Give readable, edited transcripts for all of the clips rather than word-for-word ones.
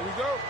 Here we go.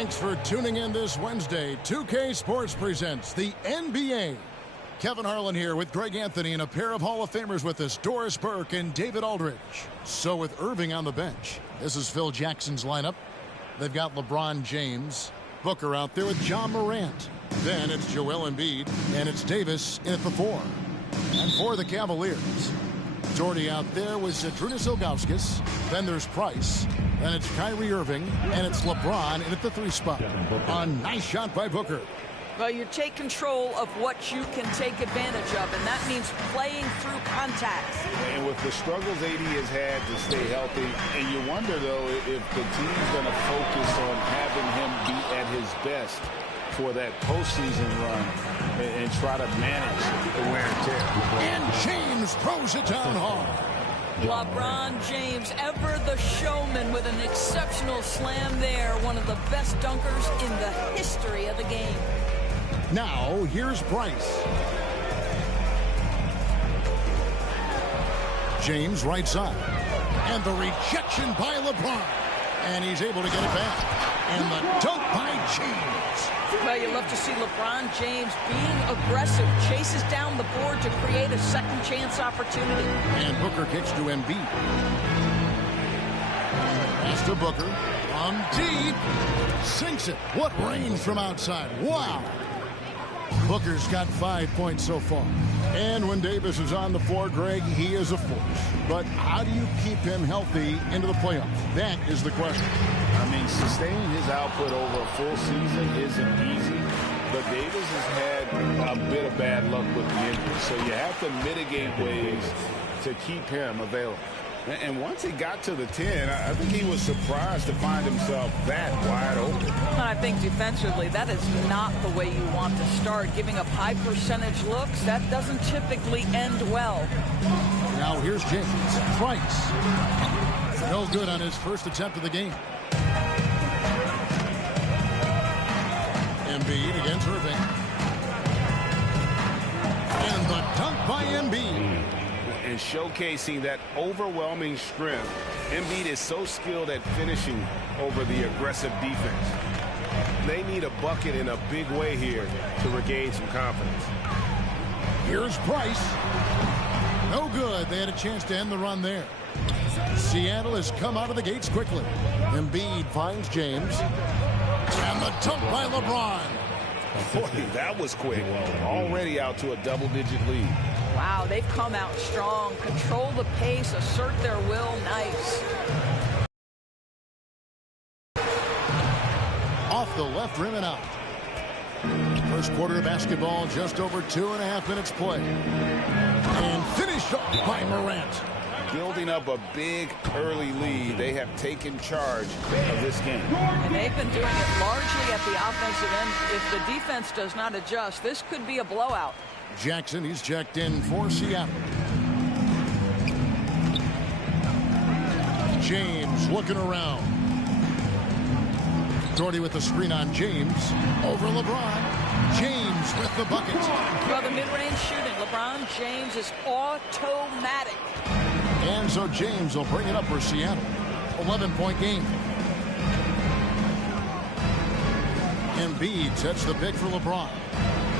Thanks for tuning in this Wednesday. 2K Sports presents the NBA. Kevin Harlan here with Greg Anthony and a pair of Hall of Famers with us, Doris Burke and David Aldridge. So with Irving on the bench, this is Phil Jackson's lineup. They've got LeBron James, Booker out there with John Morant. Then it's Joel Embiid, and it's Davis in at the 4. And for the Cavaliers, Jordy out there with Zydrunas Ilgauskas. Then there's Price. Then it's Kyrie Irving, and it's LeBron in at the 3 spot. A nice shot by Booker. Well, you take control of what you can take advantage of, and that means playing through contacts. And with the struggles AD has had to stay healthy, and you wonder, though, if the team's going to focus on having him be at his best for that postseason run and try to manage the wear and tear. And James throws it down hard. LeBron James, ever the showman, with an exceptional slam there. One of the best dunkers in the history of the game. Now, here's Price. James right side. And the rejection by LeBron. And he's able to get it back. And the dunk by James. Well, you love to see LeBron James being aggressive, chases down the board to create a second chance opportunity. And Booker kicks to Embiid. Pass to Booker. On deep. Sinks it. What range from outside. Wow. Booker's got 5 points so far. And when Davis is on the floor, Greg, he is a force. But how do you keep him healthy into the playoffs? That is the question. I mean, sustaining his output over a full season isn't easy, but Davis has had a bit of bad luck with the injury, so you have to mitigate ways to keep him available. And once he got to the 10, I think he was surprised to find himself that wide open. And I think defensively, that is not the way you want to start. Giving up high percentage looks, that doesn't typically end well. Now here's James. Price. No good on his first attempt of the game. Embiid against Irving. And the dunk by Embiid. And showcasing that overwhelming strength, Embiid is so skilled at finishing over the aggressive defense. They need a bucket in a big way here to regain some confidence. Here's Price. No good. They had a chance to end the run there. Seattle has come out of the gates quickly. Embiid finds James. And the dunk by LeBron. Boy, that was quick. Already out to a double-digit lead. Wow, they've come out strong. Control the pace, assert their will. Nice. Off the left rim and out. First quarter of basketball, just over 2.5 minutes play. And finished off by Morant. Building up a big early lead. They have taken charge of this game. And they've been doing it largely at the offensive end. If the defense does not adjust, this could be a blowout. Jackson, he's checked in for Seattle. James looking around. Jordy with the screen on James. Over LeBron. James with the bucket. Well, the mid-range shooting, LeBron James is automatic. And so James will bring it up for Seattle. 11-point game. Embiid sets the pick for LeBron.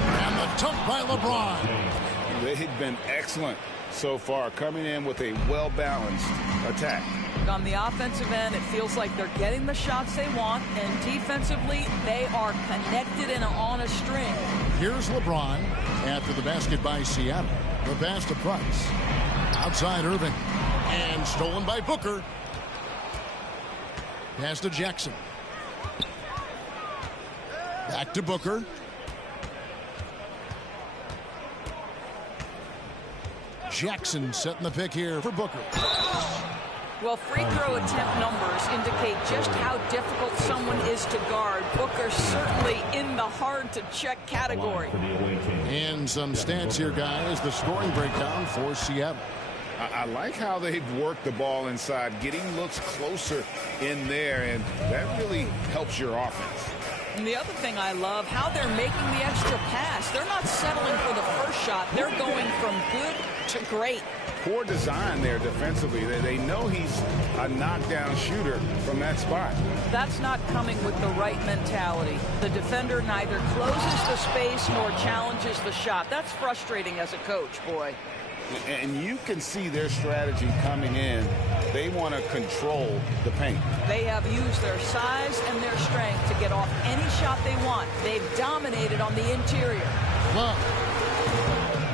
And the dunk by LeBron. They've been excellent so far, coming in with a well-balanced attack. On the offensive end, it feels like they're getting the shots they want, and defensively, they are connected and on a string. Here's LeBron after the basket by Seattle. The pass to Price. Outside Irving. And stolen by Booker. Pass to Jackson. Back to Booker. Jackson setting the pick here for Booker. Well, free throw attempt numbers indicate just how difficult someone is to guard. Booker certainly in the hard-to-check category. And some stats here, guys. The scoring breakdown for Seattle. I like how they've worked the ball inside, getting looks closer in there, and that really helps your offense. And the other thing I love, how they're making the extra pass. They're not settling for the first shot. They're going from good to great. Poor design there defensively. They know he's a knockdown shooter from that spot. That's not coming with the right mentality. The defender neither closes the space nor challenges the shot. That's frustrating as a coach, boy. And you can see their strategy coming in. They want to control the paint. They have used their size and their strength to get off any shot they want. They've dominated on the interior. Love.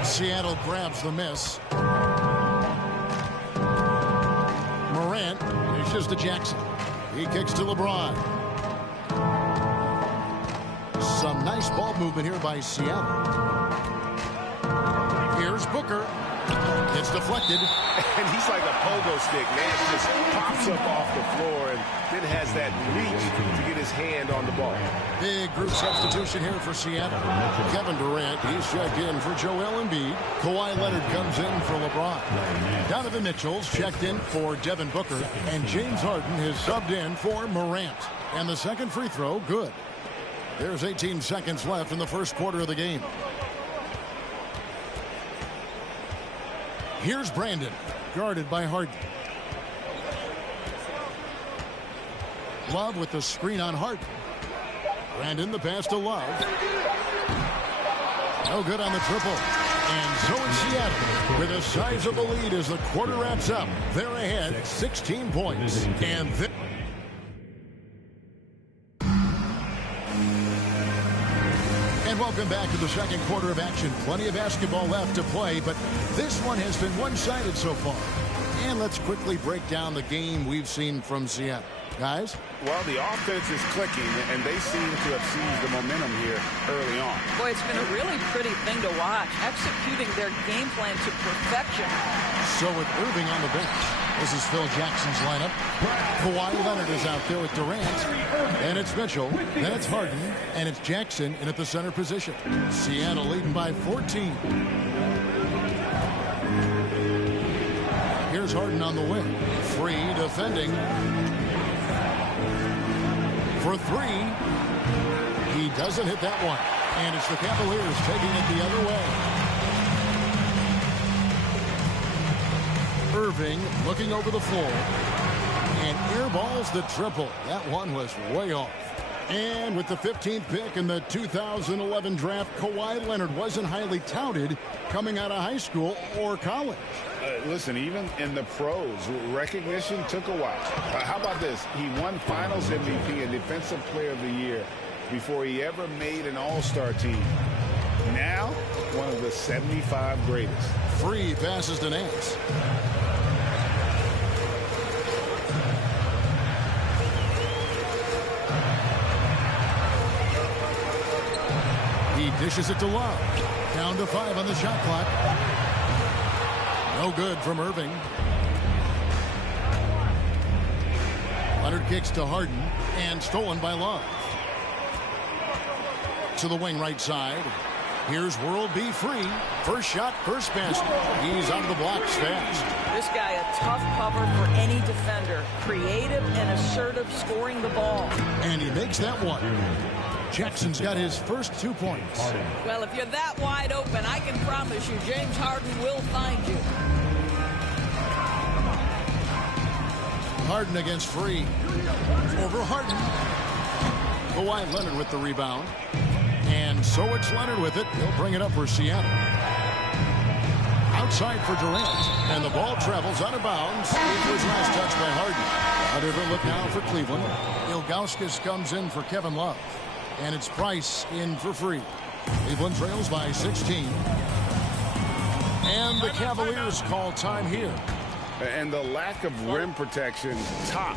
Seattle grabs the miss. Morant dishes to Jackson. He kicks to LeBron. Some nice ball movement here by Seattle. Here's Booker. It's deflected. And he's like a pogo stick. Nash just pops up off the floor and then has that reach to get his hand on the ball. Big group substitution here for Seattle. Kevin Durant, he's checked in for Joel Embiid. Kawhi Leonard comes in for LeBron. Donovan Mitchell's checked in for Devin Booker. And James Harden has subbed in for Morant. And the second free throw, good. There's 18 seconds left in the first quarter of the game. Here's Brandon, guarded by Harden. Love with the screen on Harden. Brandon, the pass to Love. No good on the triple. And so it's Seattle with a sizable lead as the quarter wraps up. They're ahead 16 points. And welcome back to the second quarter of action. Plenty of basketball left to play, but this one has been one-sided so far. And let's quickly break down the game we've seen from Seattle. Guys? Well, the offense is clicking, and they seem to have seized the momentum here early on. Boy, it's been a really pretty thing to watch, executing their game plan to perfection. So with Irving on the bench, this is Phil Jackson's lineup. Kawhi Leonard is out there with Durant. And it's Mitchell. Then it's Harden. And it's Jackson in at the center position. Seattle leading by 14. Here's Harden on the wing. Free defending. For three. He doesn't hit that one. And it's the Cavaliers taking it the other way. Irving looking over the floor. And airballs the triple. That one was way off. And with the 15th pick in the 2011 draft, Kawhi Leonard wasn't highly touted coming out of high school or college. Listen, even in the pros, recognition took a while. How about this? He won Finals MVP and Defensive Player of the Year before he ever made an All-Star team. Now, one of the 75 greatest. Free passes to Nance. He dishes it to Love. Down to 5 on the shot clock. No good from Irving. Leonard kicks to Harden and stolen by Love. To the wing right side. Here's World B free. First shot, first basket. He's out of the blocks fast. This guy a tough cover for any defender. Creative and assertive scoring the ball. And he makes that one. Jackson's got his first 2 points. Well, if you're that wide open, I can promise you James Harden will find you. Harden against Free. Over Harden. Kawhi Leonard with the rebound. And so it's Leonard with it. He'll bring it up for Seattle. Outside for Durant. And the ball travels out of bounds. It was last touched by Harden. A different look now for Cleveland. Ilgauskas comes in for Kevin Love. And it's Price in for Free. Cleveland trails by 16. And the Cavaliers call time here. And the lack of rim protection, top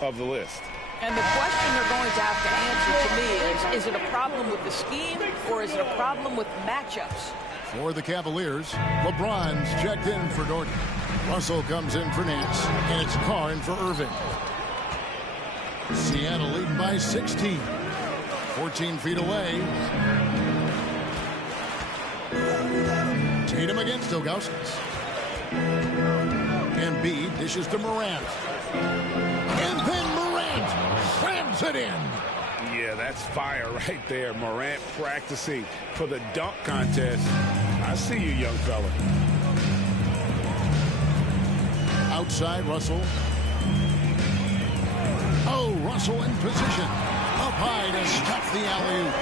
of the list. And the question they're going to have to answer to me is it a problem with the scheme or is it a problem with matchups? For the Cavaliers, LeBron's checked in for Gordon. Russell comes in for Nance. And it's Carr in for Irving. Seattle leading by 16. 14 feet away. Tatum against Ilgauskas. Embiid dishes to Morant. And then Morant slams it in. Yeah, that's fire right there. Morant practicing for the dunk contest. I see you, young fella. outside, Russell. Oh, Russell in position. Up high to stuff the alley-oop.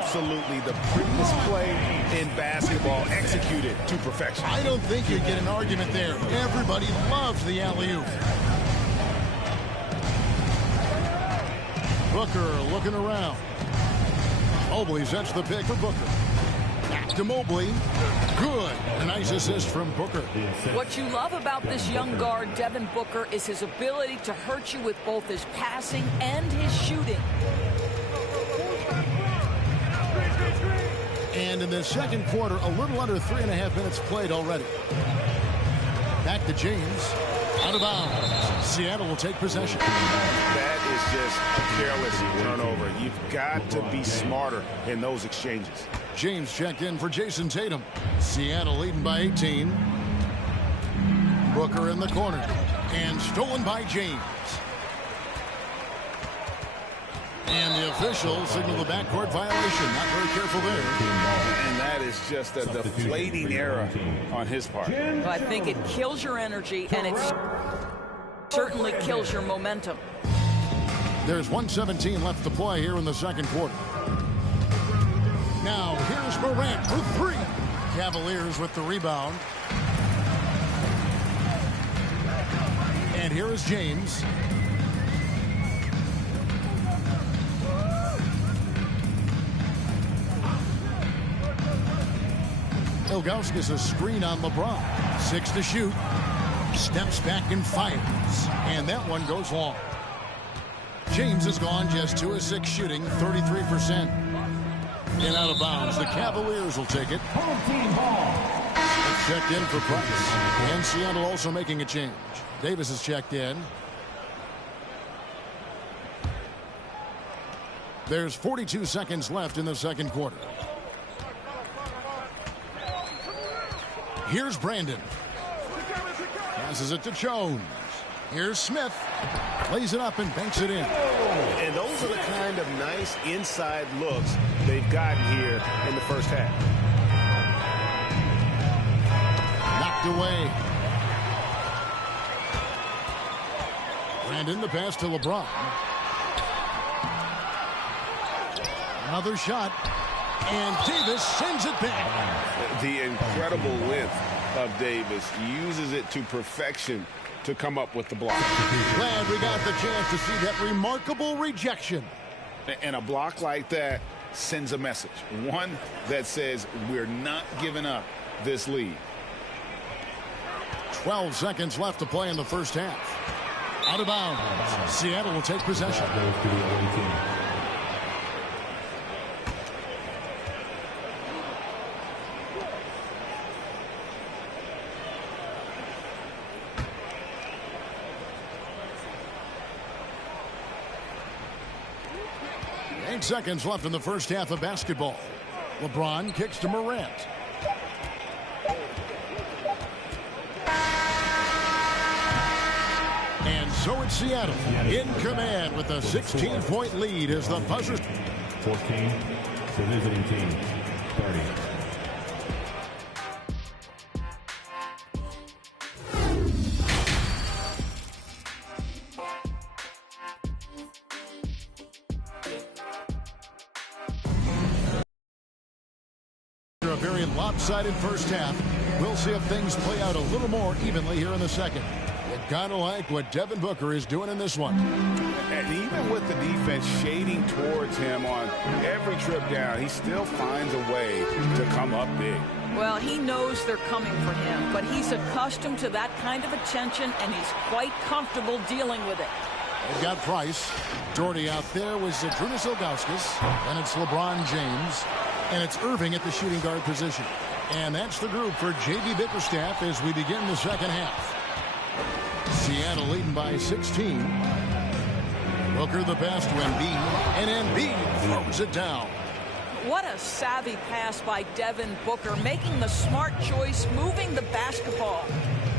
Absolutely the prettiest play in basketball, executed to perfection. I don't think you get an argument there. Everybody loves the alley-oop. Booker looking around. Mobley sets the pick for Booker. Back to Mobley. Good. A nice assist from Booker. What you love about this young guard, Devin Booker, is his ability to hurt you with both his passing and his shooting. And in the second quarter, a little under 3.5 minutes played already. Back to James. Out of bounds. Seattle will take possession. That is just a careless turnover. You've got to be smarter in those exchanges. James checked in for Jason Tatum. Seattle leading by 18. Booker in the corner. And stolen by James. And the official signaled the backcourt violation. Not very careful there. And that is just a deflating error on his part. I think it kills your energy, and it certainly kills your momentum. There's 1:17 left to play here in the second quarter. Now, here's Morant for three. Cavaliers with the rebound. And here is James. Ilgauskas a screen on LeBron. 6 to shoot. Steps back and fires. And that one goes long. James has gone just 2 of 6 shooting, 33%. And out of bounds. The Cavaliers will take it. It's checked in for Price. And Seattle also making a change. Davis is checked in. There's 42 seconds left in the second quarter. Here's Brandon. Passes it to Jones. Here's Smith. Lays it up and banks it in. And those are the kind of nice inside looks they've gotten here in the first half. Knocked away. Brandon, the pass to LeBron. Another shot. And Davis sends it back. The incredible length of Davis, uses it to perfection to come up with the block. Glad we got the chance to see that remarkable rejection. And a block like that sends a message. One that says we're not giving up this lead. 12 seconds left to play in the first half. Out of bounds. Seattle will take possession. 8 seconds left in the first half of basketball. LeBron kicks to Morant. And so it's Seattle in command with a 16-point lead as the buzzer. 14, the visiting team, 30. A very lopsided first half. We'll see if things play out a little more evenly here in the second. You gotta like what Devin Booker is doing in this one. And even with the defense shading towards him on every trip down, he still finds a way to come up big. Well, he knows they're coming for him, but he's accustomed to that kind of attention, and he's quite comfortable dealing with it. They've got Price. Doherty out there with Zydrunas Ilgauskas. And it's LeBron James. And it's Irving at the shooting guard position. And that's the group for J.B. Bickerstaff as we begin the second half. Seattle leading by 16. Booker the pass to Embiid. And Embiid throws it down. What a savvy pass by Devin Booker, making the smart choice, moving the basketball.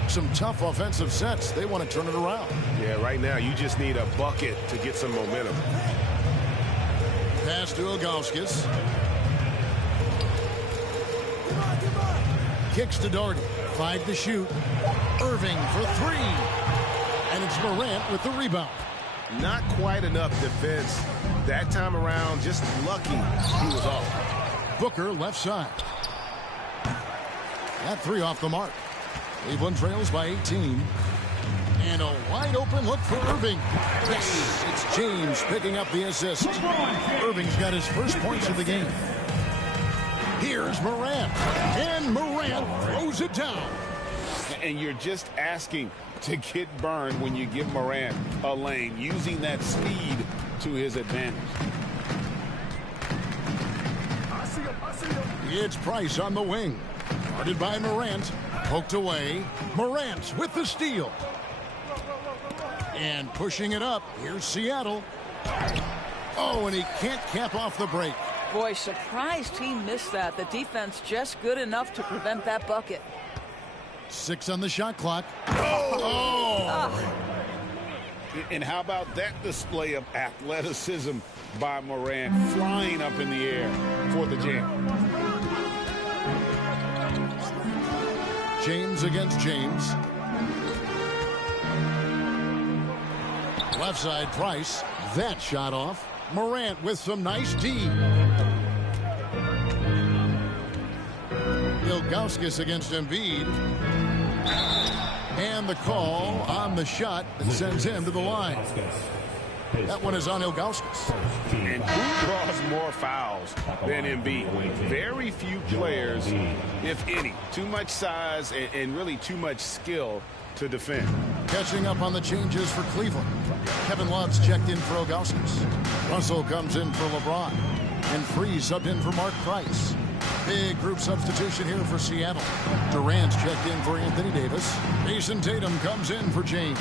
Some tough offensive sets. They want to turn it around. Yeah, right now you just need a bucket to get some momentum. Pass to Ilgauskas. Kicks to Doherty. 5 to shoot. Irving for 3. And it's Morant with the rebound. Not quite enough defense that time around. Just lucky he was off. Booker left side. That 3 off the mark. Cleveland trails by 18. And a wide open look for Irving. Yes, it's James picking up the assist. Irving's got his first points of the game. Here's Morant. And Morant throws it down. And you're just asking to get burned when you give Morant a lane, using that speed to his advantage. It's Price on the wing. Guarded by Morant. Poked away. Morant with the steal. And pushing it up. Here's Seattle. Oh, and he can't cap off the break. Boy, surprised he missed that. The defense just good enough to prevent that bucket. 6 on the shot clock. And how about that display of athleticism by Morant, flying up in the air for the jam. James against James. Left side, Price. That shot off. Morant with some nice D. Ilgauskas against Embiid. And the call on the shot that sends him to the line. That one is on Ilgauskas. And who draws more fouls than Embiid? Very few players, if any. Too much size and really too much skill to defend. Catching up on the changes for Cleveland. Kevin Love's checked in for Ilgauskas. Russell comes in for LeBron. And Freeze subbed in for Mark Price. Big group substitution here for Seattle. Durant's checked in for Anthony Davis. Jason Tatum comes in for James.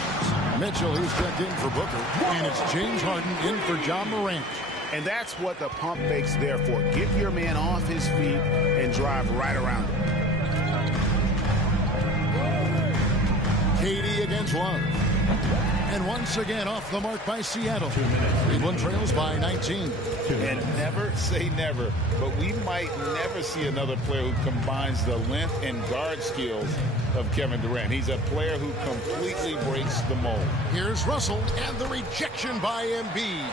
Mitchell, who's checked in for Booker. And it's James Harden in for John Morant. And that's what the pump fake's there for. Get your man off his feet and drive right around him. KD against Love. And once again off the mark by Seattle. Cleveland trails by 19. And never say never, but we might never see another player who combines the length and guard skills of Kevin Durant. He's a player who completely breaks the mold. Here's Russell and the rejection by Embiid.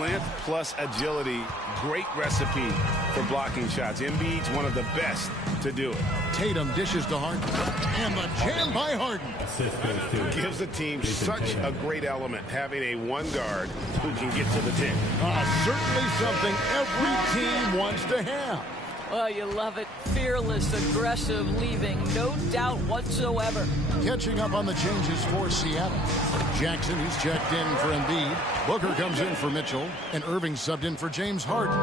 Length plus agility, great recipe for blocking shots. Embiid's one of the best to do it. Tatum dishes to Harden. And the jam by Harden. Gives the team such a great element, having a one guard who can get to the 10. Certainly something every team wants to have. Oh, you love it. Fearless, aggressive, leaving no doubt whatsoever. Catching up on the changes for Seattle. Jackson, who's checked in for Embiid. Booker comes in for Mitchell. And Irving subbed in for James Harden.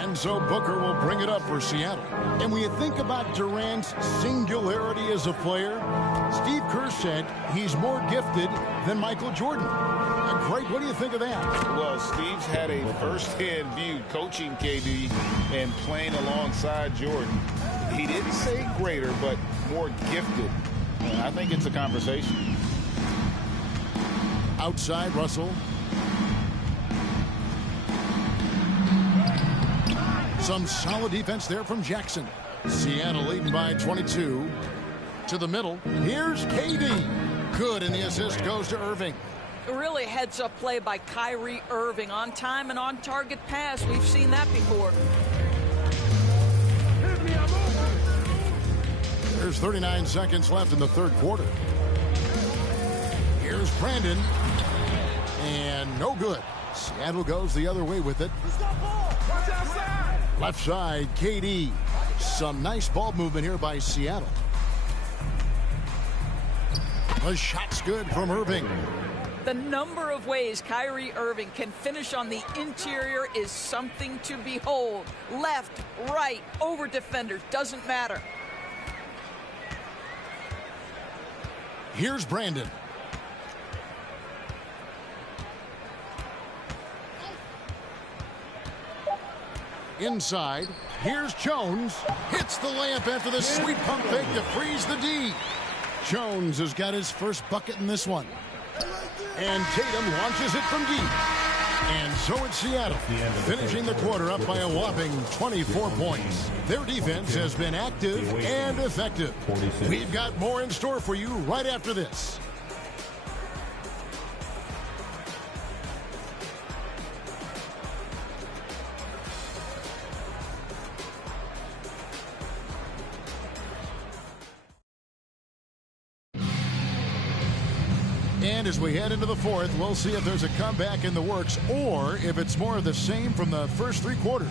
And so Booker will bring it up for Seattle. And when you think about Durant's singularity as a player, Steve Kerr said he's more gifted than Michael Jordan. Craig, what do you think of that? Well, Steve's had a first-hand view coaching KD and playing alongside Jordan. He didn't say greater, but more gifted. And I think it's a conversation. Outside, Russell. Some solid defense there from Jackson. Seattle leading by 22. To the middle. Here's KD. Good, and the assist goes to Irving. Really heads-up play by Kyrie Irving. On time and on target pass. We've seen that before. There's 39 seconds left in the third quarter. Here's Brandon. And no good. Seattle goes the other way with it. Left side, KD. Some nice ball movement here by Seattle. The shot's good from Irving. The number of ways Kyrie Irving can finish on the interior is something to behold. Left, right, over defenders, doesn't matter. Here's Brandon. Inside, here's Jones. Hits the layup after the sweet pump fake to freeze the D. Jones has got his first bucket in this one. And Tatum launches it from deep. And so it's Seattle, finishing the quarter up by a whopping 24 points. Their defense has been active and effective. We've got more in store for you right after this. And as we head into the fourth, we'll see if there's a comeback in the works or if it's more of the same from the first three quarters.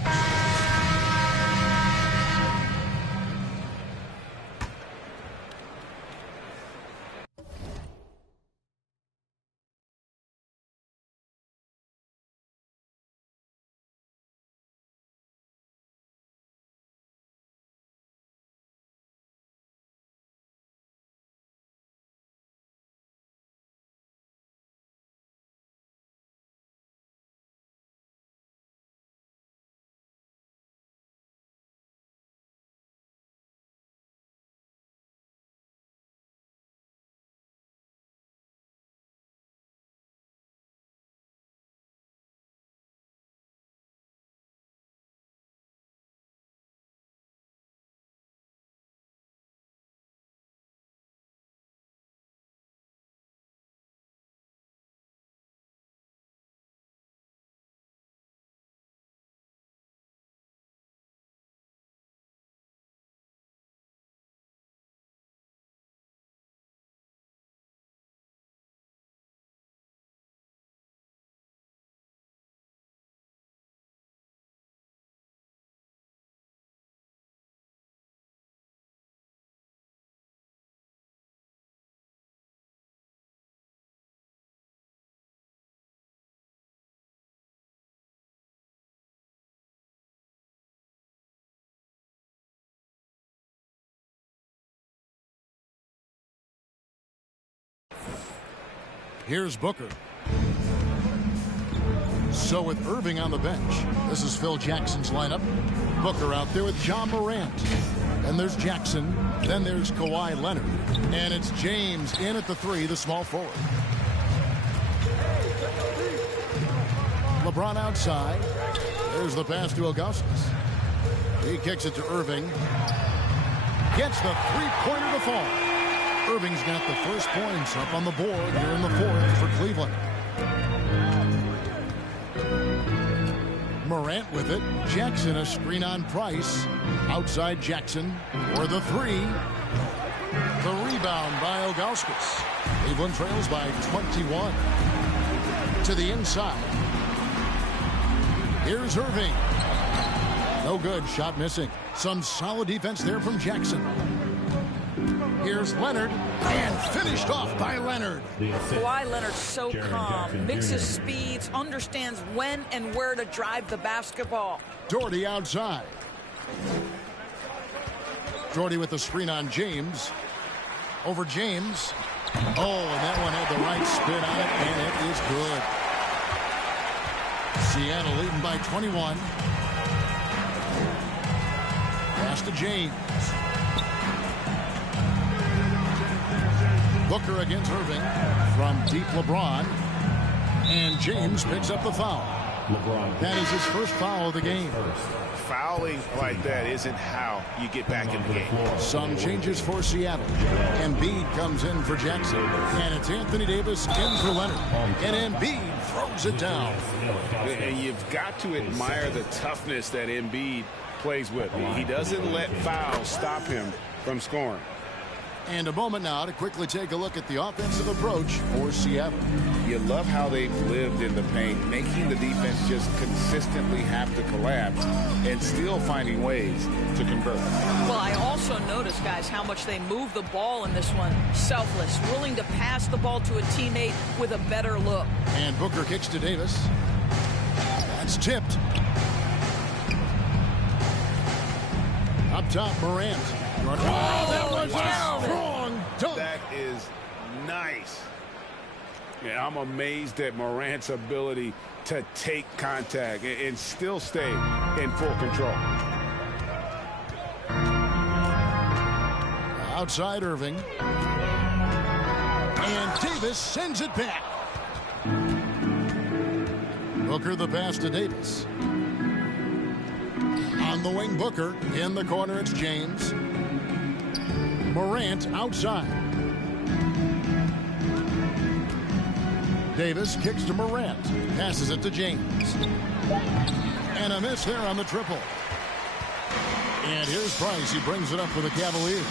Here's Booker. So with Irving on the bench, this is Phil Jackson's lineup. Booker out there with John Morant. Then there's Jackson. Then there's Kawhi Leonard. And it's James in at the three, the small forward. LeBron outside. There's the pass to Augustus. He kicks it to Irving. Gets the three-pointer to fall. Irving's got the first points up on the board here in the fourth for Cleveland. Morant with it. Jackson a screen on Price. Outside Jackson for the three. The rebound by Augustus. Cleveland trails by 21. To the inside. Here's Irving. No good. Shot missing. Some solid defense there from Jackson. Here's Leonard, and finished off by Leonard. Kawhi Leonard so calm, mixes speeds, understands when and where to drive the basketball. Doherty outside. Doherty with the screen on James. Over James. Oh, and that one had the right spin on it, and it is good. Seattle leading by 21. Pass to James. Booker against Irving from deep LeBron. And James picks up the foul. That is his first foul of the game. Fouling like that isn't how you get back in the game. Some changes for Seattle. Embiid comes in for Jackson. And it's Anthony Davis in for Leonard. And Embiid throws it down. And you've got to admire the toughness that Embiid plays with. He doesn't let fouls stop him from scoring. And a moment now to quickly take a look at the offensive approach for Seattle. You love how they've lived in the paint, making the defense just consistently have to collapse and still finding ways to convert. Well, I also noticed, guys, how much they move the ball in this one. Selfless, willing to pass the ball to a teammate with a better look. And Booker kicks to Davis. That's tipped. Up top, Morant. Oh, that was a strong dunk. That is nice. Yeah, I'm amazed at Morant's ability to take contact and still stay in full control. Outside Irving. And Davis sends it back. Booker the pass to Davis. On the wing, Booker. In the corner, it's James. Morant outside. Davis kicks to Morant. Passes it to James. And a miss there on the triple. And here's Price. He brings it up for the Cavaliers.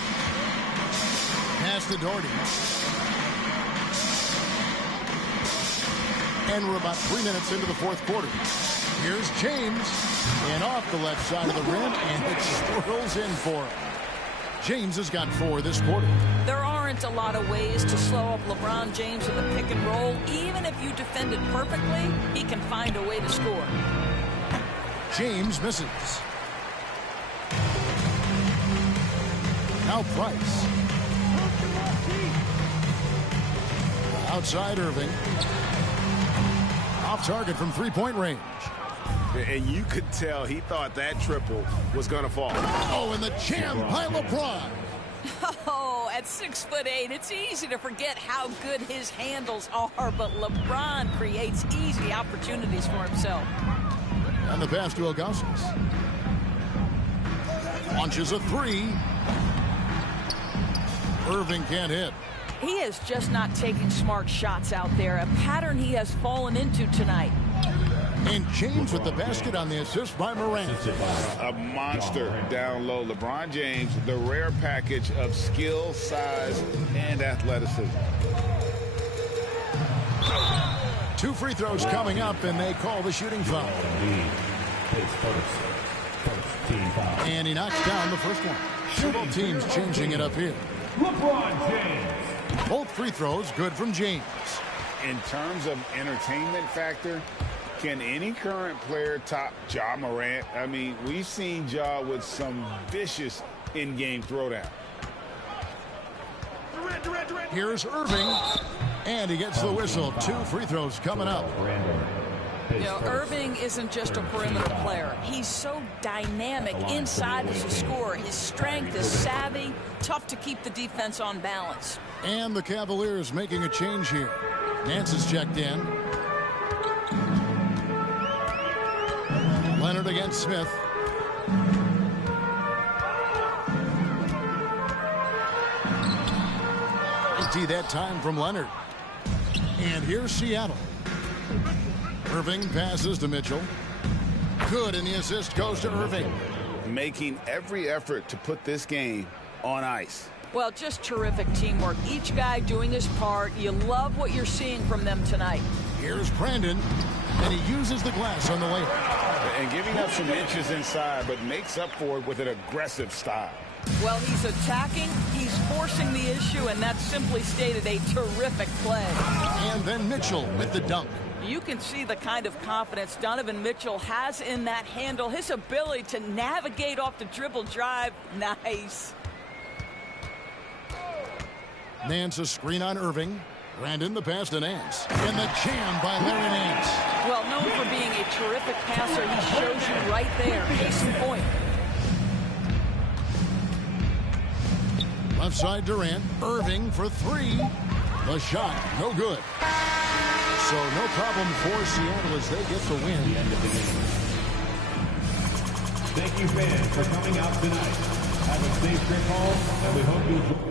Pass to Doherty. And we're about 3 minutes into the fourth quarter. Here's James. And off the left side of the rim, and it swirls in for him. James has got 4 this quarter. There aren't a lot of ways to slow up LeBron James in the pick and roll. Even if you defend it perfectly, he can find a way to score. James misses. Now Price. Outside Irving. Off target from three-point range. And you could tell he thought that triple was going to fall. Oh, and the jam by LeBron. Oh, at 6'8", it's easy to forget how good his handles are, but LeBron creates easy opportunities for himself. And the pass to Augustus. Launches a 3. Irving can't hit. He is just not taking smart shots out there, a pattern he has fallen into tonight. And James with the basket on the assist by Morant. A monster down low. LeBron James, the rare package of skill, size, and athleticism. 2 free throws coming up, and they call the shooting foul. And he knocks down the first one. Both teams changing it up here. LeBron James. Both free throws good from James. In terms of entertainment factor, can any current player top Ja Morant? I mean, we've seen Ja with some vicious in-game throwdown. Here's Irving, and he gets the whistle. 2 free throws coming up. You know, Irving isn't just a perimeter player. He's so dynamic inside as a scorer. His strength is savvy, tough to keep the defense on balance. And the Cavaliers making a change here. Nance is checked in. Leonard against Smith. Empty that time from Leonard. And here's Seattle. Irving passes to Mitchell. Good, and the assist goes to Irving. Making every effort to put this game on ice. Well, just terrific teamwork. Each guy doing his part. You love what you're seeing from them tonight. Here's Brandon, and he uses the glass on the layup. And giving up some inches inside, but makes up for it with an aggressive style. Well, he's attacking, he's forcing the issue, and that's simply stated a terrific play. And then Mitchell with the dunk. You can see the kind of confidence Donovan Mitchell has in that handle. His ability to navigate off the dribble drive, nice. Nance a screen on Irving. Brandon the pass to Nance. And the jam by Larry Nance. Well, known for being a terrific passer, he shows you right there. Case in point. Left side Durant. Irving for 3. The shot, no good. So no problem for Seattle as they get the win. The end of the game. Thank you, fans, for coming out tonight. Have a safe trip home, and we hope you enjoy.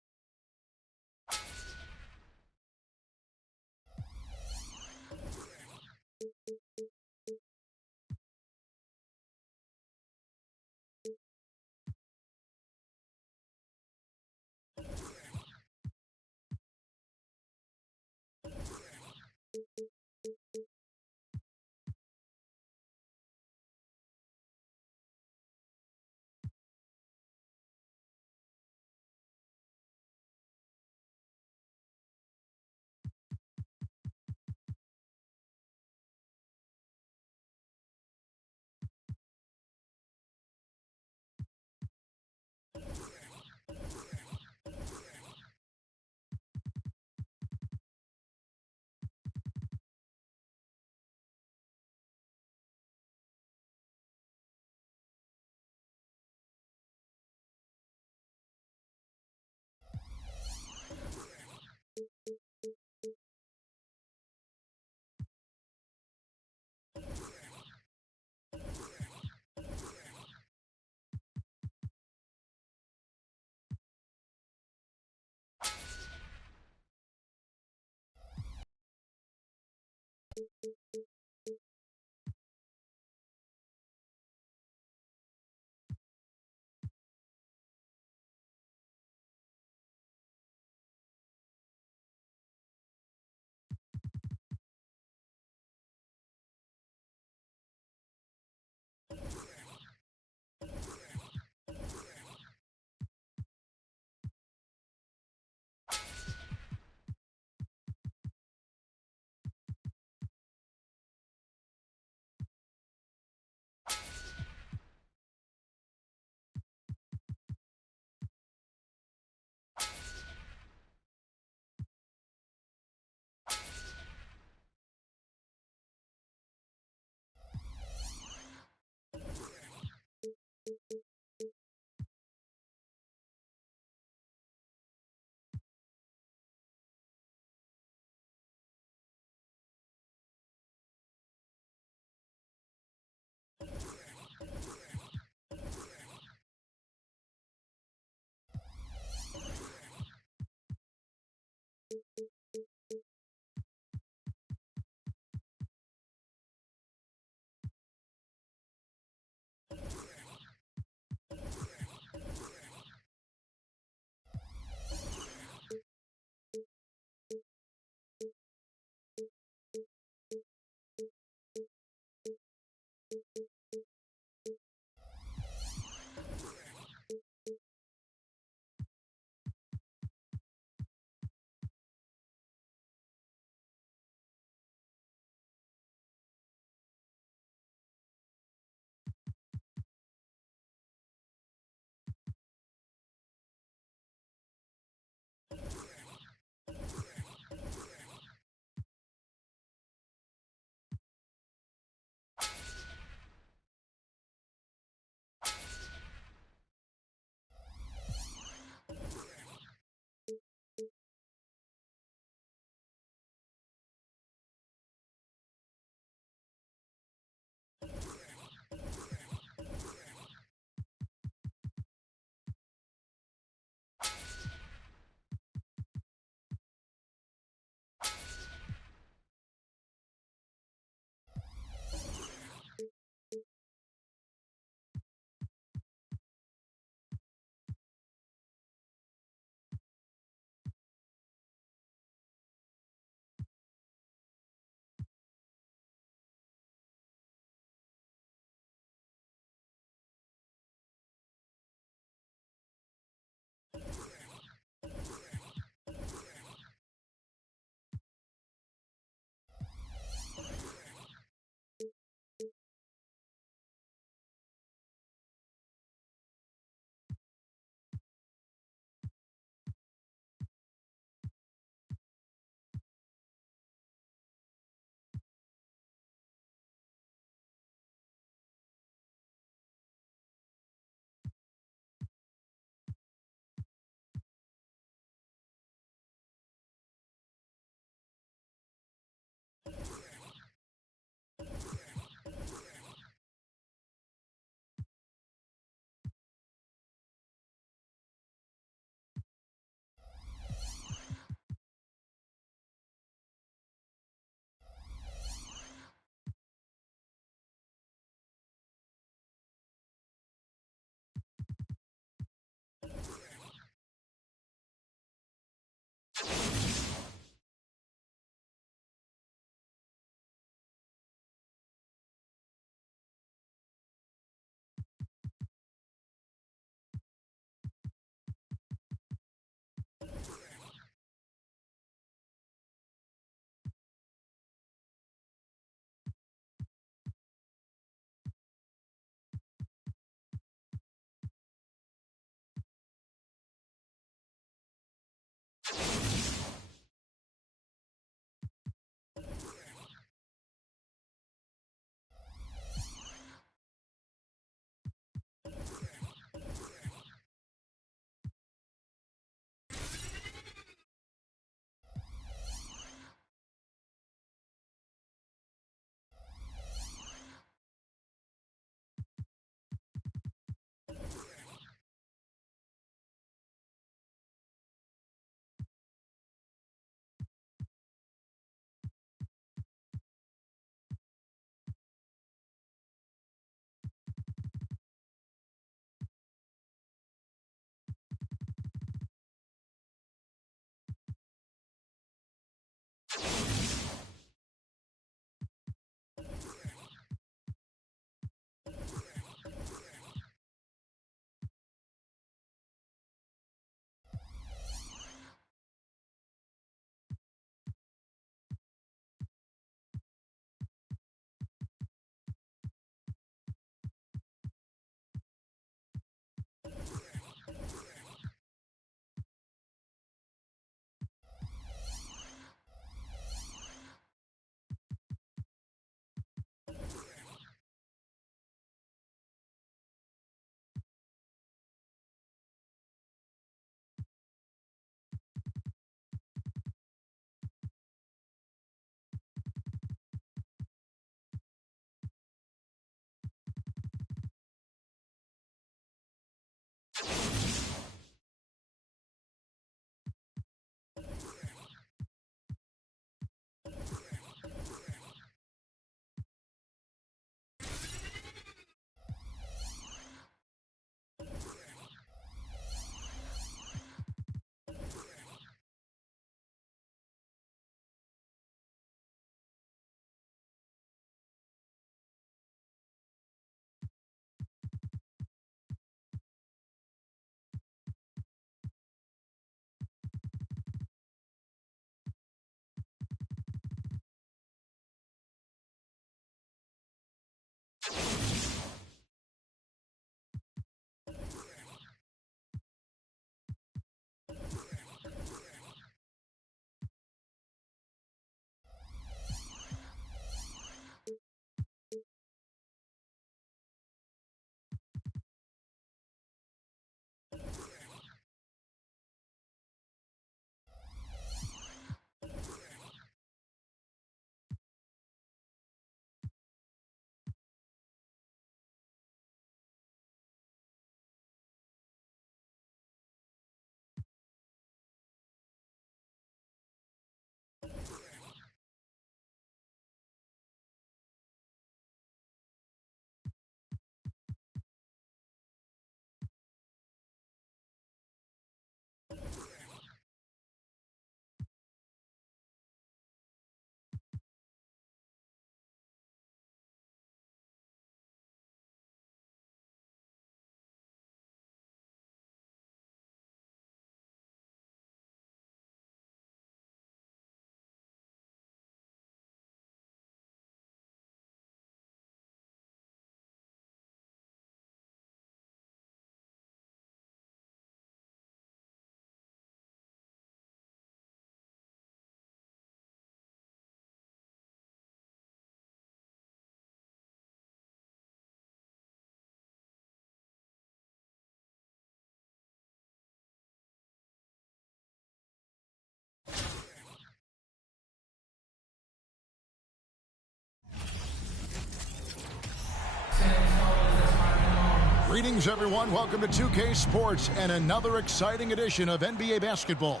Greetings, everyone. Welcome to 2K Sports and another exciting edition of NBA basketball.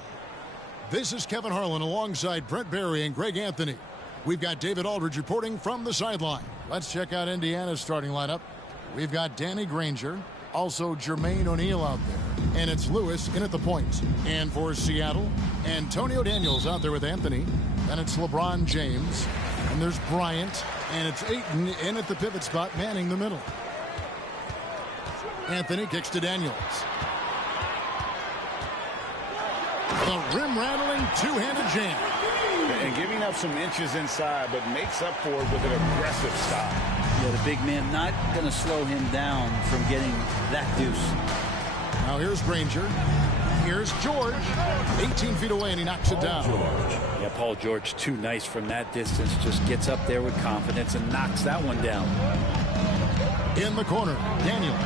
This is Kevin Harlan alongside Brent Barry and Greg Anthony. We've got David Aldridge reporting from the sideline. Let's check out Indiana's starting lineup. We've got Danny Granger, also Jermaine O'Neal out there, and it's Lewis in at the point. And for Seattle, Antonio Daniels out there with Anthony, and it's LeBron James, and there's Bryant, and it's Ayton in at the pivot spot, manning the middle. Anthony kicks to Daniels. The rim-rattling two-handed jam. And giving up some inches inside, but makes up for it with an aggressive stop. Yeah, the big man not going to slow him down from getting that deuce. Now here's Granger. Here's George. 18 feet away, and he knocks it down. Yeah, Paul George, too nice from that distance. Just gets up there with confidence and knocks that one down. In the corner, Daniels.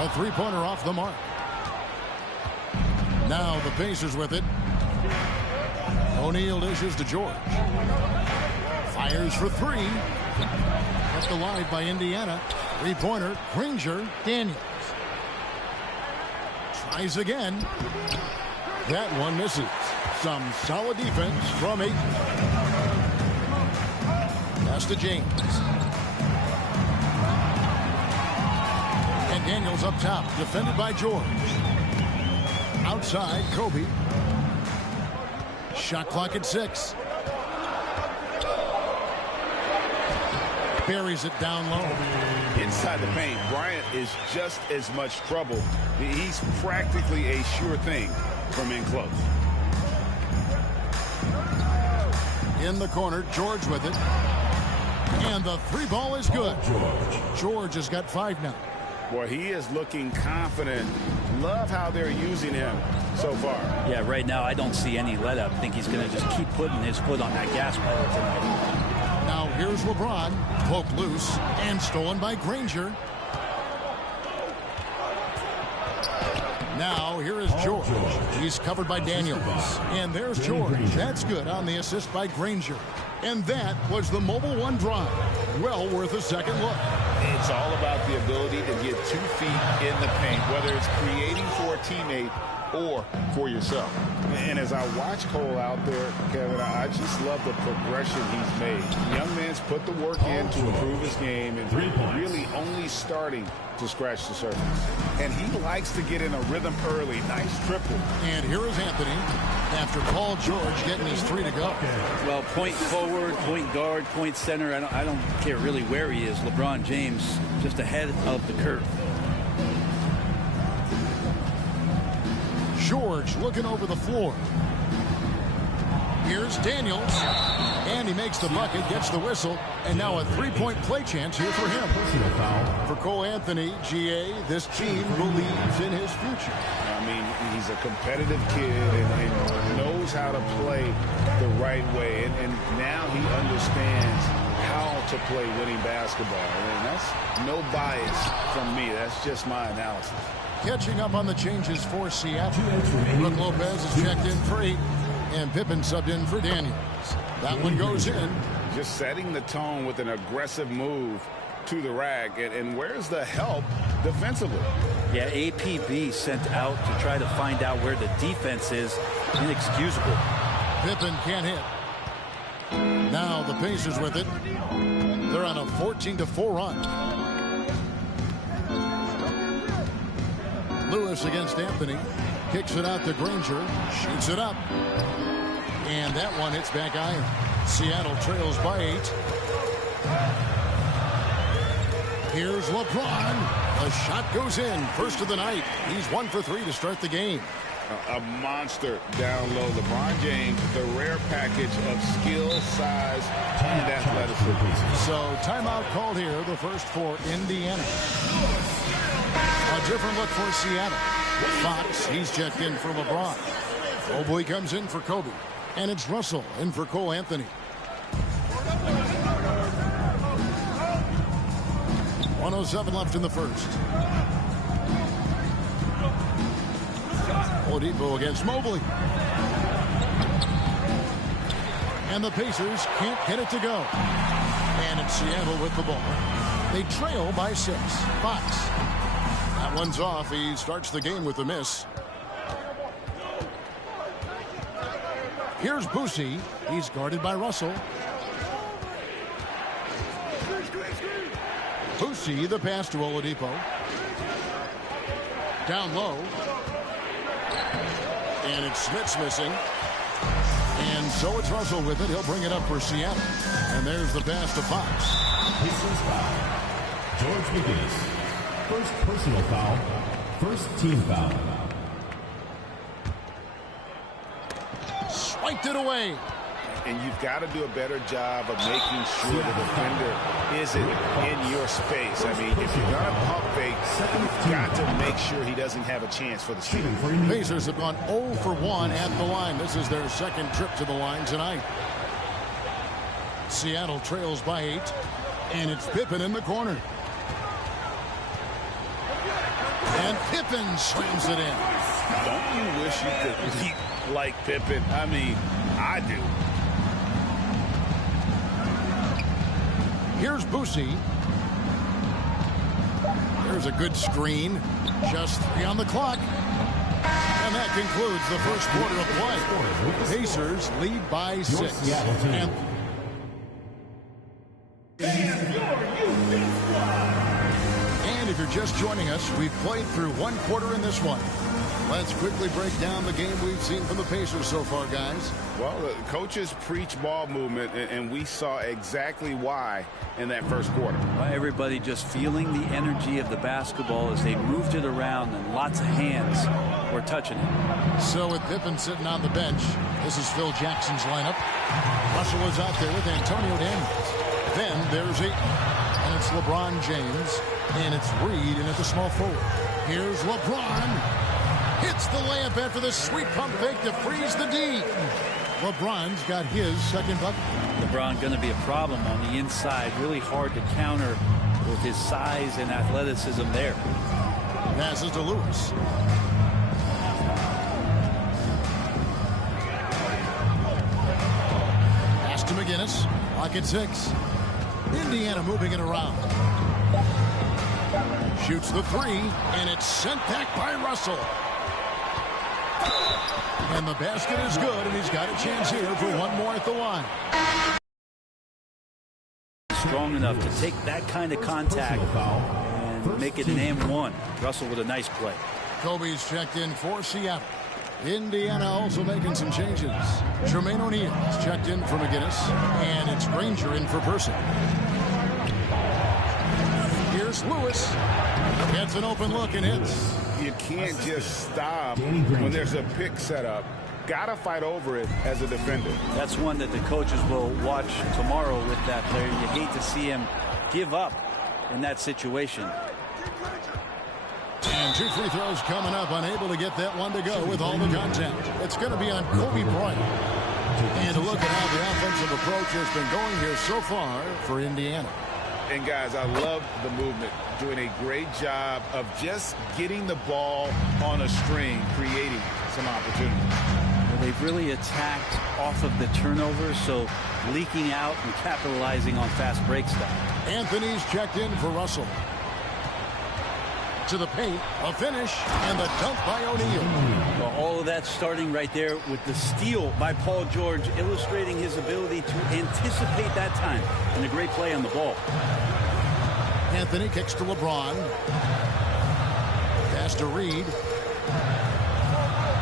A three-pointer off the mark. Now the Pacers with it. O'Neal dishes to George. Fires for three. Kept alive by Indiana. Three-pointer, Granger, Daniels. Tries again. That one misses. Some solid defense from Ayton. Pass to James. And Daniels up top, defended by George. Outside, Kobe. Shot clock at 6. Buries it down low. Inside the paint, Bryant is just as much trouble. He's practically a sure thing from in close. In the corner, George with it. And the three ball is good. George has got 5 now. Boy, he is looking confident. Love how they're using him so far. Yeah, right now I don't see any let up. I think he's going to just keep putting his foot on that gas pedal tonight. Now here's LeBron. Poked loose and stolen by Granger. Now here is George. He's covered by Daniels. And there's George. That's good on the assist by Granger. And that was the Mobile One drive. Well worth a second look. It's all about the ability to get 2 feet in the paint, whether it's creating for a teammate or for yourself. And as I watch Cole out there, Kevin, I just love the progression he's made. The young man's put the work in to improve his game and really only starting to scratch the surface. And he likes to get in a rhythm early. Nice triple. And here is Anthony after Paul George getting his 3 to go. Well, point forward, point guard, point center. I don't care really where he is. LeBron James just ahead of the curve. George looking over the floor. Here's Daniels. And he makes the bucket, gets the whistle, and now a three-point play chance here for him. For Cole Anthony, GA, this team believes in his future. I mean, he's a competitive kid and knows how to play the right way. And now he understands how to play winning basketball. And that's no bias from me. That's just my analysis. Catching up on the changes for Seattle. Brook Lopez is checked in for 8, and Pippen subbed in for Daniels. That one goes in. Just setting the tone with an aggressive move to the rack. And where's the help defensively? Yeah, APB sent out to try to find out where the defense is. Inexcusable. Pippen can't hit. Now the Pacers with it. They're on a 14-4 run. Lewis against Anthony. Kicks it out to Granger. Shoots it up. And that one hits back iron. Seattle trails by 8. Here's LeBron. The shot goes in. First of the night. He's 1 for 3 to start the game. A monster down low. LeBron James, the rare package of skill, size, and athleticism. So timeout called here. The first for Indiana. A different look for Seattle. Fox, he's checked in for LeBron. Mobley comes in for Kobe. And it's Russell in for Cole Anthony. 1:07 left in the first. Oladipo against Mobley. And the Pacers can't get it to go. And it's Seattle with the ball. They trail by 6. Fox. That one's off. He starts the game with a miss. Here's Boosie. He's guarded by Russell. Boosie, the pass to Oladipo. Down low. And it's Smith's missing. And so it's Russell with it. He'll bring it up for Seattle. And there's the pass to Fox. Pistons foul. George McGinnis. First personal foul. First team foul. Swiped it away. And you've got to do a better job of making sure the defender isn't in your space. I mean, if you're going to pump fake, you've got to make sure he doesn't have a chance for the steal. Pacers have gone 0 for 1 at the line. This is their second trip to the line tonight. Seattle trails by 8. And it's Pippen in the corner. And Pippen slams it in. Don't you wish you could leap like Pippen? I mean, I do. Here's Boosie. There's a good screen. Just 3 on the clock. And that concludes the first quarter of play. Pacers lead by 6. And if you're just joining us, we've played through 1 quarter in this one. Let's quickly break down the game we've seen from the Pacers so far, guys. Well, the coaches preach ball movement, and we saw exactly why in that first quarter. Well, everybody just feeling the energy of the basketball as they moved it around, and lots of hands were touching it. So with Pippen sitting on the bench, this is Phil Jackson's lineup. Russell is out there with Antonio Daniels. Then there's Ayton, and it's LeBron James, and it's Reed in at the small forward. Here's LeBron. Hits the layup after the sweet pump fake to freeze the D. LeBron's got his second bucket. LeBron going to be a problem on the inside. Really hard to counter with his size and athleticism there. Passes to Lewis. Pass to McGinnis. Pocket 6. Indiana moving it around. Shoots the 3, and it's sent back by Russell. And the basket is good, and he's got a chance here for one more at the line. Strong enough to take that kind of contact and make it an and-1. Russell with a nice play. Kobe's checked in for Seattle. Indiana also making some changes. Jermaine O'Neal's checked in for McGinnis, and it's Granger in for Person. Here's Lewis. Gets an open look and hits. You can't just stop when there's a pick set up. Gotta fight over it as a defender. That's one that the coaches will watch tomorrow with that player. You hate to see him give up in that situation. And 2 free throws coming up, unable to get that one to go with all the contact. It's going to be on Kobe Bryant. And a look at how the offensive approach has been going here so far for Indiana. And guys, I love the movement. Doing a great job of just getting the ball on a string, creating some opportunities. Well, they've really attacked off of the turnovers, so leaking out and capitalizing on fast break stuff. Anthony's checked in for Russell. To the paint, a finish, and the dunk by O'Neal. Well, all of that starting right there with the steal by Paul George, illustrating his ability to anticipate that time, and a great play on the ball. Anthony kicks to LeBron. Pass to Reed.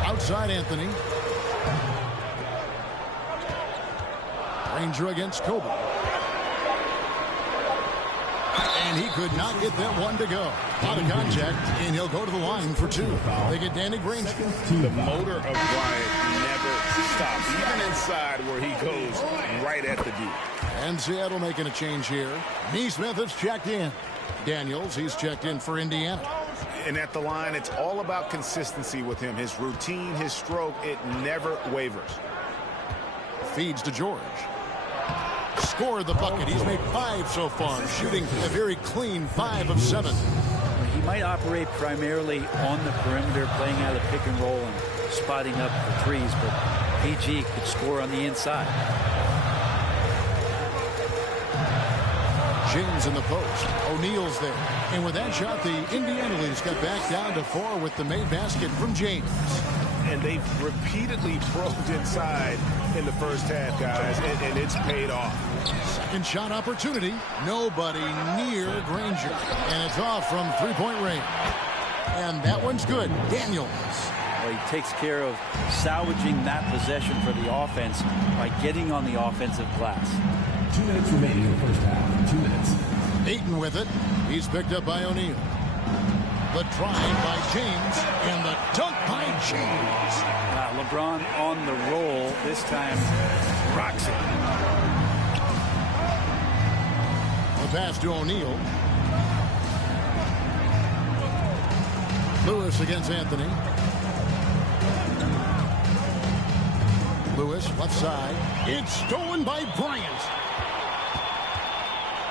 Outside Anthony. Granger against Kobe. And he could not get that one to go. Out of contact, and he'll go to the line for 2. They get Danny Granger. The motor of Bryant never stops, even inside where he goes right at the D. And Seattle making a change here. Neesmith is checked in. Daniels, he's checked in for Indiana. And at the line, it's all about consistency with him. His routine, his stroke, it never wavers. Feeds to George. Scored the bucket. He's made 5 so far, shooting a very clean 5 of 7. He might operate primarily on the perimeter, playing out of pick and roll and spotting up for threes, but PG could score on the inside. James in the post. O'Neal's there. And with that shot, the Indiana Leafs got back down to 4 with the made basket from James. And they've repeatedly probed inside in the first half, guys, and it's paid off. Second shot opportunity. Nobody near Granger. And it's off from three-point range. And that one's good. Daniels. Well, he takes care of salvaging that possession for the offense by getting on the offensive glass. 2 minutes remaining in the first half. 2 minutes. Ayton with it. He's picked up by O'Neal. The drive by James and the dunk by James. Wow, LeBron on the roll this time. Rocks it. The pass to O'Neal. Lewis against Anthony. Lewis, left side. It's stolen by Bryant.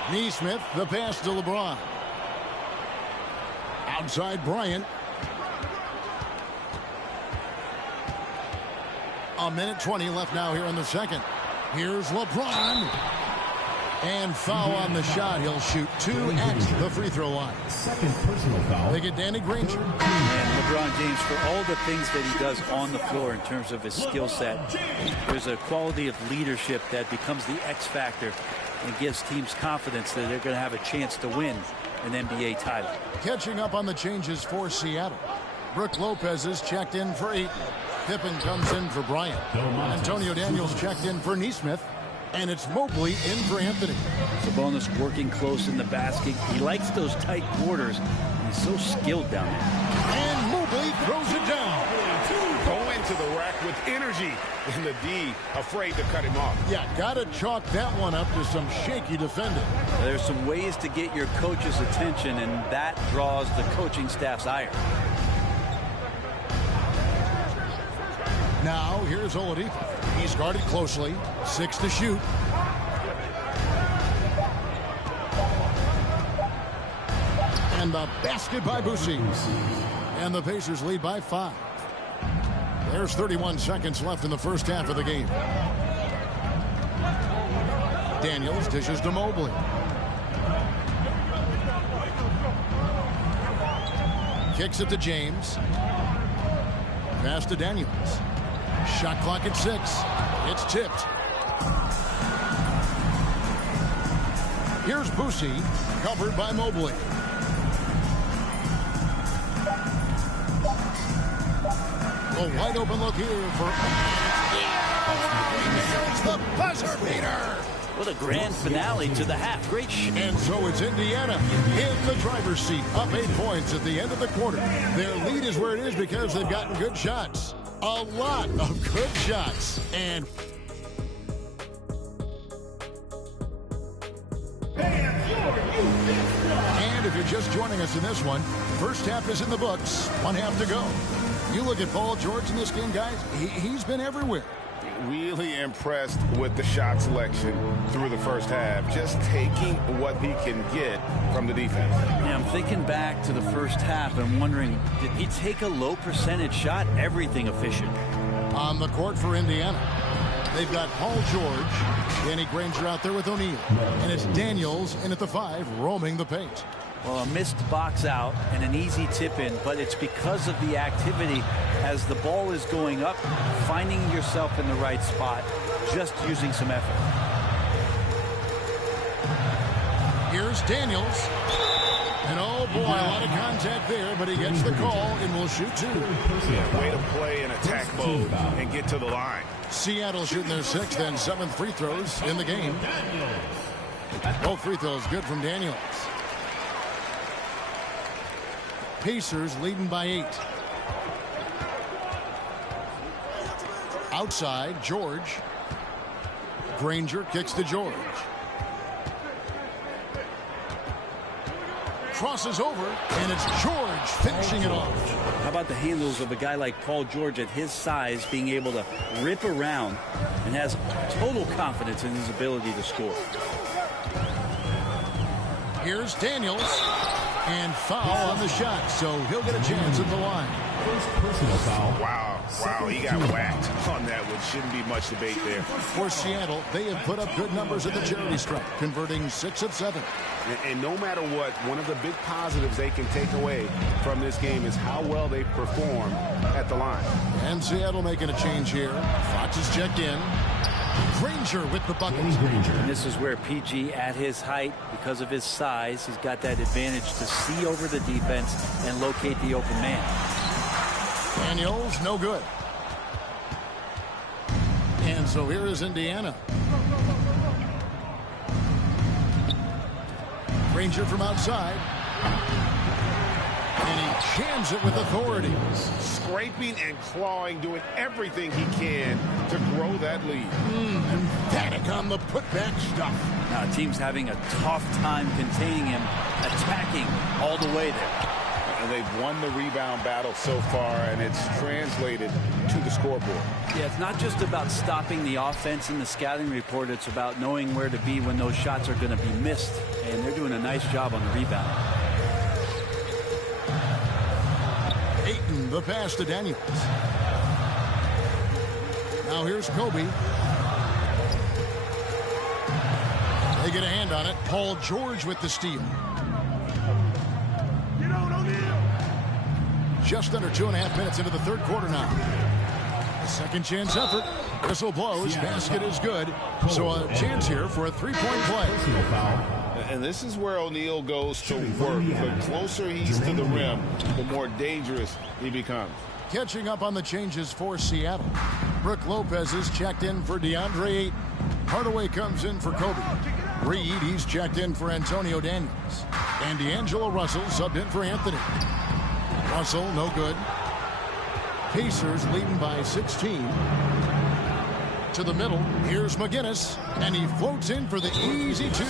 Neesmith, the pass to LeBron. Outside Bryant. A minute 20 left now here in the second. Here's LeBron. And foul on the shot. He'll shoot 2 at the free throw line. Second personal foul. They get Danny Granger. And LeBron James, for all the things that he does on the floor in terms of his skill set, there's a quality of leadership that becomes the X factor and gives teams confidence that they're going to have a chance to win an NBA title. Catching up on the changes for Seattle. Brook Lopez is checked in for Ayton. Pippen comes in for Bryant. Antonio Daniels checked in for Neesmith. And it's Mobley in for Anthony. Sabonis working close in the basket. He likes those tight quarters. He's so skilled down there. And Mobley throws it down. Go into the rack with energy. And the D afraid to cut him off. Yeah, got to chalk that one up to some shaky defending. There's some ways to get your coach's attention, and that draws the coaching staff's ire. Now, here's Oladipo. He's guarded closely. 6 to shoot. And the basket by Boucher. And the Pacers lead by 5. There's 31 seconds left in the first half of the game. Daniels dishes to Mobley. Kicks it to James. Pass to Daniels. Shot clock at 6. It's tipped. Here's Boucher, covered by Mobley. A wide open look here for... There's the buzzer beater! What a grand finale to the half. Great shot. And so it's Indiana in the driver's seat, up 8 points at the end of the quarter. Their lead is where it is because they've gotten good shots. A lot of good shots. And if you're just joining us in this one, first half is in the books. 1 half to go. You look at Paul George in this game, guys, he's been everywhere. Really impressed with the shot selection through the first half. Just taking what he can get from the defense. Yeah, I'm thinking back to the first half and wondering, did he take a low percentage shot? Everything efficient. On the court for Indiana, they've got Paul George, Danny Granger out there with O'Neal. And it's Daniels in at the 5, roaming the paint. Well, a missed box out and an easy tip in, but it's because of the activity as the ball is going up, finding yourself in the right spot, just using some effort. Here's Daniels. And oh boy, a lot of contact there, but he gets the call and will shoot 2. Yeah, way to play in attack mode and get to the line. Seattle shooting their 6th and 7th free throws in the game. Both free throws good from Daniels. Pacers leading by 8. Outside, George. Granger kicks to George. Crosses over, and it's George finishing it off. How about the handles of a guy like Paul George at his size being able to rip around and has total confidence in his ability to score. Here's Daniels. And foul on the shot, so he'll get a chance at the line. First personal foul. Wow, he got whacked on that one. Shouldn't be much debate there. For Seattle, they have put up good numbers at the charity stripe, converting 6 of 7. And no matter what, one of the big positives they can take away from this game is how well they perform at the line. And Seattle making a change here. Fox is checked in. Granger with the bucket. And this is where PG, at his height, because of his size, he's got that advantage to see over the defense and locate the open man. Daniels, no good. And so here is Indiana. Granger from outside. And he jams it with authority. Scraping and clawing, doing everything he can to grow that lead. Emphatic on the putback stuff. Now, team's having a tough time containing him, attacking all the way there. And they've won the rebound battle so far, and it's translated to the scoreboard. Yeah, it's not just about stopping the offense in the scouting report. It's about knowing where to be when those shots are going to be missed. And they're doing a nice job on the rebound. Ayton, the pass to Daniels. Now here's Kobe. They get a hand on it. Paul George with the steal. Just under 2.5 minutes into the third quarter now. A second chance effort. Whistle blows. Basket is good. So a chance here for a three-point play. And this is where O'Neal goes to work. The closer he's to the rim, the more dangerous he becomes. Catching up on the changes for Seattle. Brook Lopez is checked in for DeAndre Ayton. Hardaway comes in for Kobe. Reed, he's checked in for Antonio Daniels. And D'Angelo Russell subbed in for Anthony. Russell, no good. Pacers leading by 16. To the middle, here's McGinnis, and he floats in for the easy 2.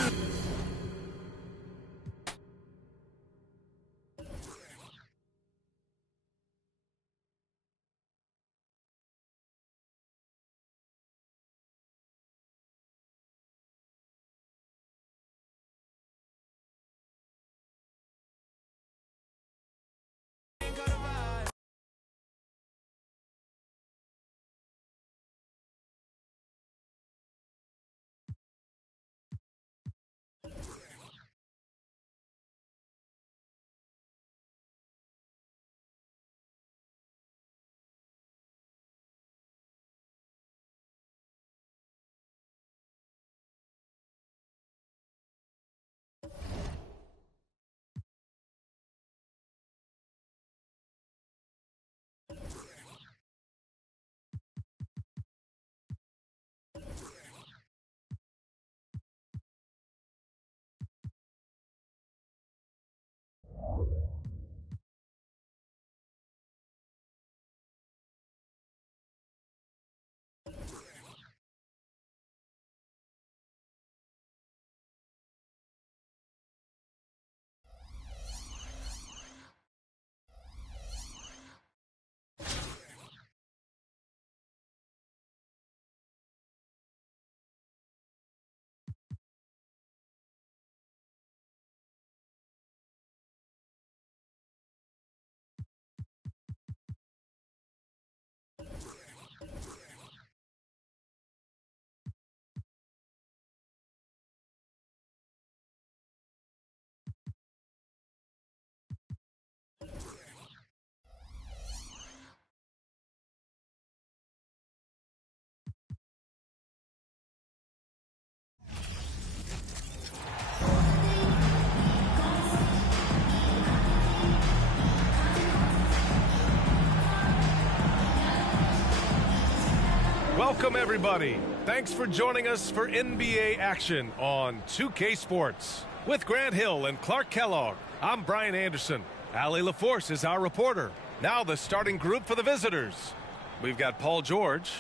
Welcome, everybody. Thanks for joining us for NBA action on 2K Sports. With Grant Hill and Clark Kellogg, I'm Brian Anderson. Allie LaForce is our reporter. Now the starting group for the visitors. We've got Paul George,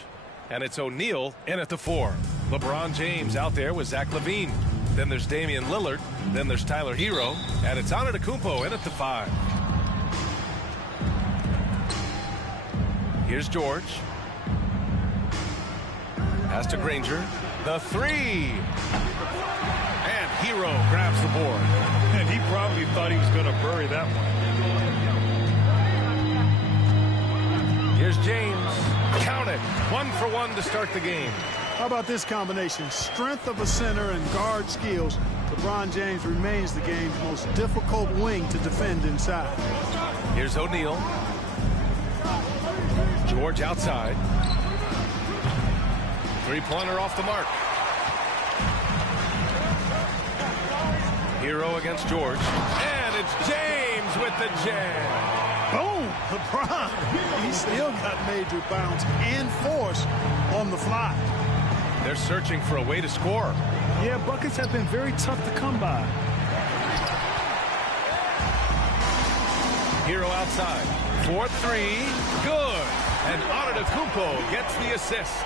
and it's O'Neal in at the 4. LeBron James out there with Zach LaVine. Then there's Damian Lillard. Then there's Tyler Herro, and it's Antetokounmpo in at the 5. Here's George. Pass to Granger. The 3. And Herro grabs the board. And he probably thought he was going to bury that one. Here's James. Count it. 1 for 1 to start the game. How about this combination? Strength of a center and guard skills. LeBron James remains the game's most difficult wing to defend inside. Here's O'Neal. George outside. Three-pointer off the mark. Herro against George. And it's James with the jam. Boom! LeBron. He still got major bounce and force on the fly. They're searching for a way to score. Yeah, buckets have been very tough to come by. Herro outside. 4-3. Good. And Antetokounmpo gets the assist.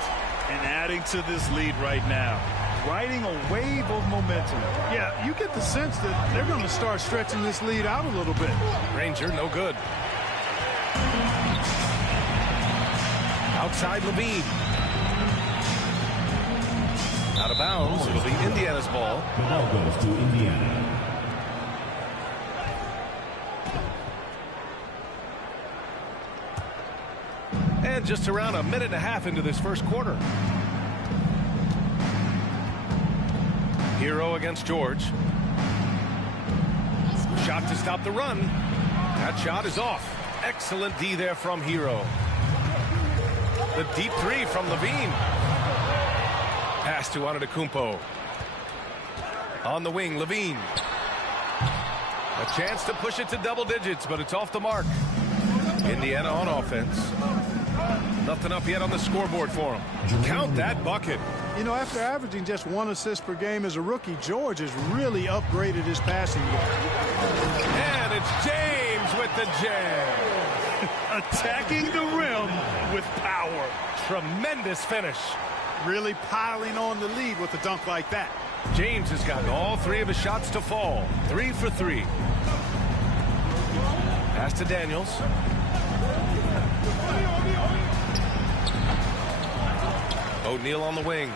And adding to this lead right now. Riding a wave of momentum. Yeah, you get the sense that they're going to start stretching this lead out a little bit. Ranger, no good. Outside Levine. Out of bounds. It'll be Indiana's ball. The ball goes to Indiana. And just around a minute and a half into this first quarter. Herro against George. Shot to stop the run. That shot is off. Excellent D there from Herro. The deep three from Levine. Pass to Antetokounmpo. On the wing, Levine. A chance to push it to double digits, but it's off the mark. Indiana on offense. Nothing up yet on the scoreboard for him. Count that bucket. You know, after averaging just 1 assist per game as a rookie, George has really upgraded his passing game. And it's James with the jam. Attacking the rim with power. Tremendous finish. Really piling on the lead with a dunk like that. James has gotten all 3 of his shots to fall. 3 for 3. Pass to Daniels. O'Neal on the wing.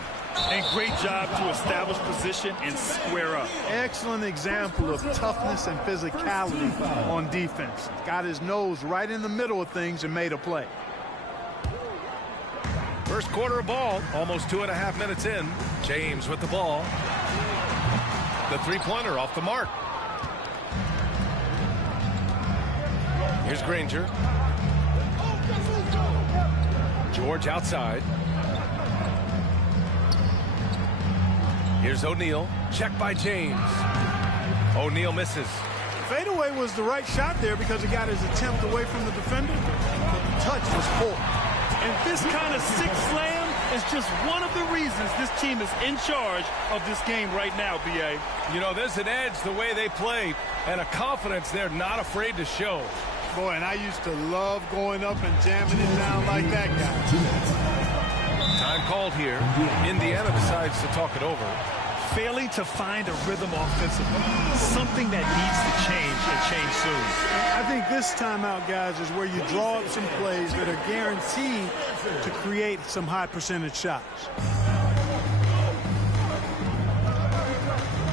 And great job to establish position and square up. Excellent example of toughness and physicality on defense. Got his nose right in the middle of things and made a play. First quarter of ball, almost 2.5 minutes in. James with the ball. The three-pointer off the mark. Here's Granger. George outside. Here's O'Neal. Check by James. O'Neal misses. Fadeaway was the right shot there because he got his attempt away from the defender, but the touch was poor. And this kind of sick slam is just one of the reasons this team is in charge of this game right now, B.A. You know, there's an edge the way they play and a confidence they're not afraid to show. Boy, and I used to love going up and jamming it down like that guy. Time called here. Indiana decides to talk it over. Failing to find a rhythm offensively. Something that needs to change and change soon. I think this timeout, guys, is where you draw up some plays that are guaranteed to create some high percentage shots.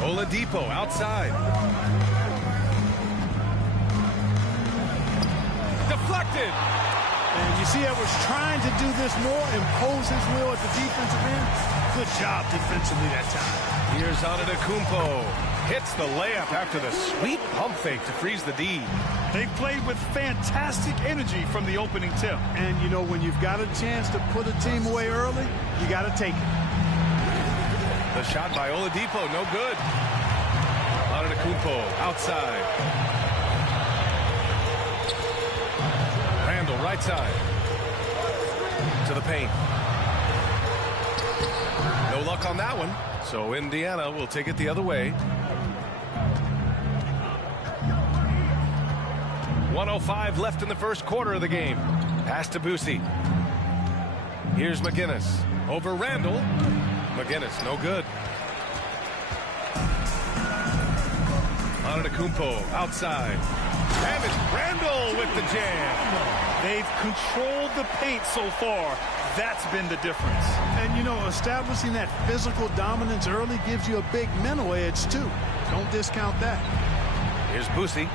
Oladipo outside. Deflected. And you see Edwards trying to do this more, impose his will at the defensive end. Good job defensively that time. Here's Antetokounmpo. Hits the layup after the sweet pump fake to freeze the D. They played with fantastic energy from the opening tip. And, you know, when you've got a chance to put a team away early, you got to take it. The shot by Oladipo, no good. Antetokounmpo outside. Randall right side. To the paint. No luck on that one. So Indiana will take it the other way. 1:05 left in the first quarter of the game. Pass to Boosie. Here's McGinnis. Over Randall. McGinnis, no good. Antetokounmpo outside. And it's Randall with the jam. They've controlled the paint so far. That's been the difference. And, you know, establishing that physical dominance early gives you a big mental edge, too. Don't discount that. Here's Boosie.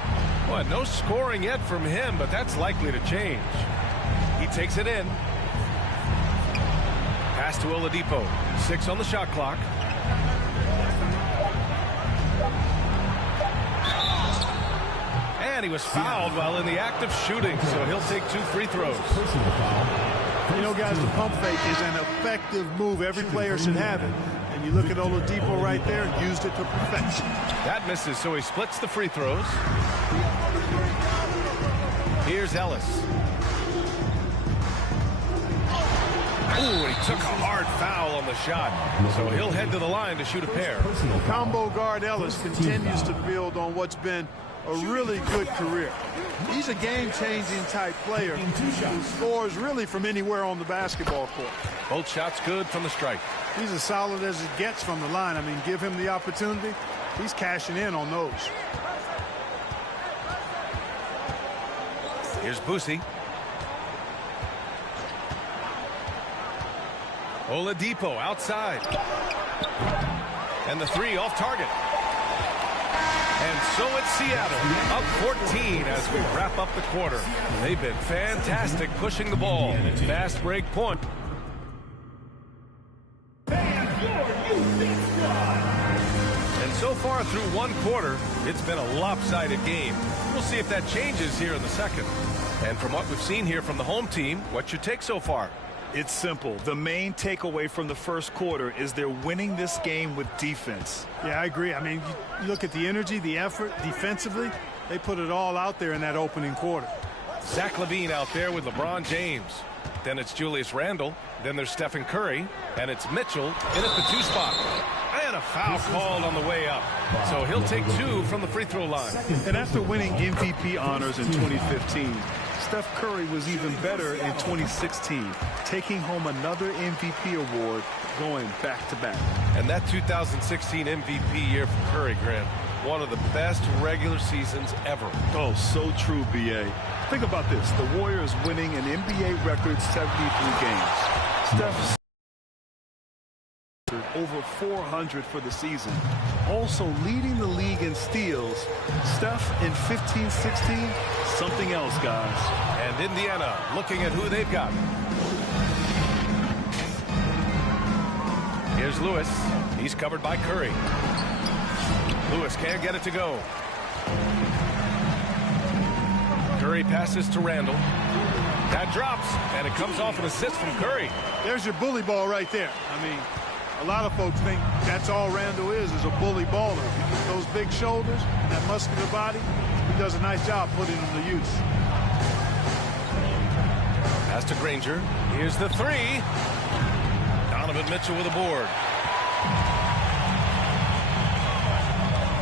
Well, no scoring yet from him, but that's likely to change. He takes it in. Pass to Oladipo. 6 on the shot clock. And he was fouled while in the act of shooting, so he'll take 2 free throws. You know, guys, the pump fake is an effective move. Every player should have it. And you look at Oladipo right there and used it to perfection. That misses, so he splits the free throws. Here's Ellis. Ooh, he took a hard foul on the shot, so he'll head to the line to shoot a pair. Combo guard Ellis continues to build on what's been a really good career. He's a game-changing type player. He scores really from anywhere on the basketball court. Both shots good from the stripe. He's as solid as it gets from the line. I mean, give him the opportunity, he's cashing in on those. Here's Boosie. Oladipo outside. And the 3 off target. And so it's Seattle, up 14 as we wrap up the quarter. They've been fantastic pushing the ball. Fast break point. And so far through 1 quarter, it's been a lopsided game. We'll see if that changes here in the second. And from what we've seen here from the home team, what's your take so far? It's simple. The main takeaway from the first quarter is they're winning this game with defense. Yeah, I agree. I mean, you look at the energy, the effort defensively, they put it all out there in that opening quarter. Zach LaVine out there with LeBron James. Then it's Julius Randle. Then there's Stephen Curry. And it's Mitchell in at the 2 spot. And a foul called on the way up. So he'll take 2 from the free throw line. And after winning MVP honors in 2015, Steph Curry was even better in 2016, taking home another MVP award, going back-to-back. And that 2016 MVP year for Curry, Grant, one of the best regular seasons ever. Oh, so true, B.A. Think about this. The Warriors winning an NBA record 73 games. Steph over 400 for the season. Also leading the league in steals. Steph in 15-16, something else, guys. And Indiana looking at who they've got. Here's Lewis. He's covered by Curry. Lewis can't get it to go. Curry passes to Randle. That drops, and it comes off an assist from Curry. There's your bully ball right there. I mean, a lot of folks think that's all Randle is a bully baller. Those big shoulders and that muscular body, he does a nice job putting them to use. Pass to Granger. Here's the 3. Donovan Mitchell with a board.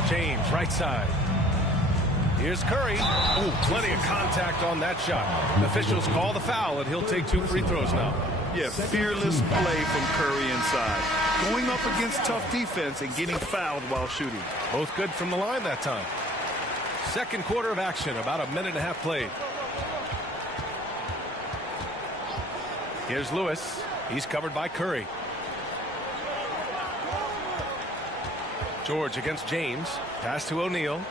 James, right side. Here's Curry. Ooh, plenty of contact on that shot. Officials call the foul, and he'll take 2 free throws now. Yeah, fearless play from Curry inside. Going up against tough defense and getting fouled while shooting. Both good from the line that time. Second quarter of action, about a minute and a half played. Here's Lewis. He's covered by Curry. George against James. Pass to O'Neal.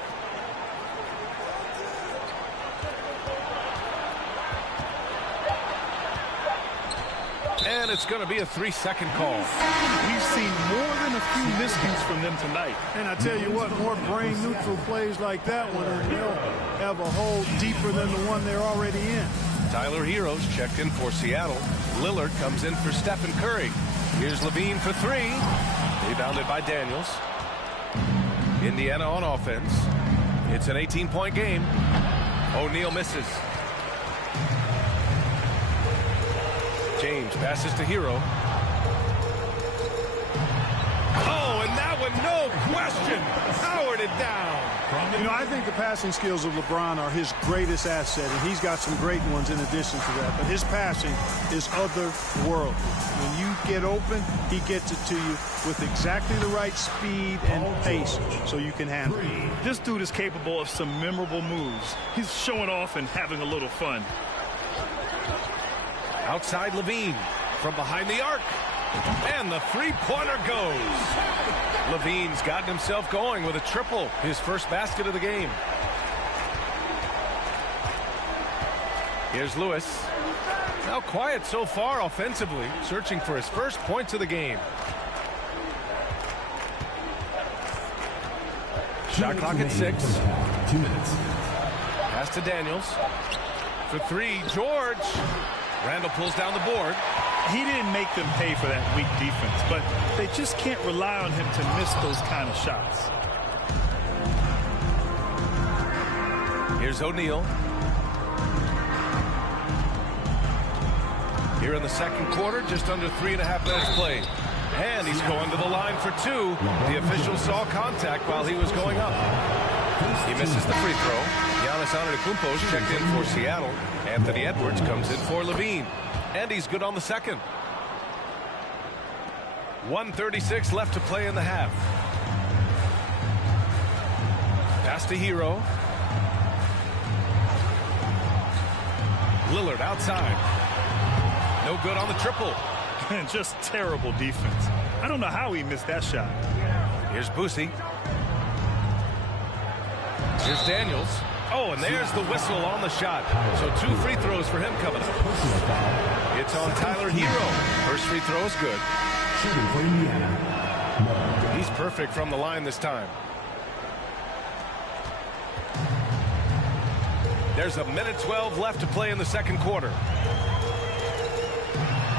And it's going to be a 3-second call. We've seen more than a few miscues from them tonight. And I tell you what, more brain-neutral plays like that one, and they'll have a hole deeper than the one they're already in. Tyler Herro's checked in for Seattle. Lillard comes in for Stephen Curry. Here's LaVine for 3. Rebounded by Daniels. Indiana on offense. It's an 18-point game. O'Neal misses. James passes to Herro. Oh, and that one, no question, powered it down. You know, I think the passing skills of LeBron are his greatest asset, and he's got some great ones in addition to that. But his passing is otherworldly. When you get open, he gets it to you with exactly the right speed and pace so you can handle it. This dude is capable of some memorable moves. He's showing off and having a little fun. Outside LaVine from behind the arc. And the three-pointer goes. LaVine's gotten himself going with a triple, his first basket of the game. Here's Lewis. Now quiet so far offensively, searching for his first points of the game. Shot clock at 6. 2 minutes. Pass to Daniels. For 3, George. Randall pulls down the board. He didn't make them pay for that weak defense, but they just can't rely on him to miss those kind of shots. Here's O'Neal. Here in the second quarter, just under 3.5 minutes played. And he's going to the line for 2. The official saw contact while he was going up. He misses the free throw. Giannis Antetokounmpo is checked in for Seattle. Anthony Edwards comes in for Levine. And he's good on the second. 1:36 left to play in the half. Pass to Herro. Lillard outside. No good on the triple. Just terrible defense. I don't know how he missed that shot. Here's Boosie. Here's Daniels. Oh, and there's the whistle on the shot. So 2 free throws for him coming up. It's on Tyler Herro. First free throw is good. He's perfect from the line this time. There's 1:12 left to play in the second quarter.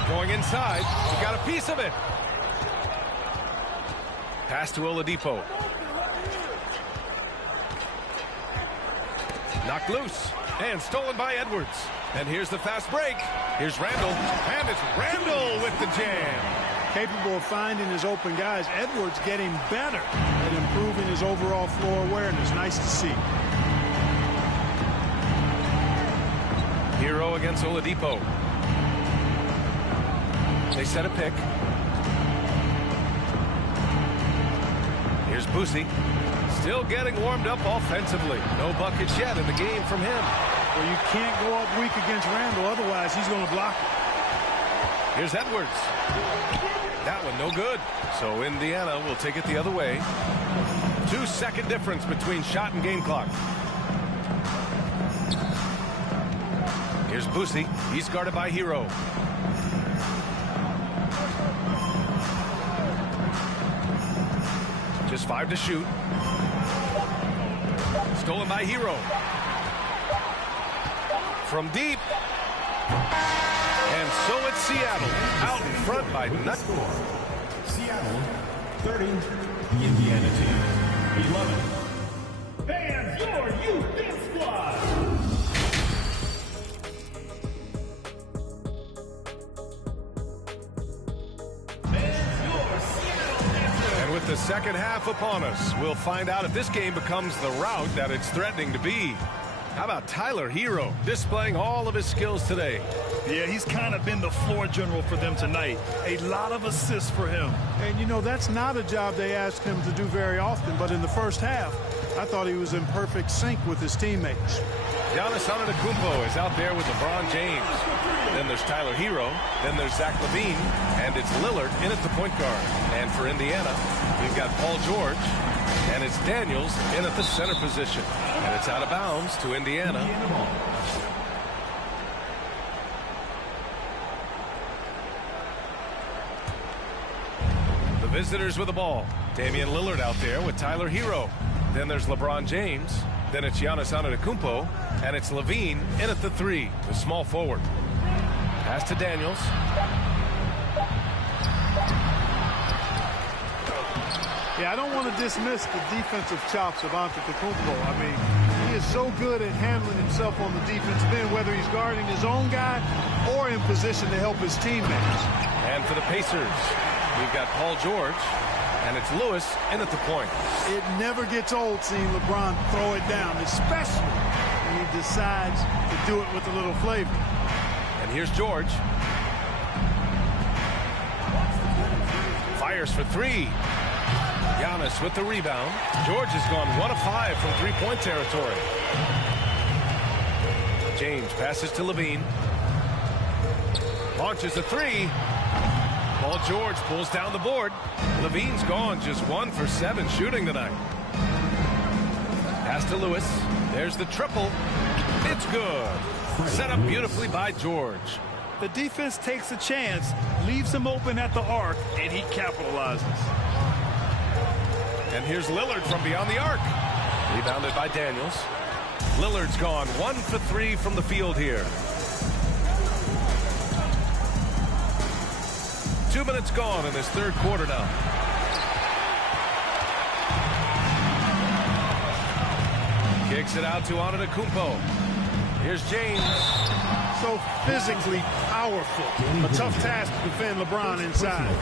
Going inside. He got a piece of it. Pass to Oladipo. Knocked loose. And stolen by Edwards. And here's the fast break. Here's Randall. And it's Randall with the jam. Capable of finding his open guys. Edwards getting better at improving his overall floor awareness. Nice to see. Herro against Oladipo. They set a pick. Here's Boosie. Still getting warmed up offensively. No buckets yet in the game from him. Well, you can't go up weak against Randall. Otherwise, he's going to block it. Here's Edwards. That one no good. So Indiana will take it the other way. 2-second difference between shot and game clock. Here's Boosie. He's guarded by Herro. Just 5 to shoot. Stolen by Herro. From deep. And so it's Seattle. Out in front by nothing. Seattle 30. The Indiana team 11. Fans, your youth dance squad. With the second half upon us, we'll find out if this game becomes the rout that it's threatening to be. How about Tyler Herro displaying all of his skills today? Yeah, he's kind of been the floor general for them tonight. A lot of assists for him. And, you know, that's not a job they ask him to do very often. But in the first half, I thought he was in perfect sync with his teammates. Giannis Antetokounmpo is out there with LeBron James. Then there's Tyler Herro. Then there's Zach LaVine. And it's Lillard in at the point guard. And for Indiana, we've got Paul George. And it's Daniels in at the center position. And it's out of bounds to Indiana. The visitors with the ball. Damian Lillard out there with Tyler Herro. Then there's LeBron James. Then it's Giannis Antetokounmpo. And it's LaVine in at the 3, the small forward. Pass to Daniels. Yeah, I don't want to dismiss the defensive chops of Antetokounmpo. I mean, he is so good at handling himself on the defensive end, whether he's guarding his own guy or in position to help his teammates. And for the Pacers, we've got Paul George, and it's Lewis in at the point. It never gets old seeing LeBron throw it down, especially when he decides to do it with a little flavor. And here's George. Fires for 3. Giannis with the rebound. George has gone 1 of 5 from three-point territory. James passes to LaVine. Launches a 3. Paul George pulls down the board. LaVine's gone just 1 for 7 shooting tonight. Pass to Lewis. There's the triple. It's good. Set up beautifully by George. The defense takes a chance, leaves him open at the arc, and he capitalizes. And here's Lillard from beyond the arc. Rebounded by Daniels. Lillard's gone 1 for 3 from the field here. 2 minutes gone in this third quarter now. Kicks it out to Antetokounmpo. Here's James. So physically powerful. A tough task to defend LeBron inside.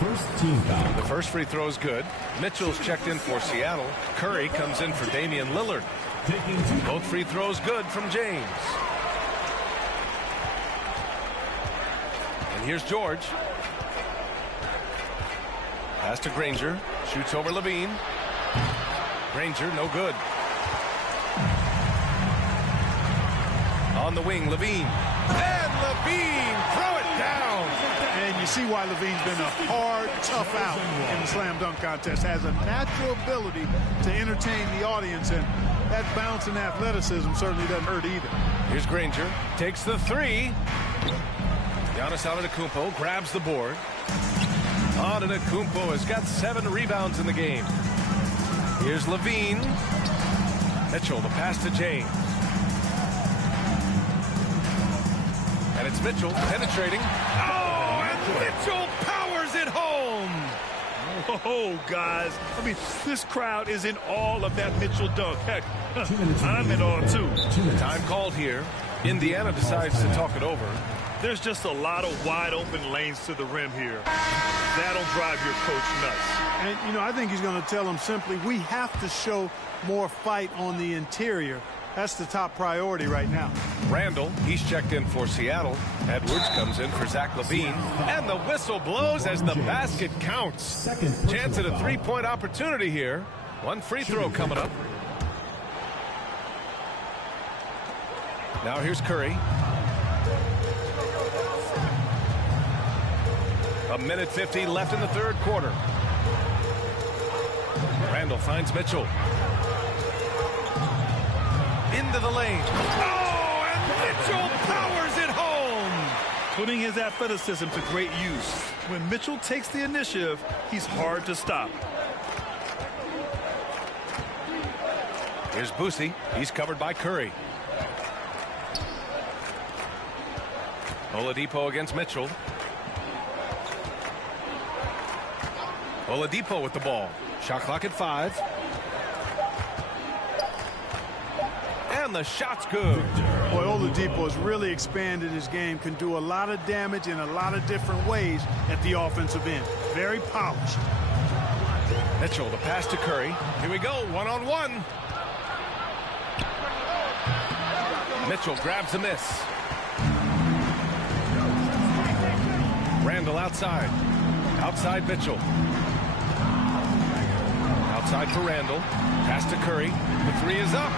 First team foul. The first free throw is good. Mitchell's checked in for Seattle. Curry comes in for Damian Lillard. Both free throws good from James. And here's George. Pass to Granger. Shoots over Levine. Granger, no good. On the wing, Levine. And Levine, throw it down. And you see why Levine's been a hard, tough out in the slam dunk contest. Has a natural ability to entertain the audience, and that bounce and athleticism certainly doesn't hurt either. Here's Granger. Takes the three. Giannis Antetokounmpo grabs the board. Antetokounmpo has got 7 rebounds in the game. Here's Levine. Mitchell, the pass to James. And it's Mitchell penetrating. Oh, and Mitchell powers it home. Oh, guys. I mean, this crowd is in awe of that Mitchell dunk. Heck, I'm in awe, too. Time called here. Indiana decides to talk it over. There's just a lot of wide open lanes to the rim here. That'll drive your coach nuts. And, you know, I think he's going to tell them simply, we have to show more fight on the interior. That's the top priority right now. Randall, he's checked in for Seattle. Edwards comes in for Zach LaVine. And the whistle blows as the basket counts. Chance at a three-point opportunity here. One free throw coming up. Now here's Curry. A minute 50 left in the third quarter. Randall finds Mitchell. Into the lane. Oh, and Mitchell powers it home. Putting his athleticism to great use. When Mitchell takes the initiative, he's hard to stop. Here's Boosie. He's covered by Curry. Oladipo against Mitchell. Oladipo with the ball. Shot clock at 5. And the shot's good. Boy, Oladipo has really expanded his game. Can do a lot of damage in a lot of different ways at the offensive end. Very polished. Mitchell, the pass to Curry. Here we go, one-on-one. Mitchell grabs a miss. Randall outside. Outside Mitchell. Outside for Randall. Pass to Curry. The three is up.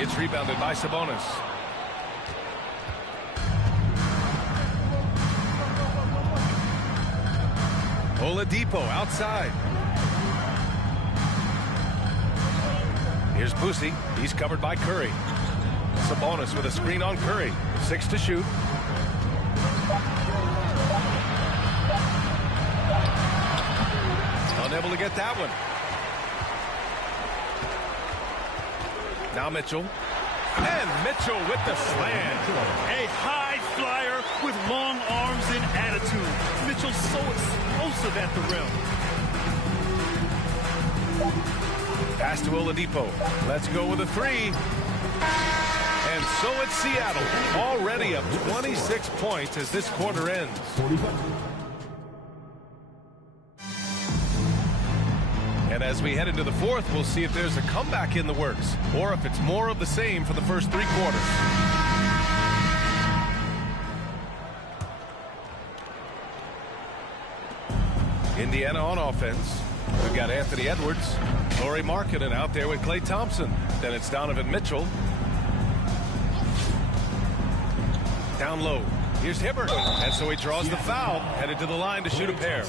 It's rebounded by Sabonis. Oladipo outside. Here's Boosie. He's covered by Curry. Sabonis with a screen on Curry. 6 to shoot. Unable to get that one. Now Mitchell. And Mitchell with the slam. A high flyer with long arms and attitude. Mitchell's so explosive at the rim. Pass to Oladipo. Let's go with a three. And so it's Seattle. Already up 26 points as this quarter ends. And as we head into the fourth, we'll see if there's a comeback in the works or if it's more of the same for the first 3 quarters. Indiana on offense. We've got Anthony Edwards, Lauri Markkanen out there with Klay Thompson. Then it's Donovan Mitchell. Down low. Here's Hibbert. And so he draws the foul, headed to the line to shoot a pair.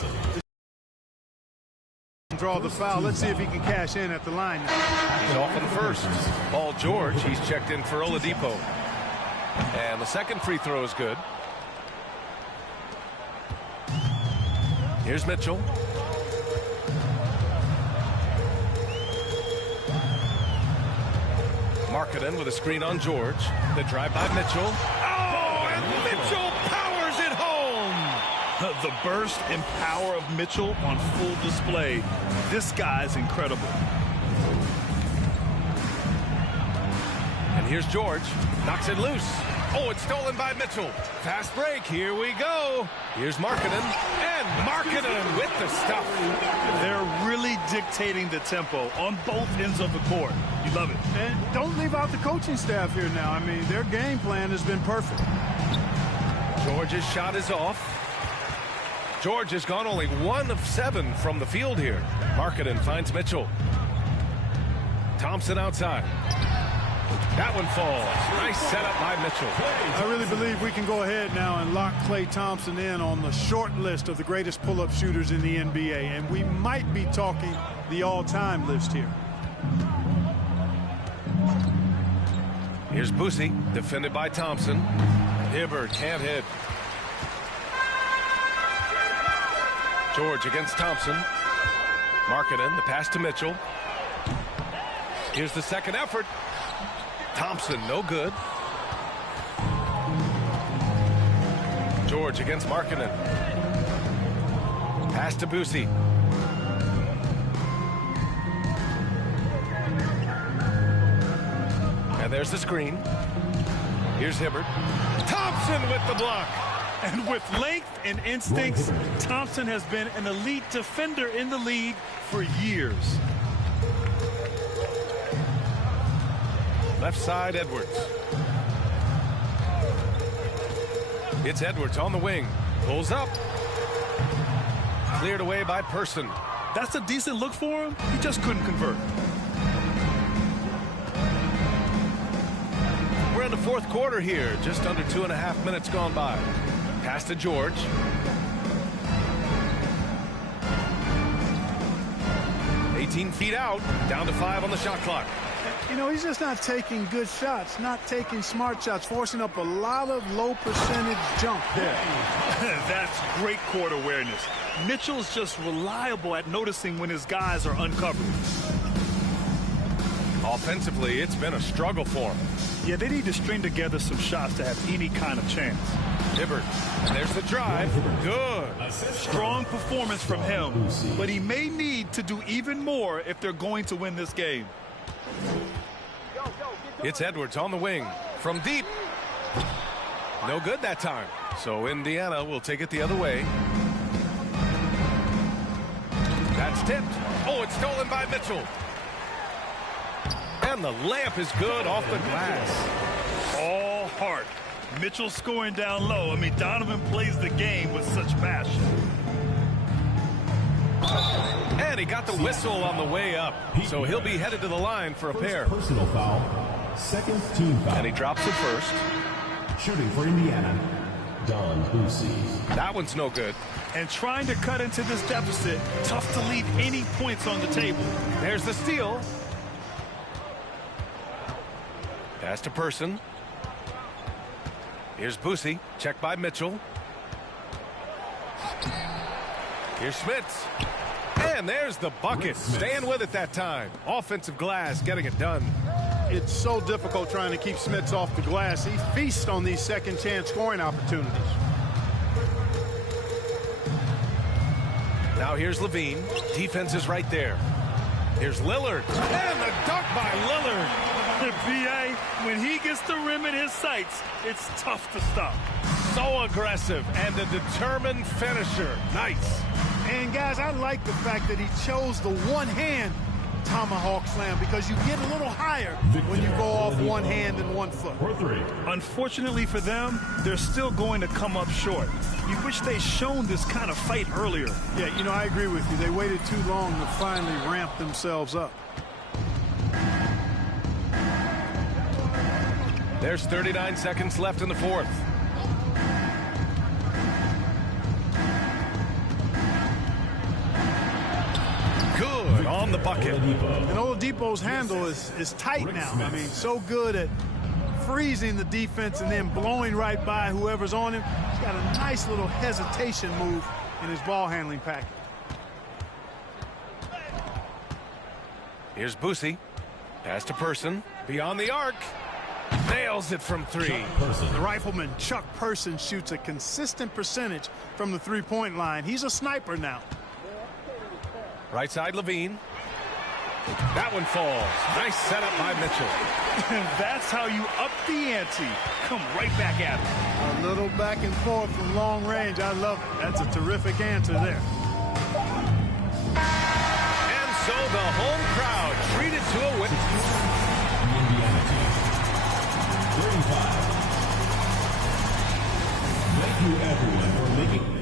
Draw the foul. Let's see if he can cash in at the line. He's off on the first. Paul George, he's checked in for Oladipo. And the second free throw is good. Here's Mitchell. Markkanen with a screen on George. The drive by Mitchell. Oh, and Mitchell powers it home. The burst and power of Mitchell on full display. This guy's incredible. And here's George. Knocks it loose. Oh, it's stolen by Mitchell. Fast break. Here we go. Here's Markkanen. And Markkanen with the stuff. They're really dictating the tempo on both ends of the court. You love it. And don't leave out the coaching staff here now. I mean, their game plan has been perfect. George's shot is off. George has gone only 1 of 7 from the field here. Markkanen finds Mitchell. Thompson outside. That one falls. Nice setup by Mitchell. I really believe we can go ahead now and lock Klay Thompson in on the short list of the greatest pull-up shooters in the NBA. And we might be talking the all-time list here. Here's Boosie, defended by Thompson. Hibbert can't hit. George against Thompson. Markkanen, the pass to Mitchell. Here's the second effort. Thompson, no good. George against Markkanen. Pass to Boosie. And there's the screen. Here's Hibbert. Thompson with the block. And with length and instincts, Thompson has been an elite defender in the league for years. Left side, Edwards. It's Edwards on the wing. Pulls up. Cleared away by Person. That's a decent look for him. He just couldn't convert. We're in the fourth quarter here. Just under 2.5 minutes gone by. Pass to George. Feet out, down to 5 on the shot clock. You know, he's just not taking good shots, not taking smart shots, forcing up a lot of low percentage jump there. That's great court awareness. Mitchell's just reliable at noticing when his guys are uncovered. Offensively, it's been a struggle for him. Yeah, they need to string together some shots to have any kind of chance. Hibbert, there's the drive. Good. Strong performance from him, but he may need to do even more if they're going to win this game. It's Edwards on the wing from deep. No good that time. So Indiana will take it the other way. That's tipped. Oh, it's stolen by Mitchell. And the layup is good off the glass. All heart. Mitchell scoring down low. I mean, Donovan plays the game with such passion. And he got the whistle on the way up. So he'll be headed to the line for a pair. Personal foul. Second team foul. And he drops it first. Shooting for Indiana, Don Boosie. That one's no good. And trying to cut into this deficit, tough to leave any points on the table. There's the steal. Pass to Person. Here's Boosie. Checked by Mitchell. Here's Schmitz. And there's the bucket. Staying with it that time. Offensive glass getting it done. It's so difficult trying to keep Smits off the glass. He feasts on these second chance scoring opportunities. Now here's Levine. Defense is right there. Here's Lillard. And the dunk by Lillard. The PA, when he gets the rim in his sights, it's tough to stop. So aggressive and a determined finisher. Nice. And guys, I like the fact that he chose the one-hand tomahawk slam because you get a little higher when you go off one hand and 1 foot. Unfortunately for them, they're still going to come up short. You wish they'd shown this kind of fight earlier. Yeah, you know, I agree with you. They waited too long to finally ramp themselves up. There's 39 seconds left in the fourth. Good on the bucket. And Oladipo's handle is tight now. I mean, so good at freezing the defense and then blowing right by whoever's on him. He's got a nice little hesitation move in his ball handling package. Here's Boosie. Pass to Person. Beyond the arc. Nails it from three. The rifleman Chuck Person shoots a consistent percentage from the three-point line. He's a sniper now. Right side, Levine. That one falls. Nice setup by Mitchell. That's how you up the ante. Come right back at him. A little back and forth from long range. I love it. That's a terrific answer there. And so the home crowd treated to a win. Indiana team. 35. Thank you everyone for making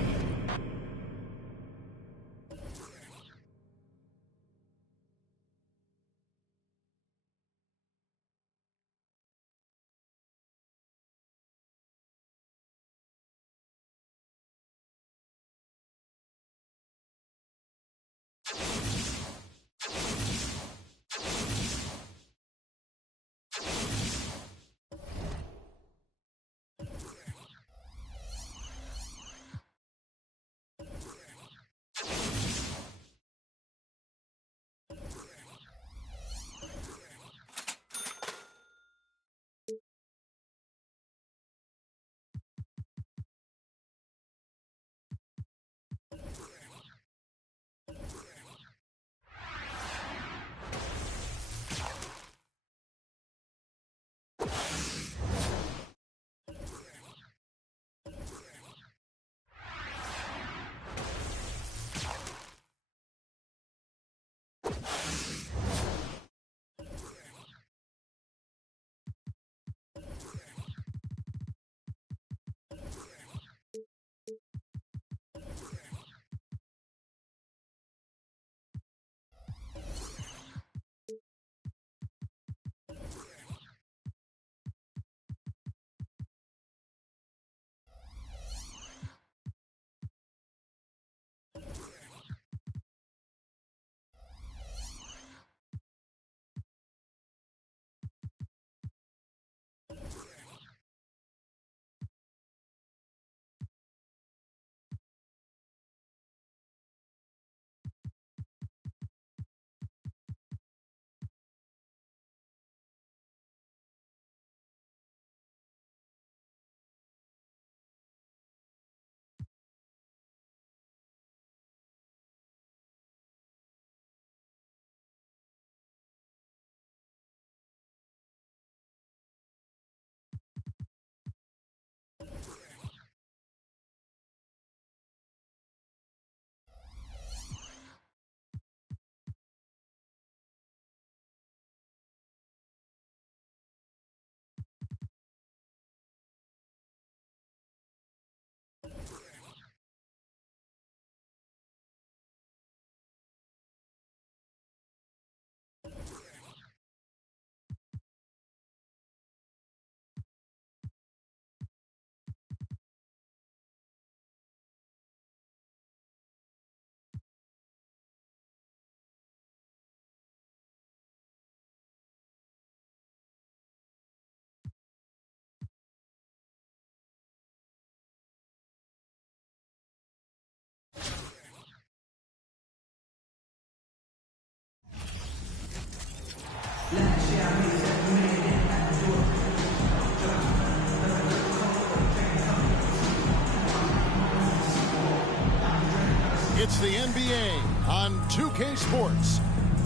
It's the NBA on 2K Sports.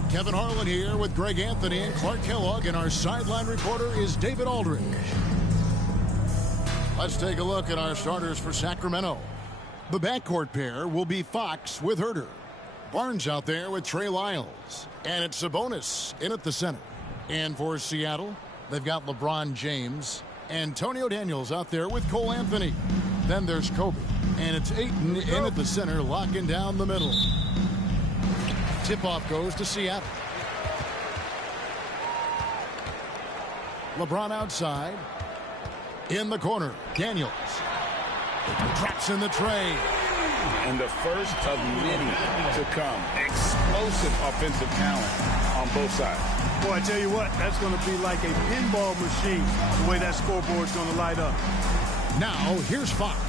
Kevin Harlan here with Greg Anthony and Clark Kellogg, and our sideline reporter is David Aldridge. Let's take a look at our starters for Sacramento. The backcourt pair will be Fox with Herro. Barnes out there with Trey Lyles. And it's Sabonis in at the center. And for Seattle, they've got LeBron James. Antonio Daniels out there with Cole Anthony. Then there's Kobe. And it's Ayton in at the center, locking down the middle. Tip-off goes to Seattle. LeBron outside. In the corner, Daniels. Drops in the tray. And the first of many to come. Explosive offensive talent. on both sides. Boy, I tell you what, that's going to be like a pinball machine, the way that scoreboard's going to light up. Now, here's Fox.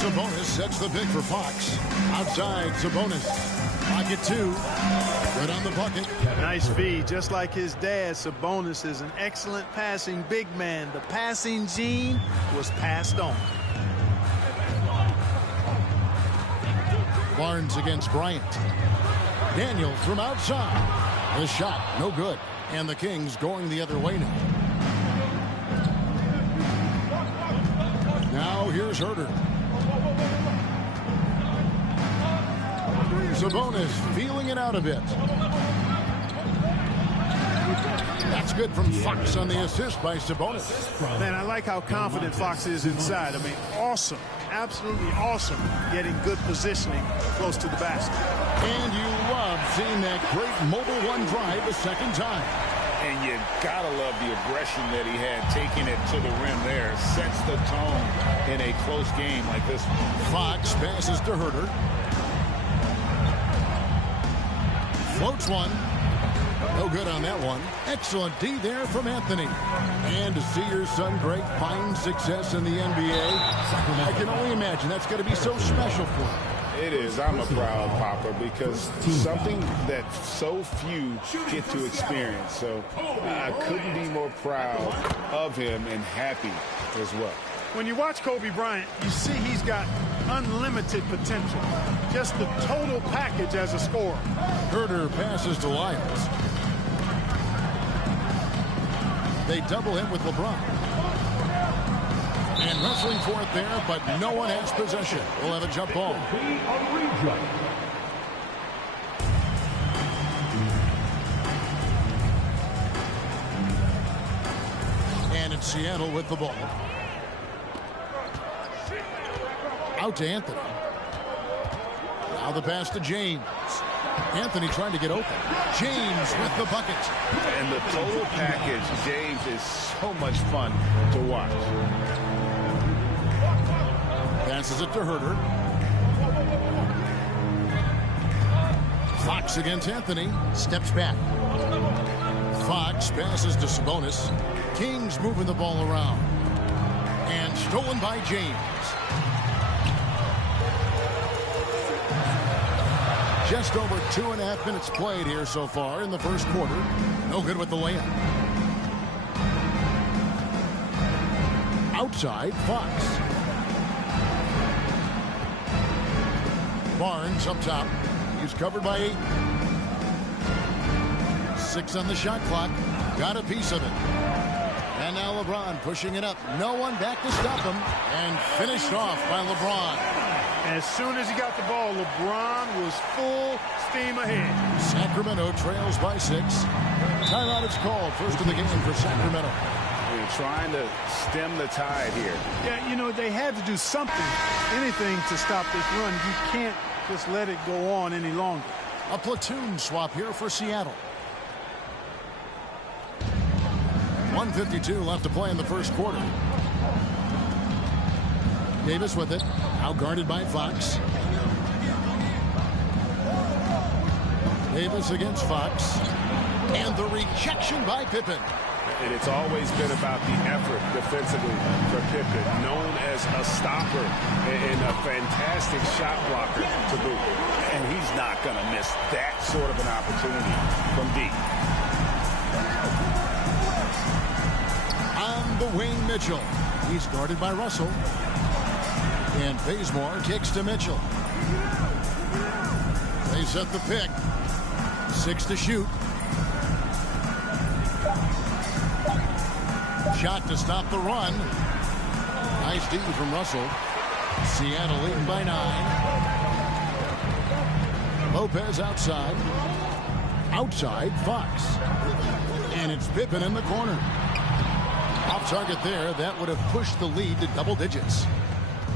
Sabonis sets the pick for Fox. Outside, Sabonis. Pocket 2. Right on the bucket. Nice feed. Just like his dad, Sabonis is an excellent passing big man. The passing gene was passed on. Barnes against Bryant. Daniels from outside. The shot, no good. And the Kings going the other way now. Now here's Herro. Sabonis feeling it out a bit. That's good from Fox on the assist by Sabonis. Man, I like how confident Fox is inside. I mean, awesome. Absolutely awesome getting good positioning close to the basket. And you love seeing that great mobile one drive a second time. And you gotta love the aggression that he had taking it to the rim there. Sets the tone in a close game like this one. Fox passes to Herro. Floats one. No good on that one. Excellent D there from Anthony. And to see your son Greg find success in the NBA, I can only imagine that's going to be so special for him. It is. I'm a proud papa because something that so few get to experience. So I couldn't be more proud of him and happy as well. When you watch Kobe Bryant, you see he's got unlimited potential. Just the total package as a scorer. Herro passes to Lyles. They double him with LeBron. And wrestling for it there, but no one has possession. We'll have a jump ball. And it's Seattle with the ball. Out to Anthony. Now the pass to James. Anthony trying to get open. James with the bucket. And the total package, James, is so much fun to watch. Passes it to Herro. Fox against Anthony. Steps back. Fox passes to Sabonis. Kings moving the ball around. And stolen by James. Just over 2.5 minutes played here so far in the first quarter. No good with the layup. Outside, Fox. Barnes up top. He's covered by 8. 6 on the shot clock. Got a piece of it. And now LeBron pushing it up. No one back to stop him. And finished off by LeBron. As soon as he got the ball, LeBron was full steam ahead. Sacramento trails by 6. Timeout is called. First of the game for Sacramento. We're trying to stem the tide here. Yeah, you know, they had to do something, anything to stop this run. You can't just let it go on any longer. A platoon swap here for Seattle. 1:52 left to play in the first quarter. Davis with it. Now guarded by Fox. Davis against Fox. And the rejection by Pippen. And it's always been about the effort defensively for Pippen, known as a stopper and a fantastic shot blocker to boot. And he's not going to miss that sort of an opportunity from deep. On the wing, Mitchell. He's guarded by Russell. And Bazemore kicks to Mitchell. They set the pick. 6 to shoot. Shot to stop the run. Nice D from Russell. Seattle leading by 9. Lopez outside. Outside, Fox. And it's Pippen in the corner. Off target there. That would have pushed the lead to double digits.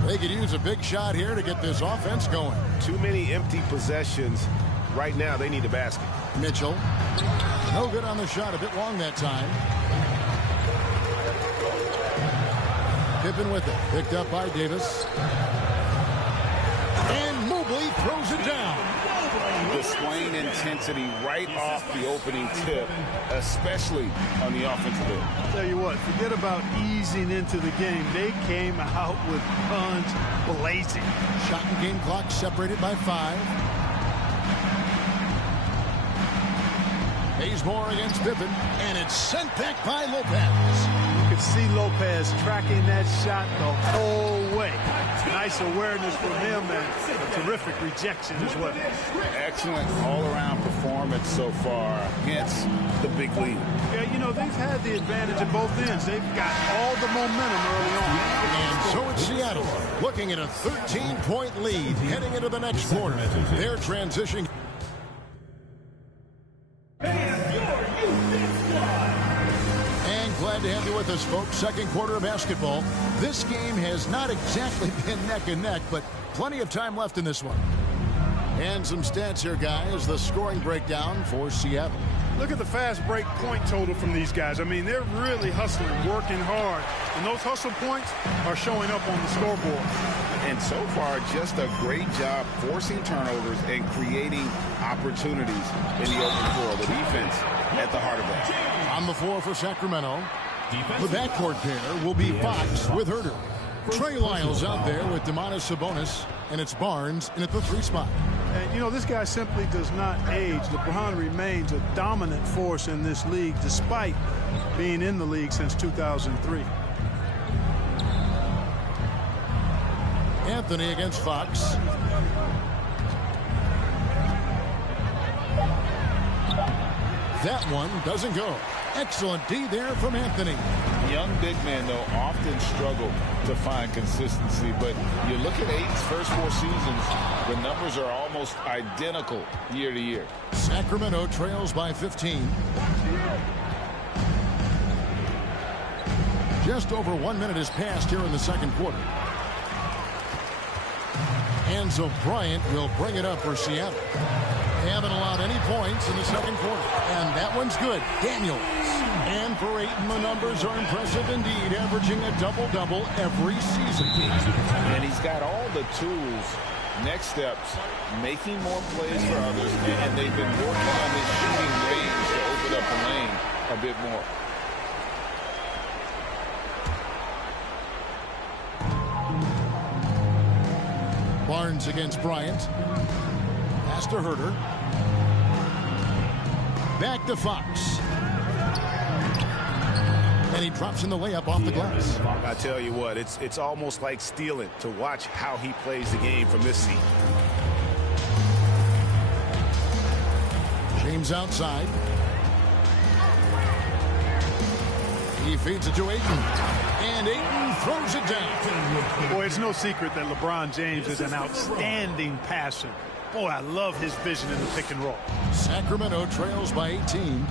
They could use a big shot here to get this offense going. Too many empty possessions. Right now, they need a basket. Mitchell. No good on the shot. A bit long that time. Pippen with it. Picked up by Davis. bringing intensity right off the opening tip, especially on the offensive end. I'll tell you what, forget about easing into the game. They came out with guns blazing. Shot and game clock separated by 5. Bazemore against Pippen, and it's sent back by Lopez. You could see Lopez tracking that shot the whole way. Nice awareness from him and a terrific rejection as well. Excellent all-around performance so far against the big lead. Yeah, you know, they've had the advantage at both ends. They've got all the momentum early on. And so it's Seattle looking at a 13-point lead heading into the next quarter. They're transitioning. Glad to have you with us, folks. Second quarter of basketball. This game has not exactly been neck and neck, but plenty of time left in this one. And some stats here, guys. The scoring breakdown for Seattle. Look at the fast break point total from these guys. I mean, they're really hustling, working hard. And those hustle points are showing up on the scoreboard. And so far, just a great job forcing turnovers and creating opportunities in the open floor. The defense at the heart of that. On the floor for Sacramento, the backcourt pair will be Fox with Herro. Trey Lyles out there with Domantas Sabonis, and it's Barnes in at the 3 spot. And, you know, this guy simply does not age. LeBron remains a dominant force in this league, despite being in the league since 2003. Anthony against Fox. That one doesn't go. Excellent D there from Anthony. Young big men, though, often struggle to find consistency, but you look at Ayton's first 4 seasons, the numbers are almost identical year to year. Sacramento trails by 15. Just over 1 minute has passed here in the second quarter. And so Bryant will bring it up for Seattle. They haven't allowed any points in the second quarter. And that one's good. Daniels. And for Ayton, the numbers are impressive indeed, averaging a double-double every season. And he's got all the tools. Next steps, making more plays for others. And they've been working on this shooting range to open up the lane a bit more. Barnes against Bryant. Pass to Herro. Back to Fox. And he drops in the layup off the glass. I tell you what, it's almost like stealing to watch how he plays the game from this seat. James outside. He feeds it to Ayton. And Ayton throws it down. Boy, it's no secret that LeBron James is an outstanding passer. Boy, I love his vision in the pick and roll. Sacramento trails by 18.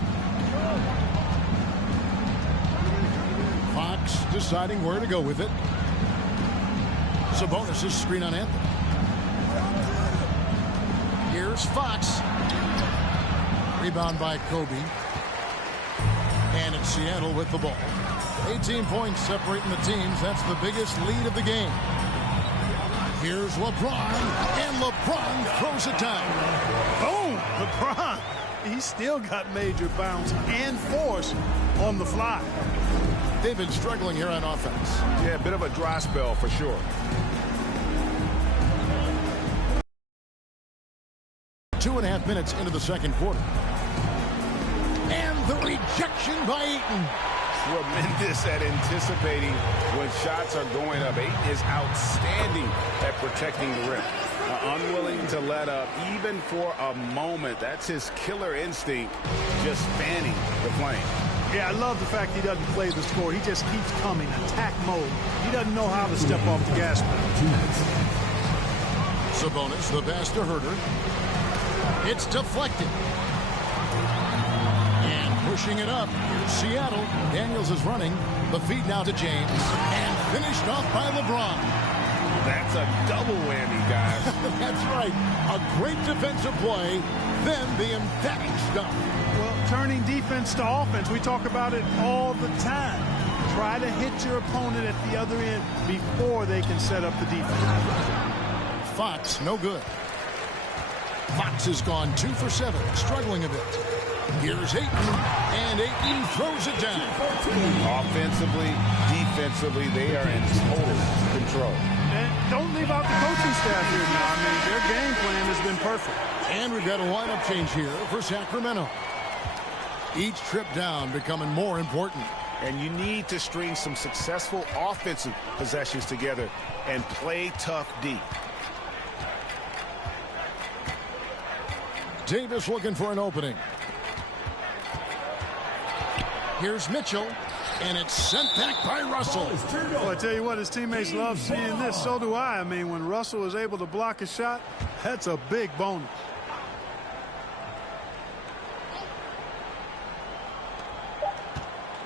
Fox deciding where to go with it. Sabonis' screen on Anthony. Here's Fox. Rebound by Kobe. And it's Seattle with the ball. 18 points separating the teams. That's the biggest lead of the game. Here's LeBron, and LeBron throws it down. Boom! LeBron, he's still got major bounce and force on the fly. They've been struggling here on offense. Yeah, a bit of a dry spell for sure. 2.5 minutes into the second quarter. And the rejection by Ayton. Tremendous at anticipating when shots are going up. Ayton is outstanding at protecting the rim. Unwilling to let up even for a moment. That's his killer instinct, just fanning the flame. Yeah, I love the fact he doesn't play the score. He just keeps coming, attack mode. He doesn't know how to step off the gas pedal. Sabonis, the pass to Herro. It's deflected. Pushing it up. Here's Seattle. Daniels is running. The feed now to James. And finished off by LeBron. That's a double whammy, guys. That's right. A great defensive play. Then the emphatic stuff. Well, turning defense to offense. We talk about it all the time. Try to hit your opponent at the other end before they can set up the defense. Fox, no good. Fox has gone 2 for 7, struggling a bit. Here's Ayton, and Ayton throws it down. Offensively, defensively, they are in total control. And don't leave out the coaching staff here now. I mean, their game plan has been perfect. And we've got a lineup change here for Sacramento. Each trip down becoming more important. And you need to string some successful offensive possessions together and play tough deep. Davis looking for an opening. Here's Mitchell, and it's sent back by Russell. Well, I tell you what, his teammates love seeing this. So do I. I mean, when Russell is able to block a shot, that's a big bonus.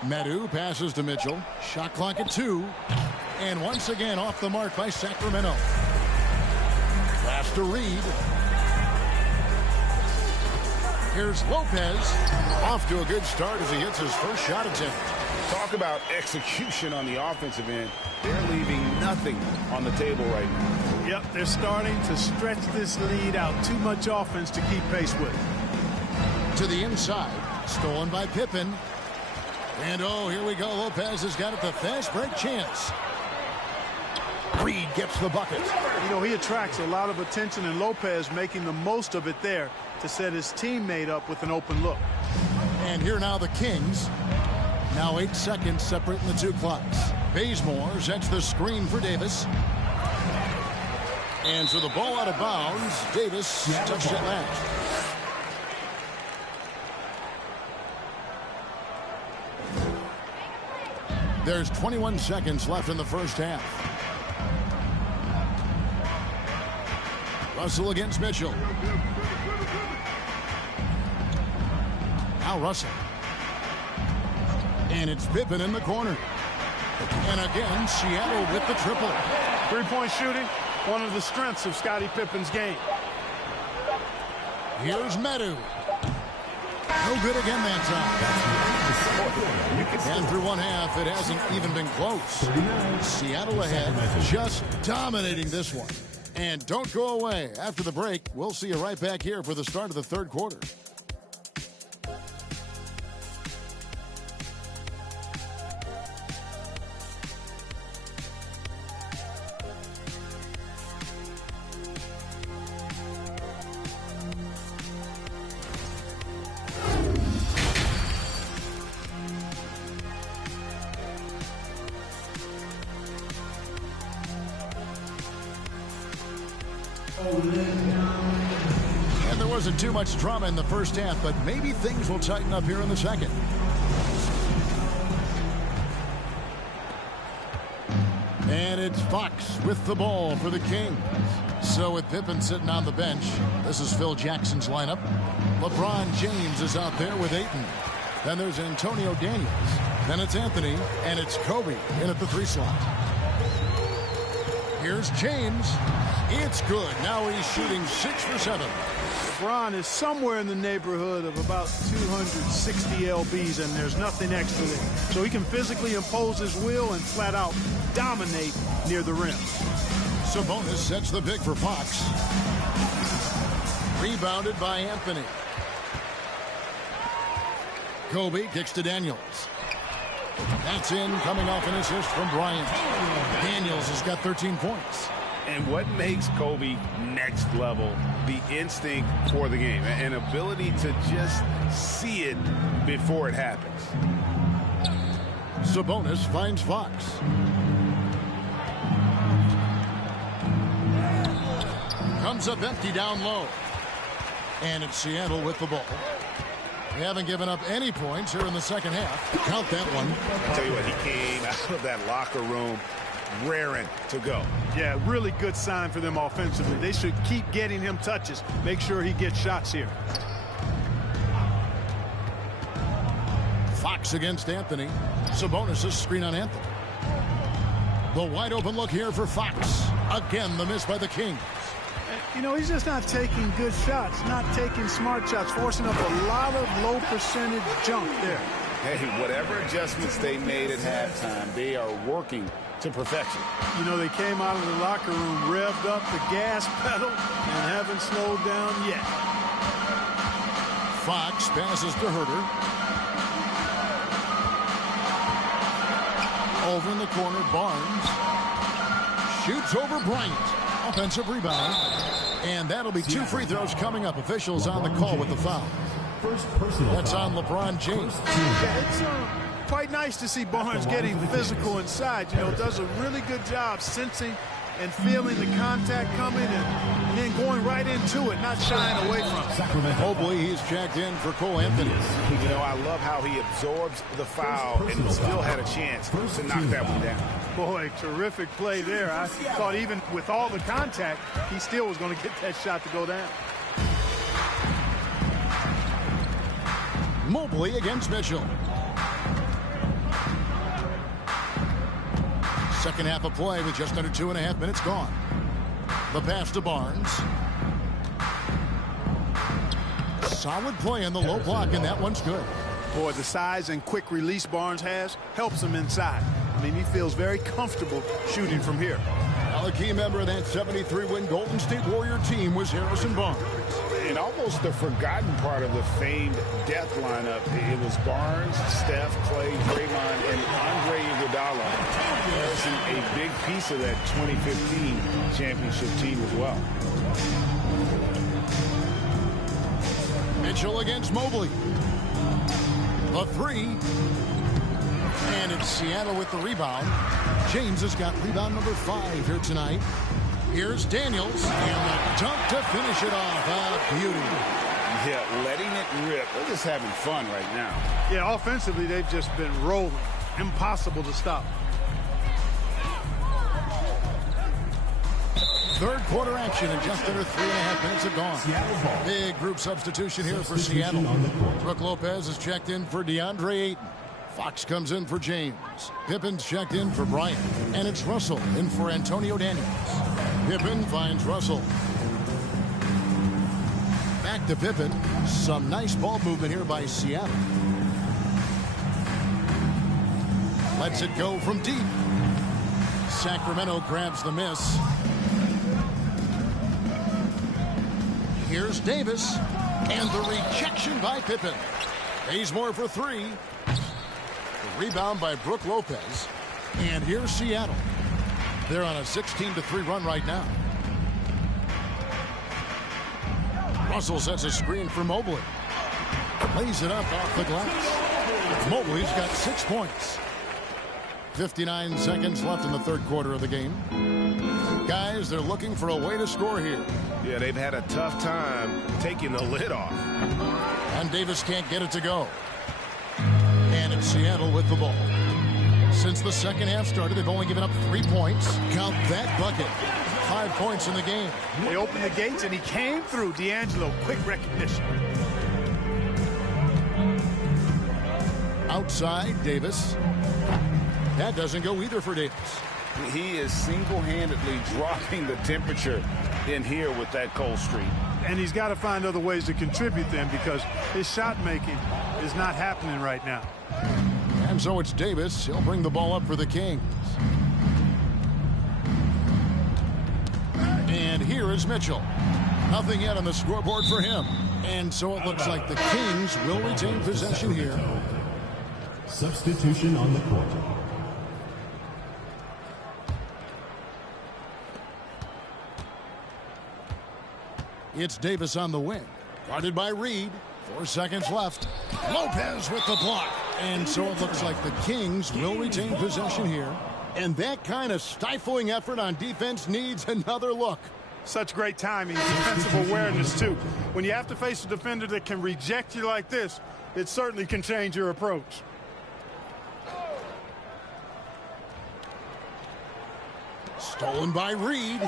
Medu passes to Mitchell. Shot clock at 2. And once again off the mark by Sacramento. Pass to Reed. Here's Lopez. Off to a good start as he hits his first shot attempt. Talk about execution on the offensive end. They're leaving nothing on the table right now. Yep, they're starting to stretch this lead out. Too much offense to keep pace with. To the inside. Stolen by Pippen. And oh, here we go. Lopez has got it, the fast break chance. Reed gets the bucket. You know, he attracts a lot of attention, and Lopez making the most of it there to set his teammate up with an open look. And here now the Kings. Now 8 seconds separating the two clocks. Bazemore sets the screen for Davis. And so the ball out of bounds. Davis touched it last. There's 21 seconds left in the first half. Russell against Mitchell. Now Russell. And it's Pippen in the corner. And again, Seattle with the triple. Three-point shooting, one of the strengths of Scottie Pippen's game. Here's Medu. No good again that time. And through one half, it hasn't even been close. Seattle ahead, just dominating this one. And don't go away. After the break, we'll see you right back here for the start of the third quarter. And there wasn't too much drama in the first half, but maybe things will tighten up here in the second. And it's Fox with the ball for the Kings. So with Pippen sitting on the bench, this is Phil Jackson's lineup. LeBron James is out there with Ayton. Then there's Antonio Daniels. Then it's Anthony, and it's Kobe in at the 3 slot. Here's James. It's good. Now he's shooting 6 for 7. LeBron is somewhere in the neighborhood of about 260 lbs, and there's nothing extra there. So he can physically impose his will and flat out dominate near the rim. Sabonis sets the pick for Fox. Rebounded by Anthony. Kobe kicks to Daniels. That's in, coming off an assist from Bryant. Daniels has got 13 points. And what makes Kobe next level? The instinct for the game. An ability to just see it before it happens. Sabonis finds Fox. Comes up empty down low. And it's Seattle with the ball. They haven't given up any points here in the second half. Count that one. I'll tell you what, he came out of that locker room raring to go. Yeah, really good sign for them offensively. They should keep getting him touches. Make sure he gets shots here. Fox against Anthony. Sabonis' screen on Anthony. The wide open look here for Fox. Again, the miss by the Kings. You know, he's just not taking good shots, not taking smart shots, forcing up a lot of low percentage jump there. Hey, whatever adjustments they made at halftime, they are working to perfection. You know, they came out of the locker room, revved up the gas pedal, and haven't slowed down yet. Fox passes to Herro. Over in the corner, Barnes shoots over Bryant. Offensive rebound. And that'll be 2 free throws coming up. Officials on the call with the foul. That's on LeBron James. Yeah, it's quite nice to see Barnes getting physical inside. You know, does a really good job sensing and feeling the contact coming and then going right into it, not shying away from it. Mobley, he's checked in for Cole Anthony. You know, I love how he absorbs the foul and still had a chance to knock that one down. Boy, terrific play there. I thought even with all the contact, he still was going to get that shot to go down. Mobley against Mitchell. Second half of play with just under 2.5 minutes gone. The pass to Barnes. Solid play in the low block, and that one's good. Boy, the size and quick release Barnes has helps him inside. I mean, he feels very comfortable shooting from here. Now, a key member of that 73-win Golden State Warrior team was Harrison Barnes. And almost the forgotten part of the famed death lineup, it was Barnes, Steph, Clay, Draymond, and Andre Iguodala. Harrison, a big piece of that 2015 championship team as well. Mitchell against Mobley. The three. And it's Seattle with the rebound. James has got rebound number 5 here tonight. Here's Daniels, and the dunk to finish it off. A beauty. Yeah, letting it rip. They're just having fun right now. Yeah, offensively, they've just been rolling. Impossible to stop. Third quarter action, and just under 3.5 minutes have gone. Big group substitution here for Seattle. Brook Lopez is checked in for DeAndre Ayton. Fox comes in for James. Pippen's checked in for Bryant. And it's Russell in for Antonio Daniels. Pippen finds Russell. Back to Pippen. Some nice ball movement here by Seattle. Lets it go from deep. Sacramento grabs the miss. Here's Davis. And the rejection by Pippen. Bazemore for 3. Rebound by Brook Lopez. And here's Seattle. They're on a 16-3 run right now. Russell sets a screen for Mobley. Lays it up off the glass. Mobley's got 6 points. 59 seconds left in the third quarter of the game. Guys, they're looking for a way to score here. Yeah, they've had a tough time taking the lid off. And Davis can't get it to go. And it's Seattle with the ball. Since the second half started, they've only given up 3 points. Count that bucket. 5 points in the game. They opened the gates, and he came through. D'Angelo, quick recognition. Outside, Davis. That doesn't go either for Davis. He is single-handedly dropping the temperature in here with that cold streak. And he's got to find other ways to contribute then, because his shot making is not happening right now. And so it's Davis. He'll bring the ball up for the Kings. And here is Mitchell. Nothing yet on the scoreboard for him. And so it looks like the Kings will retain possession here. Substitution on the court. It's Davis on the wing. Guarded by Reed. 4 seconds left. Lopez with the block. And so it looks like the Kings will retain possession here. And that kind of stifling effort on defense needs another look. Such great timing, defensive awareness, too. When you have to face a defender that can reject you like this, it certainly can change your approach. Stolen by Reed.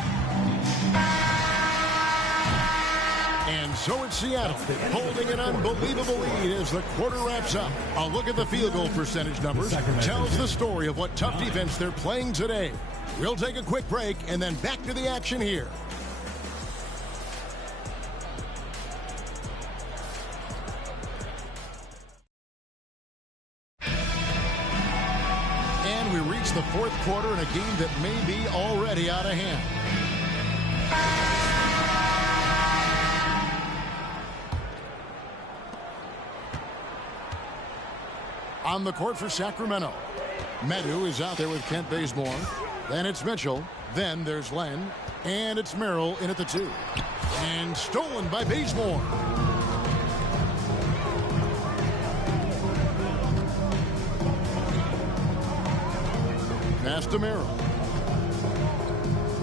And so it's Seattle holding an unbelievable lead as the quarter wraps up. A look at the field goal percentage numbers tells the story of what tough defense they're playing today. We'll take a quick break and then back to the action here. And we reach It's the fourth quarter in a game that may be already out of hand. On the court for Sacramento. Medu is out there with Kent Bazemore. Then it's Mitchell. Then there's Len. And it's Merrill in at the 2. And stolen by Bazemore. Pass to Merrill.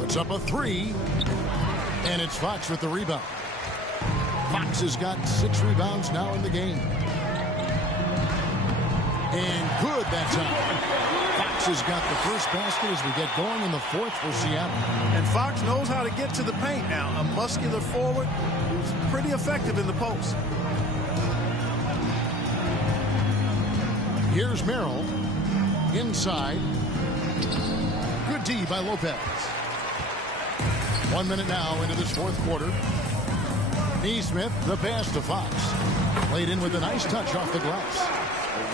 Puts up a 3. And it's Fox with the rebound. Fox has got 6 rebounds now in the game. And good that time. Fox has got the first basket as we get going in the fourth for Seattle. And Fox knows how to get to the paint now. A muscular forward who's pretty effective in the post. Here's Merrill. Inside. Good D by Lopez. 1 minute now into this fourth quarter. Neesmith, the pass to Fox. Played in with a nice touch off the glass.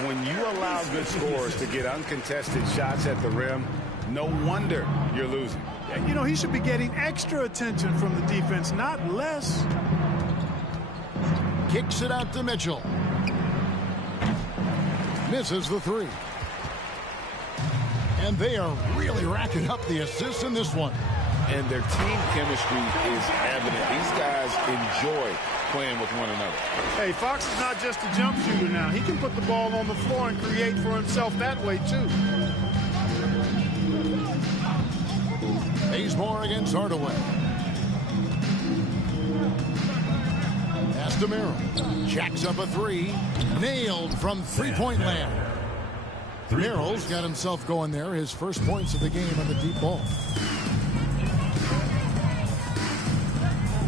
When you allow good scorers to get uncontested shots at the rim, no wonder you're losing. You know, he should be getting extra attention from the defense, not less. Kicks it out to Mitchell. Misses the 3. And they are really racking up the assists in this one. And their team chemistry is evident. These guys enjoy playing with one another. Hey, Fox is not just a jump shooter now. He can put the ball on the floor and create for himself that way, too. Bazemore against Hardaway. Pass to Merrill. Jacks up a 3. Nailed from three-point land. Merrill's got himself going there. His first points of the game on the deep ball.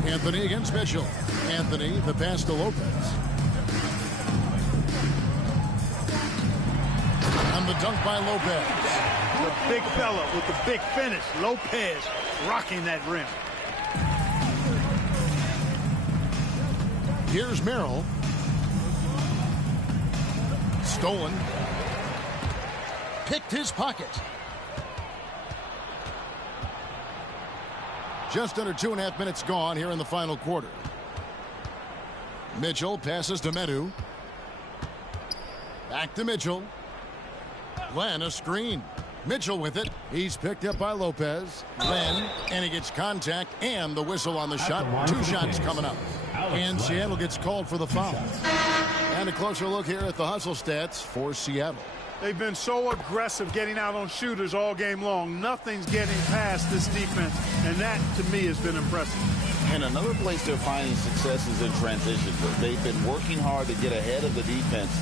Anthony against Mitchell. Anthony, the pass to Lopez. And the dunk by Lopez. The big fella with the big finish. Lopez rocking that rim. Here's Merrill. Stolen. Picked his pocket. Just under 2.5 minutes gone here in the final quarter. Mitchell passes to Medu. Back to Mitchell. Len, a screen. Mitchell with it. He's picked up by Lopez. Len, and he gets contact and the whistle on the shot. 2 shots coming up. And Seattle gets called for the foul. And a closer look here at the hustle stats for Seattle. They've been so aggressive getting out on shooters all game long. Nothing's getting past this defense, and that, to me, has been impressive. And another place they're finding success is in transition. They've been working hard to get ahead of the defense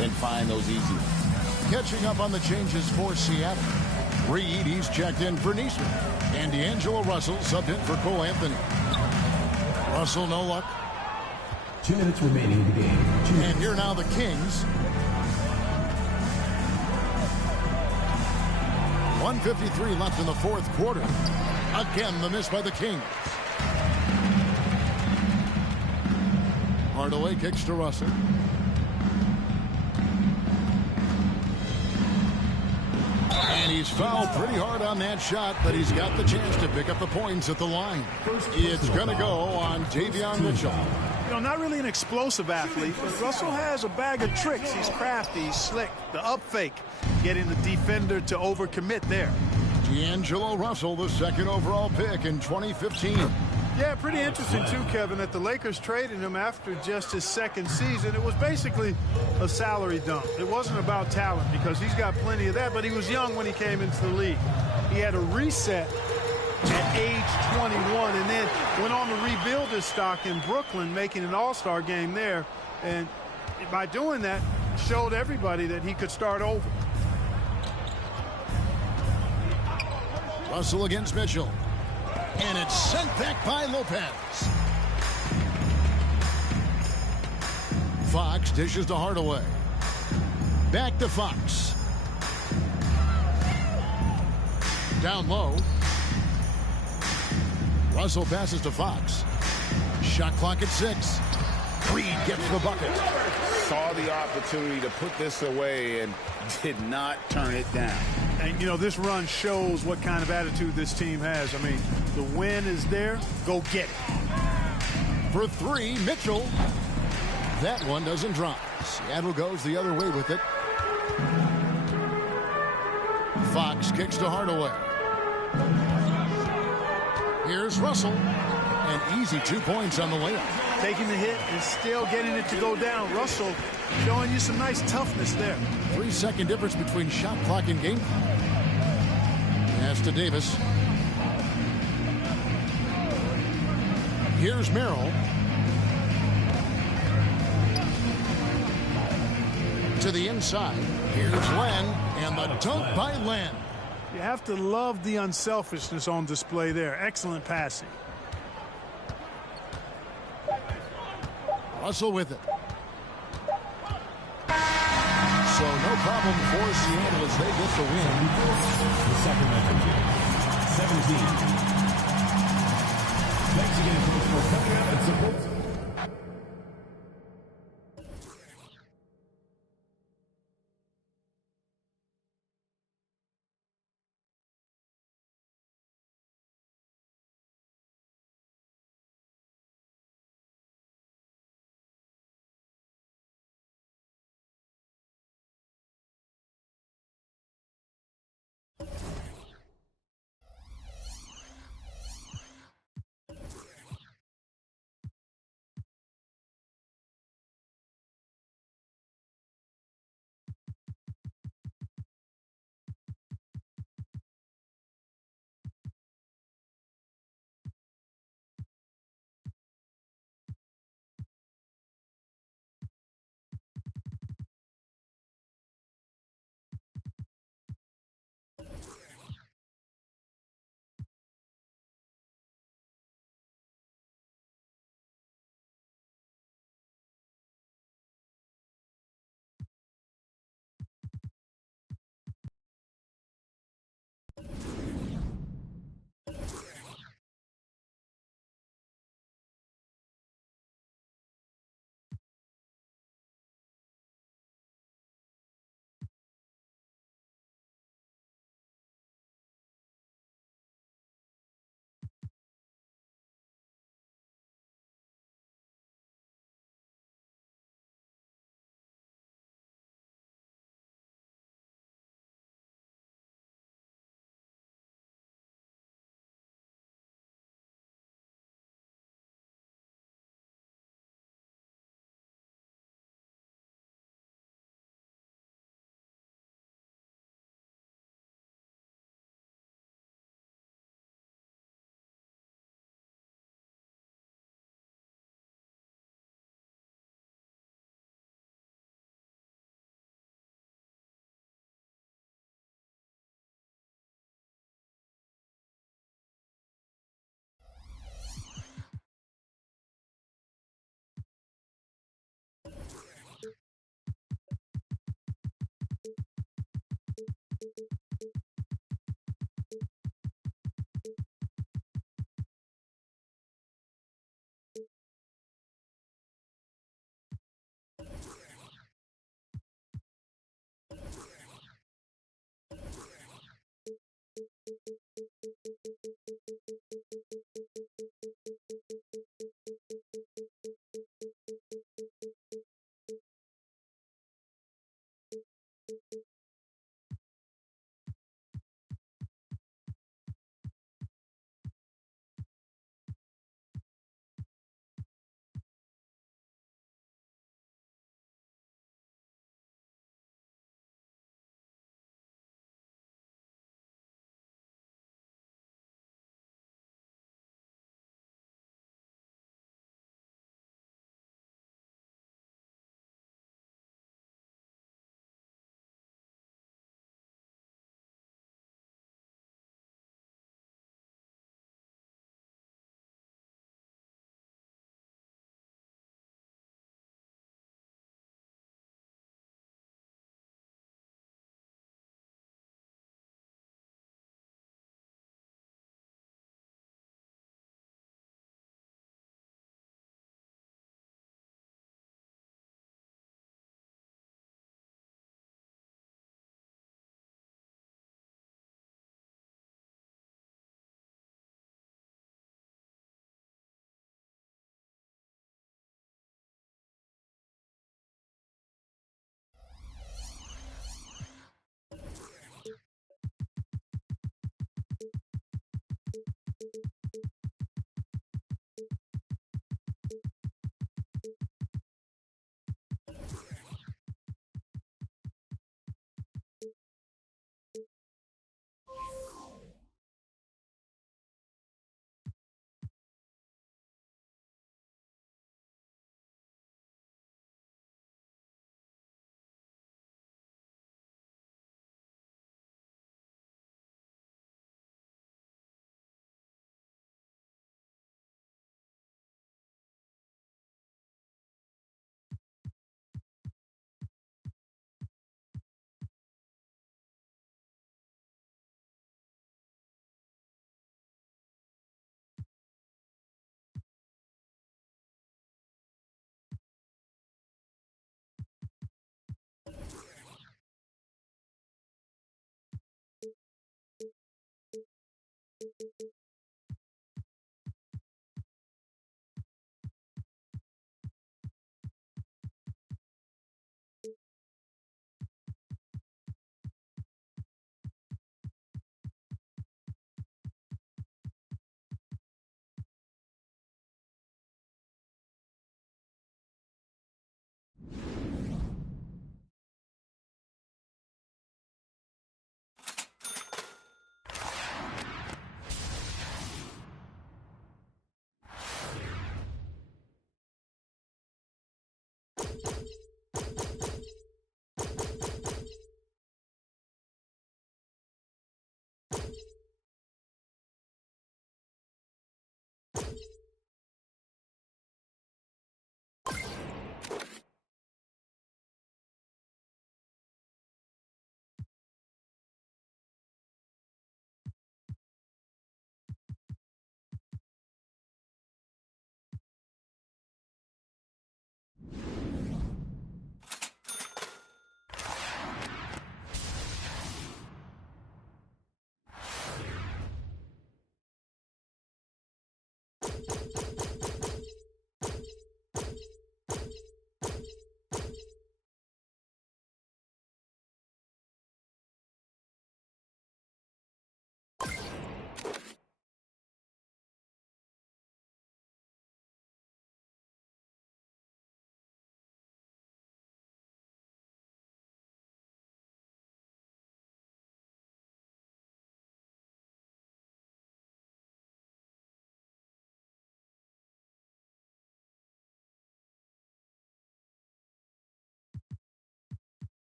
and find those easy ones. Catching up on the changes for Seattle. Reed, he's checked in for Neesmith. And D'Angelo Russell subbed in for Cole Anthony. Russell, no luck. 2 minutes remaining in the game. And here now the Kings. 1:53 left in the fourth quarter. Again, the miss by the Kings. Hardaway kicks to Russell. And he's fouled pretty hard on that shot, but he's got the chance to pick up the points at the line. It's going to go on Davion Mitchell. You know, not really an explosive athlete, but Russell has a bag of tricks. He's crafty, he's slick. The up fake, getting the defender to overcommit there. D'Angelo Russell, the second overall pick in 2015. Yeah, pretty interesting, too, Kevin, that the Lakers traded him after just his second season. It was basically a salary dump. It wasn't about talent because he's got plenty of that, but he was young when he came into the league. He had a reset at age 21 and then went on to rebuild his stock in Brooklyn, making an all-star game there. And by doing that, showed everybody that he could start over. Russell against Mitchell. And it's sent back by Lopez. Fox dishes to Hardaway. Back to Fox. Down low. Russell passes to Fox. Shot clock at 6. Reed gets the bucket. Saw the opportunity to put this away and did not turn it down. And, you know, this run shows what kind of attitude this team has. I mean, the win is there. Go get it. For three, Mitchell. That one doesn't drop. Seattle goes the other way with it. Fox kicks to Hardaway. Here's Russell. An easy 2 points on the layup. Taking the hit and still getting it to go down. Russell showing you some nice toughness there. 3-second difference between shot clock and game clock. Pass to Davis. Here's Merrill. To the inside. Here's Len. And the dunk by Len. You have to love the unselfishness on display there. Excellent passing. Russell with it. So no problem for Seattle as they get the win. The Sacramento Kings, 17. Thanks again, folks, for coming out and supporting.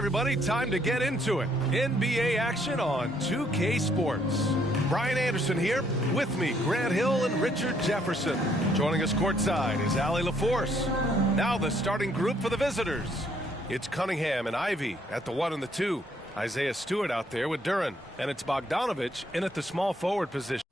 everybody, time to get into it. NBA action on 2K Sports. Brian Anderson here. With me, Grant Hill and Richard Jefferson. Joining us courtside is Allie LaForce. Now the starting group for the visitors. It's Cunningham and Ivy at the 1 and the 2. Isaiah Stewart out there with Duran. And it's Bogdanovich in at the small forward position.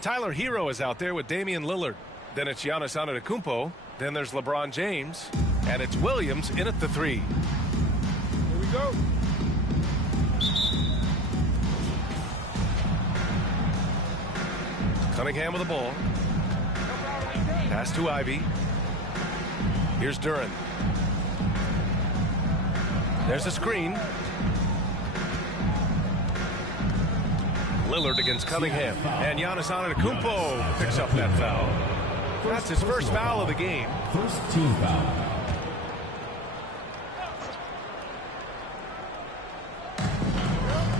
Tyler Herro is out there with Damian Lillard. Then it's Giannis Antetokounmpo. Then there's LeBron James. And it's Williams in at the 3. Here we go. Cunningham with the ball. Pass to Ivy. Here's Duran. There's a screen. Lillard against Cunningham. And Giannis Antetokounmpo picks up that foul. That's his first foul of the game. First team foul.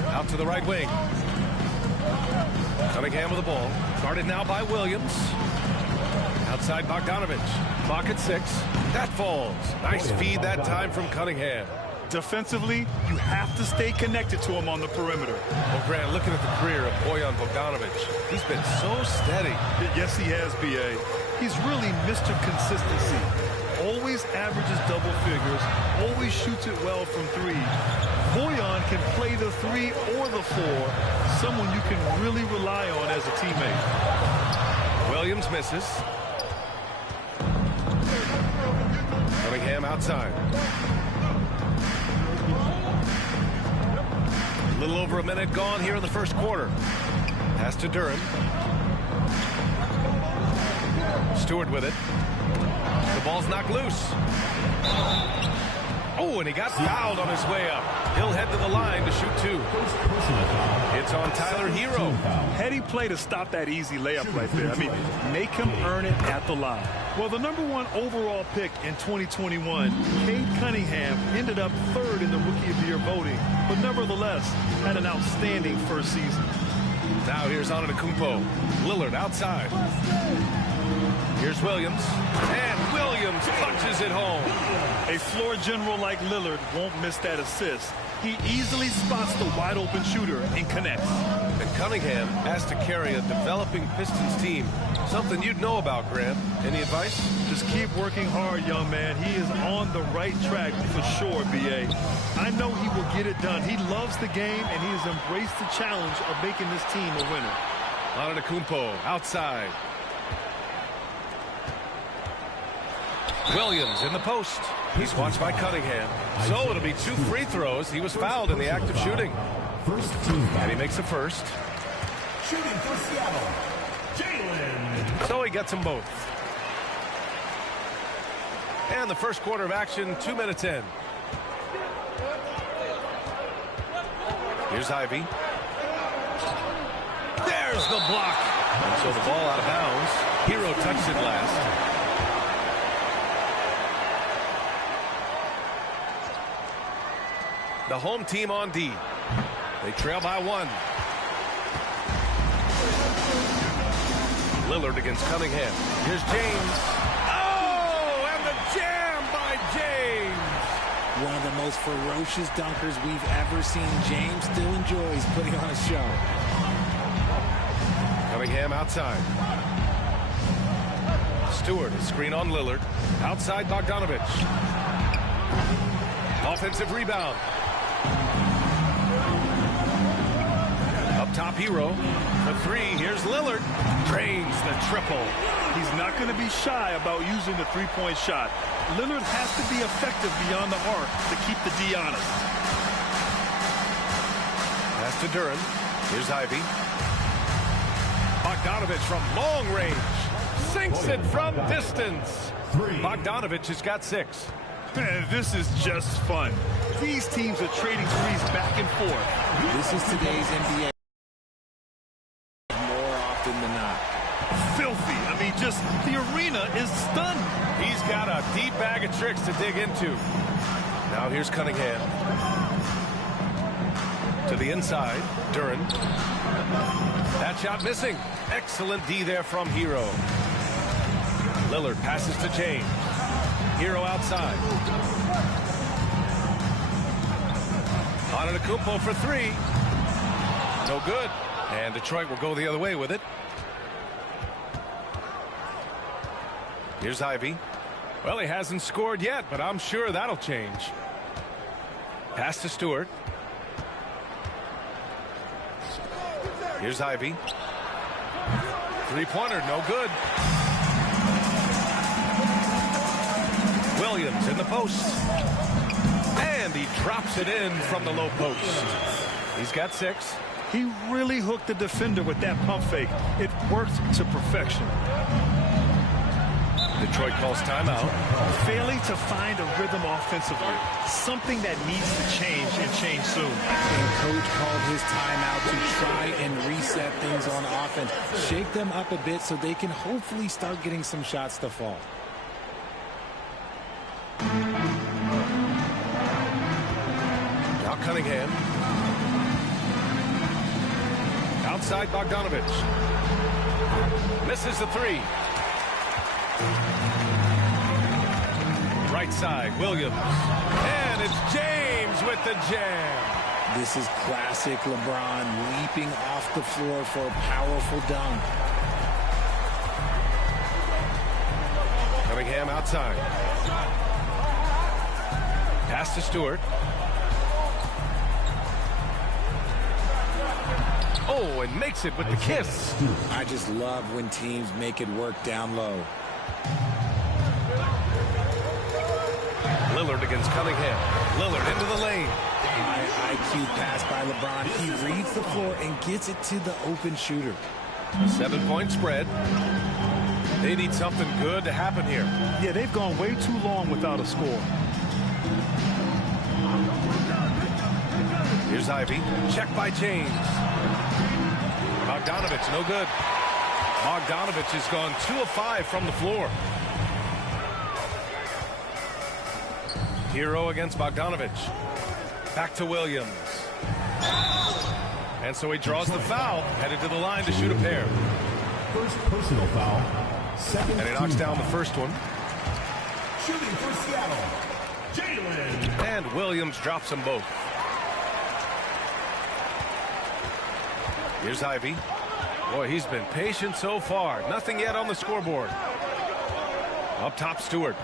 Out to the right wing. Cunningham with the ball. Guarded now by Williams. Outside Bogdanovich. Clock at 6. That falls. Nice feed that time from Cunningham. Defensively, you have to stay connected to him on the perimeter. Well, Grant, looking at the career of Bojan Bogdanovic, he's been so steady. Yes, he has, B.A. He's really Mr. Consistency. Always averages double figures, always shoots it well from three. Bojan can play the 3 or the 4, someone you can really rely on as a teammate. Williams misses. Cunningham outside. A little over a minute gone here in the first quarter. Pass to Duran. Stewart with it. The ball's knocked loose. Oh, and he got fouled on his way up. He'll head to the line to shoot 2. It's on Tyler Herro. Heady play to stop that easy layup right there. I mean, make him earn it at the line. Well, the #1 overall pick in 2021, Cade Cunningham, ended up 3rd in the Rookie of the Year voting, but nevertheless had an outstanding first season. Now here's Antetokounmpo. Lillard outside. Here's Williams. And Williams punches it home. A floor general like Lillard won't miss that assist. He easily spots the wide open shooter and connects. And Cunningham has to carry a developing Pistons team. Something you'd know about, Grant. Any advice? Just keep working hard, young man. He is on the right track for sure, B.A. I know he will get it done. He loves the game, and he has embraced the challenge of making this team a winner. Antetokounmpo outside. Williams in the post. He's watched by Cunningham. So it'll be 2 free throws. He was fouled in the act of shooting. And he makes the first. Shooting for Seattle, Jalen. So he gets them both. And the first quarter of action, 2 minutes in. Here's Ivy. There's the block. And so the ball out of bounds. Herro touched it last. The home team on D. They trail by 1. Lillard against Cunningham. Here's James. Oh, and the jam by James. One of the most ferocious dunkers we've ever seen. James still enjoys putting on a show. Cunningham outside. Stewart, a screen on Lillard. Outside Bogdanovic. Offensive rebound. Up top, Herro. The 3, here's Lillard. Drains the triple. He's not going to be shy about using the three-point shot. Lillard has to be effective beyond the arc to keep the D honest. Pass to Duran. Here's Ivy. Bogdanovic from long range. Sinks it from distance. Bogdanovic has got 6. Man, this is just fun. These teams are trading threes back and forth. This is today's NBA more often than not. Filthy. I mean, just the arena is stunned. He's got a deep bag of tricks to dig into. Now here's Cunningham. To the inside. Duran. That shot missing. Excellent D there from Herro. Lillard passes to James. Herro outside. Antetokounmpo for 3. No good. And Detroit will go the other way with it. Here's Ivy. Well, he hasn't scored yet, but I'm sure that'll change. Pass to Stewart. Here's Ivy. 3-pointer, no good. Williams in the post. And he drops it in from the low post. He's got 6. He really hooked the defender with that pump fake. It worked to perfection. Detroit calls timeout. Failing to find a rhythm offensively. Something that needs to change and change soon. And coach called his timeout to try and reset things on offense. Shake them up a bit so they can hopefully start getting some shots to fall. Now Cunningham. Outside Bogdanovic. Misses the 3. Right side, Williams. And it's James. Williams with the jam. This is classic LeBron, leaping off the floor for a powerful dunk. Cunningham outside. Pass to Stewart. Oh, and makes it with the kiss. I just love when teams make it work down low. Lillard against Cunningham. Lillard into the lane. High IQ pass by LeBron. He reads the floor and gets it to the open shooter. 7-point spread. They need something good to happen here. Yeah, they've gone way too long without a score. Here's Ivy. Check by James. Bogdanovich, no good. Bogdanovich has gone 2 of 5 from the floor. Herro against Bogdanovich. Back to Williams. And so he draws the foul, headed to the line to shoot a pair. First personal foul. Second. And he knocks down the first one. Shooting for Seattle, Jalen. And Williams drops them both. Here's Ivy. Boy, he's been patient so far. Nothing yet on the scoreboard. Up top, Stewart.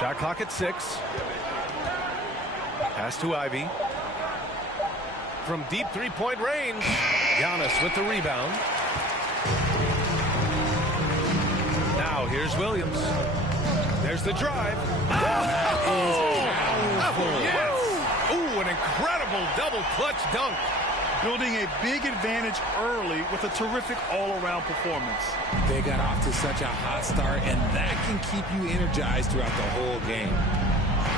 Shot clock at 6. Pass to Ivy. From deep three-point range, Giannis with the rebound. Now here's Williams. There's the drive. Oh! Yes! Ooh, an incredible double clutch dunk. Building a big advantage early with a terrific all-around performance. They got off to such a hot start, and that can keep you energized throughout the whole game.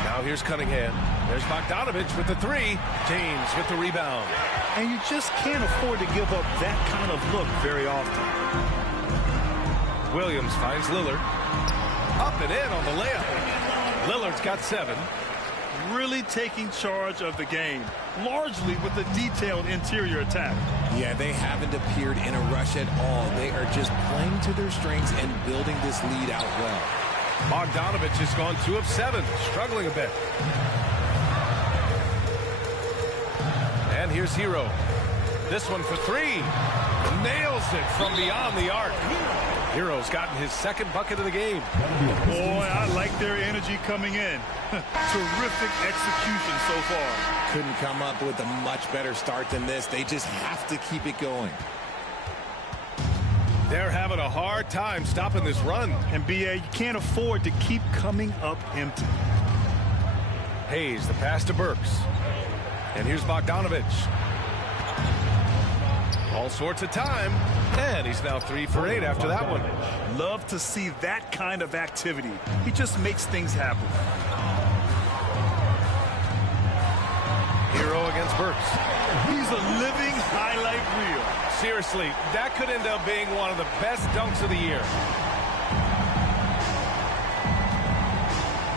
Now here's Cunningham. There's Bogdanovich with the 3. James with the rebound. And you just can't afford to give up that kind of look very often. Williams finds Lillard. Up and in on the layup. Lillard's got 7. Really taking charge of the game, largely with a detailed interior attack. Yeah, they haven't appeared in a rush at all. They are just playing to their strengths and building this lead out well. Bogdanovich has gone 2 of 7, struggling a bit. And here's Herro. This one for 3. Nails it from beyond the arc. Herro's gotten his 2nd bucket of the game. Boy, I like their energy coming in. Terrific execution so far. Couldn't come up with a much better start than this. They just have to keep it going. They're having a hard time stopping this run. And BA, you can't afford to keep coming up empty. Hayes, the pass to Burks. And here's Bogdanovich. All sorts of time. And he's now 3 for 8 after that one. Love to see that kind of activity. He just makes things happen. Herro against Burks. He's a living highlight reel. Seriously, that could end up being one of the best dunks of the year.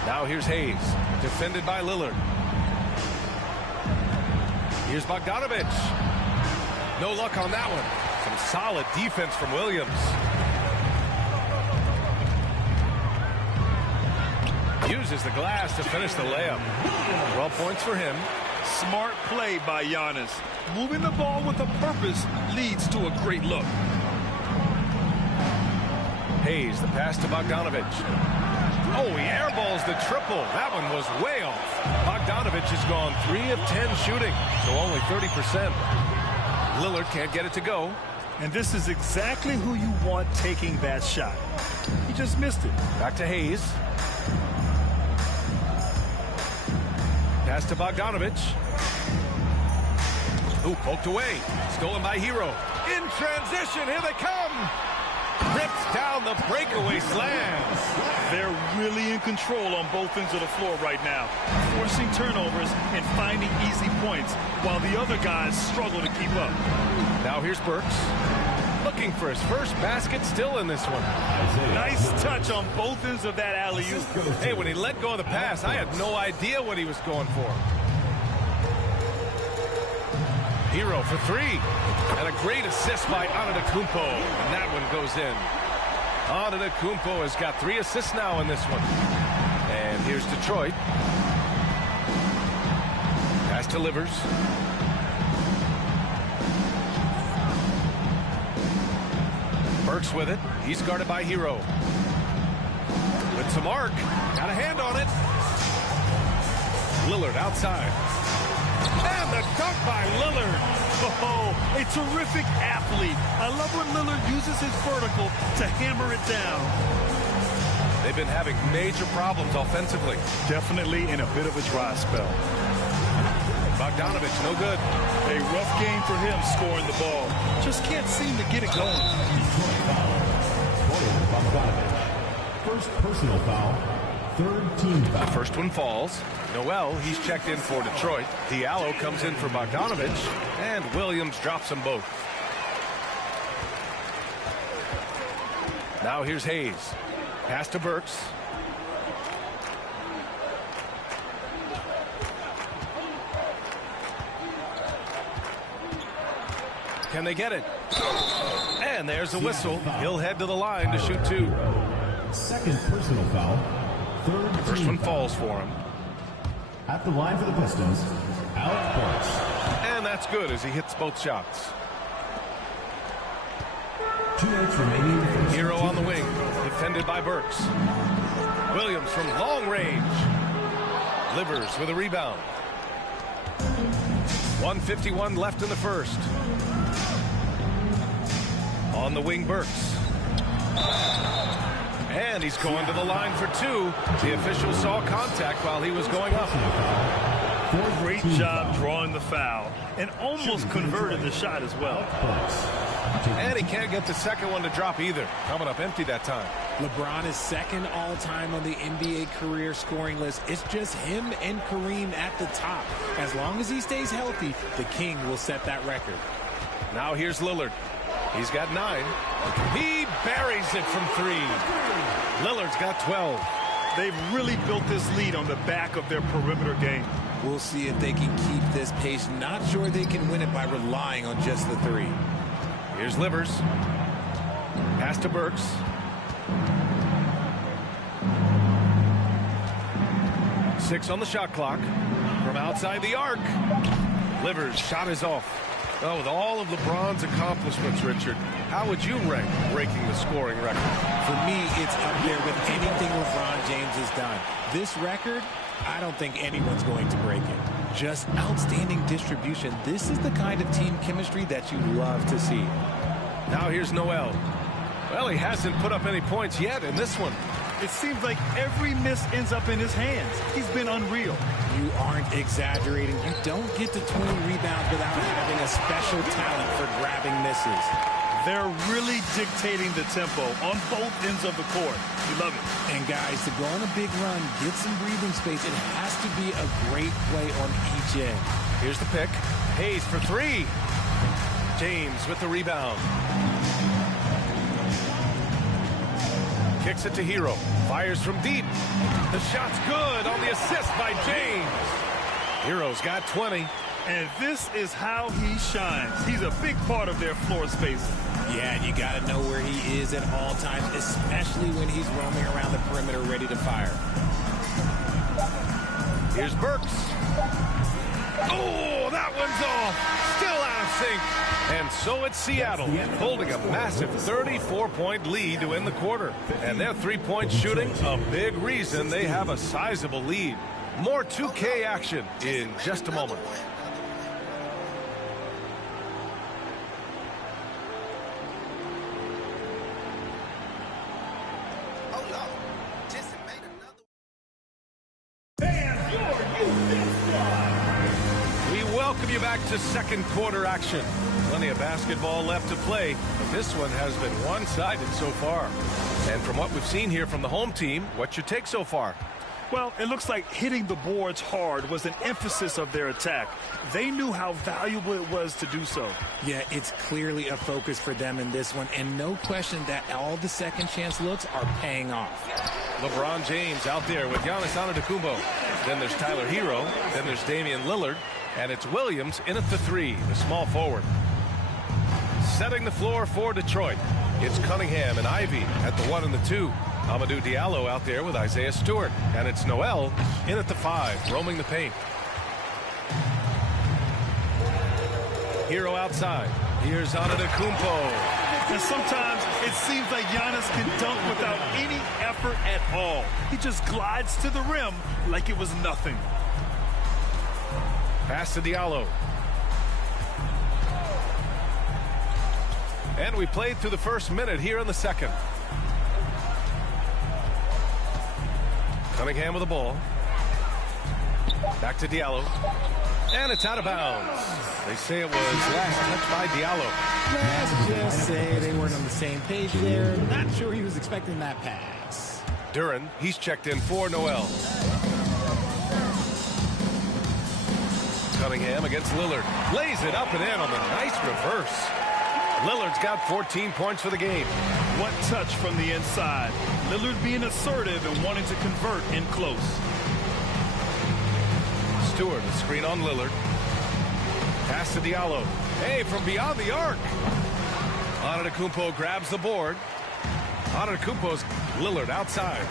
Now here's Hayes, defended by Lillard. Here's Bogdanovich. No luck on that one. Some solid defense from Williams. Uses the glass to finish the layup. 12 points for him. Smart play by Giannis. Moving the ball with a purpose leads to a great look. Hayes, the pass to Bogdanovich. Oh, he airballs the triple. That one was way off. Bogdanovich has gone 3 of 10 shooting, so only 30%. Lillard can't get it to go. And this is exactly who you want taking that shot. He just missed it. Back to Hayes. Pass to Bogdanovich. Ooh, poked away. Stolen by Herro. In transition, here they come. Rips down the breakaway slam. They're really in control on both ends of the floor right now, forcing turnovers and finding easy points while the other guys struggle to keep up. Now here's Burks. Looking for his first basket, still in this one. Nice touch on both ends of that alley-oop. Hey, when he let go of the pass, I had no idea what he was going for. Herro for 3. And a great assist by Antetokounmpo. And that one goes in. Antetokounmpo has got 3 assists now in this one. And here's Detroit. Pass to Livers. Burks with it. He's guarded by Herro. With some arc. Got a hand on it. Lillard outside. And the dunk by Lillard. Oh, a terrific athlete. I love when Lillard uses his vertical to hammer it down. They've been having major problems offensively. Definitely in a bit of a dry spell. Bogdanovich, no good. A rough game for him scoring the ball. Just can't seem to get it going. First personal foul. Third team foul. The first one falls. Noel, he's checked in for Detroit. Diallo comes in for Bogdanovich. And Williams drops them both. Now here's Hayes. Pass to Burks. Can they get it? And there's a whistle. He'll head to the line to shoot 2. Second personal foul. Third First one falls for him. At the line for the Pistons, Alec Burks. And that's good as he hits both shots. 2 minutes remaining. Herro on the wing, defended by Burks. Williams from long range. Livers with a rebound. 1:51 left in the first. On the wing, Burks. And he's going to the line for 2. The official saw contact while he was going up. Great job drawing the foul and almost converted the shot as well. And he can't get the second one to drop either. Coming up empty that time. LeBron is second all-time on the NBA career scoring list. It's just him and Kareem at the top. As long as he stays healthy, the King will set that record. Now here's Lillard. He's got 9. He buries it from 3. Lillard's got 12. They've really built this lead on the back of their perimeter game. We'll see if they can keep this pace. Not sure they can win it by relying on just the 3. Here's Livers. Pass to Burks. Six on the shot clock. From outside the arc. Livers' shot is off. Oh, with all of LeBron's accomplishments, Richard, how would you rank breaking the scoring record? For me, it's up there with anything LeBron James has done. This record, I don't think anyone's going to break it. Just outstanding distribution. This is the kind of team chemistry that you love to see. Now here's Noel. Well, he hasn't put up any points yet in this one. It seems like every miss ends up in his hands. He's been unreal. You aren't exaggerating. You don't get to 20 rebounds without having a special talent for grabbing misses. They're really dictating the tempo on both ends of the court. You love it. And guys, to go on a big run, get some breathing space, it has to be a great play on each end. Here's the pick. Hayes for 3. James with the rebound. Kicks it to Herro. Fires from deep. The shot's good on the assist by James. Herro's got 20. And this is how he shines. He's a big part of their floor space. Yeah, and you got to know where he is at all times, especially when he's roaming around the perimeter ready to fire. Here's Burks. Oh, that one's off. Still out of sync. And so it's Seattle holding a massive 34-point lead to end the quarter. And their three-point shooting, a big reason they have a sizable lead. More 2K action in just a moment. Welcome you back to second quarter action. Plenty of basketball left to play, but this one has been one-sided so far. And from what we've seen here from the home team, what's your take so far? Well, it looks like hitting the boards hard was an emphasis of their attack. They knew how valuable it was to do so. Yeah, it's clearly a focus for them in this one, and no question that all the second chance looks are paying off. LeBron James out there with Giannis Antetokounmpo. Then there's Tyler Herro. Then there's Damian Lillard. And it's Williams in at the 3, the small forward. Setting the floor for Detroit. It's Cunningham and Ivy at the 1 and the 2. Amadou Diallo out there with Isaiah Stewart. And it's Noel in at the 5, roaming the paint. Herro outside. Here's Antetokounmpo. And sometimes it seems like Giannis can dunk without any effort at all. He just glides to the rim like it was nothing. Pass to Diallo. And we played through the first minute here in the second. Cunningham with the ball. Back to Diallo. And it's out of bounds. They say it was last touched by Diallo. Let's just say they weren't on the same page there. Not sure he was expecting that pass. Duran, he's checked in for Noel. Cunningham against Lillard. Lays it up and in on the nice reverse. Lillard's got 14 points for the game. What touch from the inside. Lillard being assertive and wanting to convert in close. Stewart, a screen on Lillard. Pass to Diallo. Hey, from beyond the arc. Antetokounmpo grabs the board. Antetokounmpo's Lillard outside.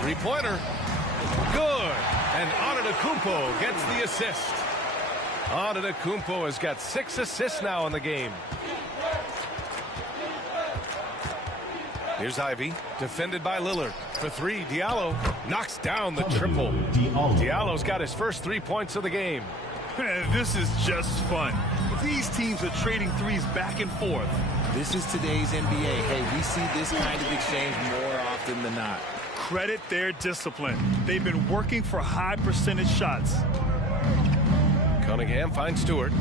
Three-pointer. Good. And Antetokounmpo gets the assist. Antetokounmpo has got 6 assists now in the game. Here's Ivy, defended by Lillard. For 3, Diallo knocks down the triple. Diallo's got his first 3 points of the game. This is just fun. These teams are trading threes back and forth. This is today's NBA. Hey, we see this kind of exchange more often than not. Credit their discipline. They've been working for high percentage shots. Cunningham finds Stewart.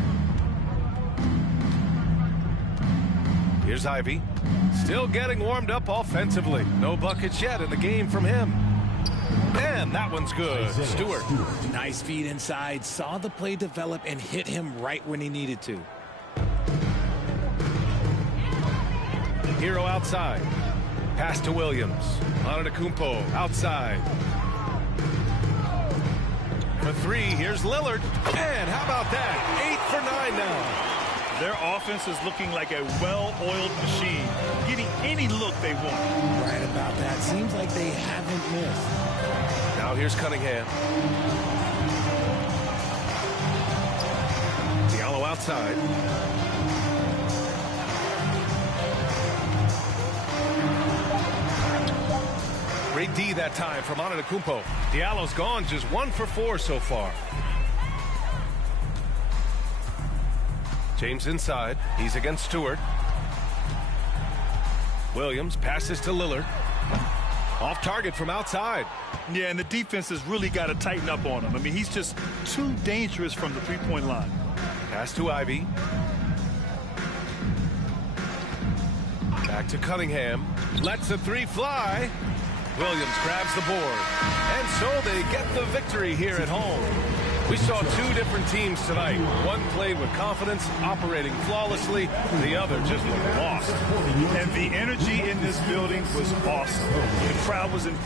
Here's Ivy. Still getting warmed up offensively. No buckets yet in the game from him. And that one's good. Stewart. Nice feed inside. Saw the play develop and hit him right when he needed to. Herro outside. Pass to Williams. Antetokounmpo outside. For 3, here's Lillard. And how about that? 8 for 9 now. Their offense is looking like a well-oiled machine, getting any look they want. Right about that. Seems like they haven't missed. Now here's Cunningham. Diallo outside. Great D that time from Antetokounmpo. Diallo's gone just 1 for 4 so far. James inside. He's against Stewart. Williams passes to Lillard. Off target from outside. Yeah, and the defense has really got to tighten up on him. I mean, he's just too dangerous from the three-point line. Pass to Ivy. Back to Cunningham. Lets the 3 fly. Williams grabs the board. And so they get the victory here at home. We saw 2 different teams tonight. One played with confidence, operating flawlessly. The other just looked lost. And the energy in this building was awesome. The crowd was in...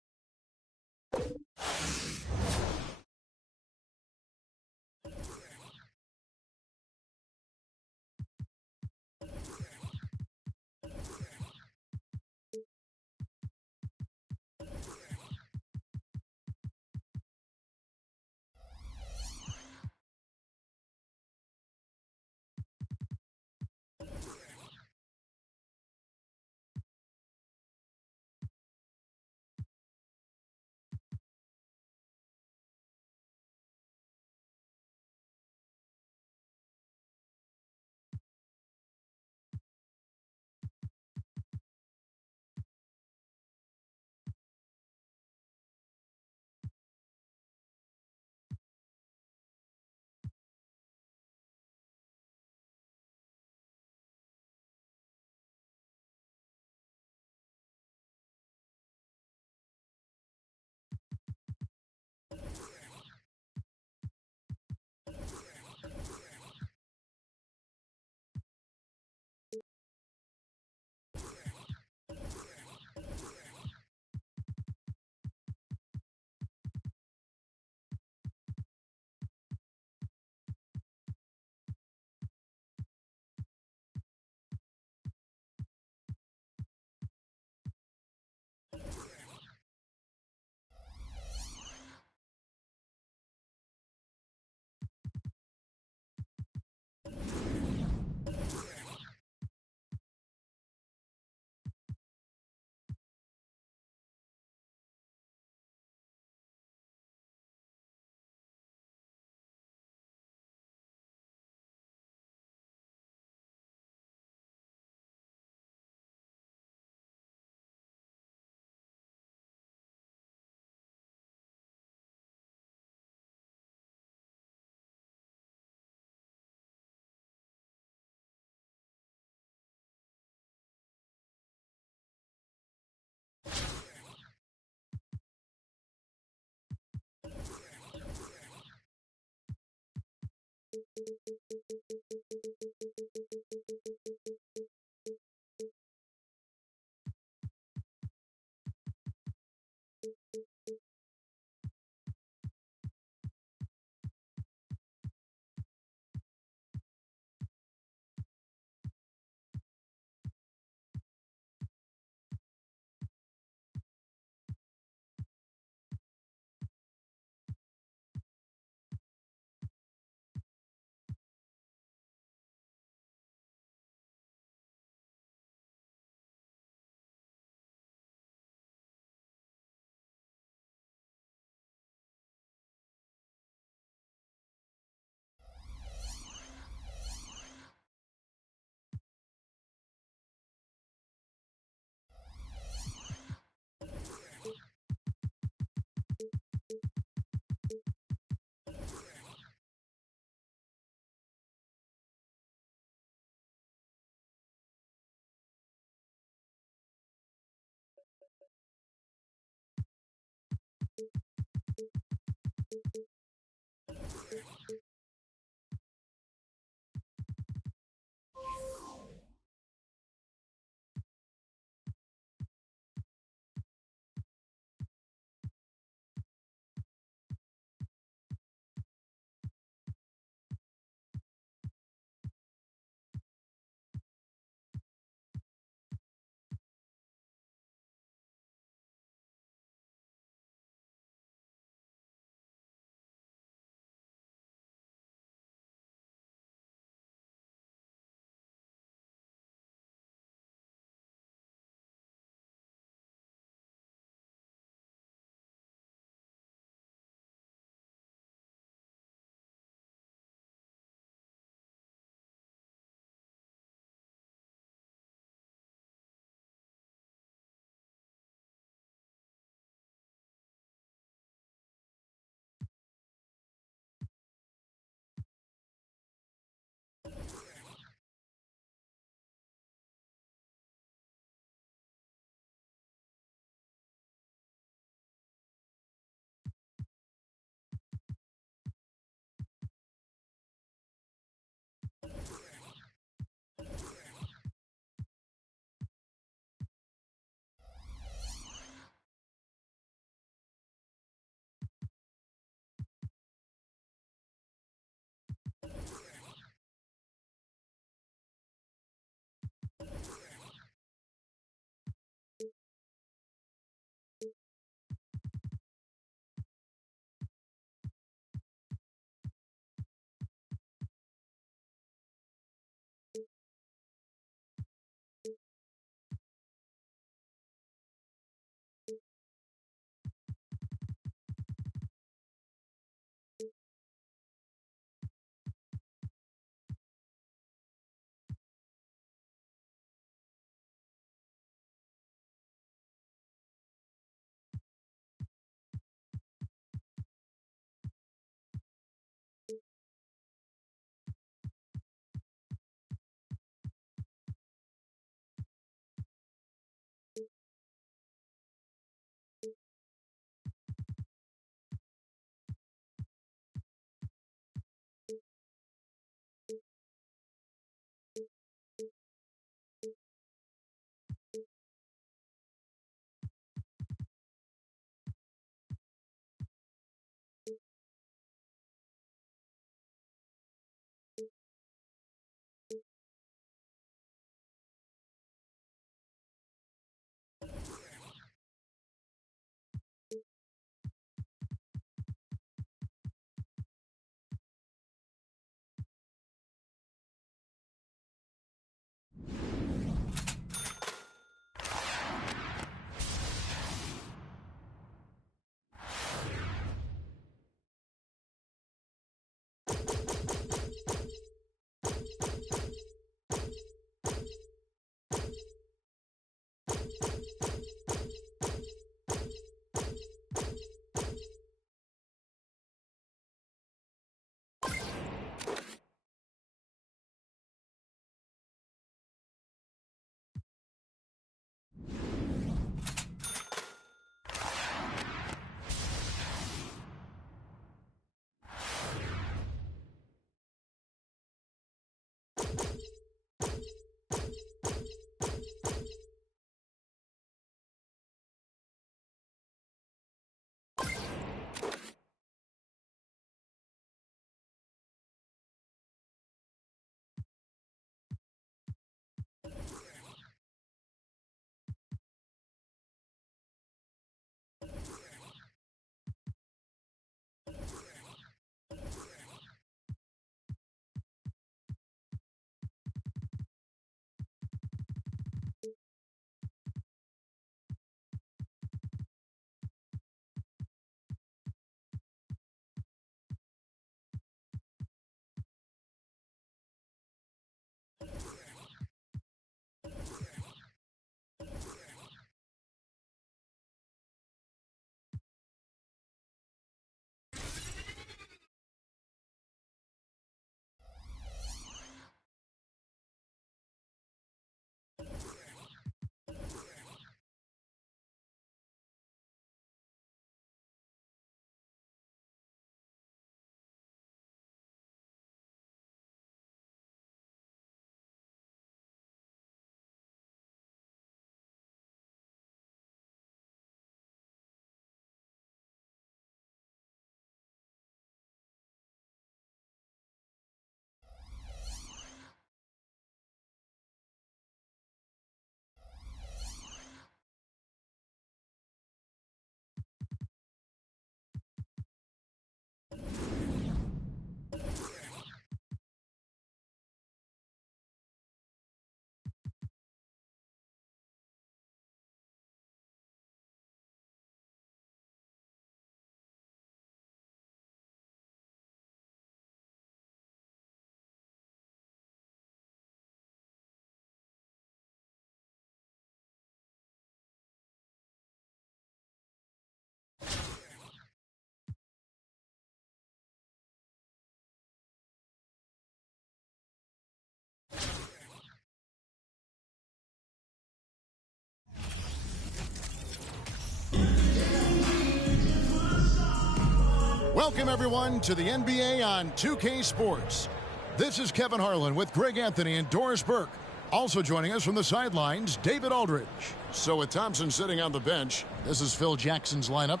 Welcome, everyone, to the NBA on 2K Sports. This is Kevin Harlan with Greg Anthony and Doris Burke. Also joining us from the sidelines, David Aldridge. So with Thompson sitting on the bench, this is Phil Jackson's lineup.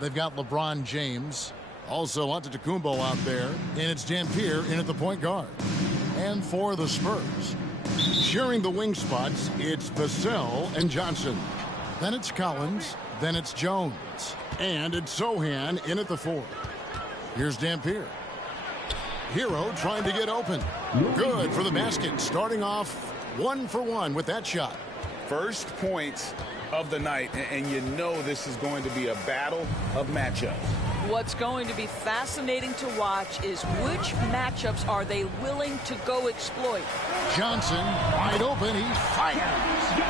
They've got LeBron James. Also Antetokounmpo out there. And it's Dampier in at the point guard. And for the Spurs, sharing the wing spots, it's Vassell and Johnson. Then it's Collins. Then it's Jones. And it's Sohan in at the 4. Here's Dampier. Herro trying to get open. Good for the basket. Starting off 1 for 1 with that shot. First points of the night, and you know this is going to be a battle of matchups. What's going to be fascinating to watch is which matchups are they willing to go exploit. Johnson wide open. He fires.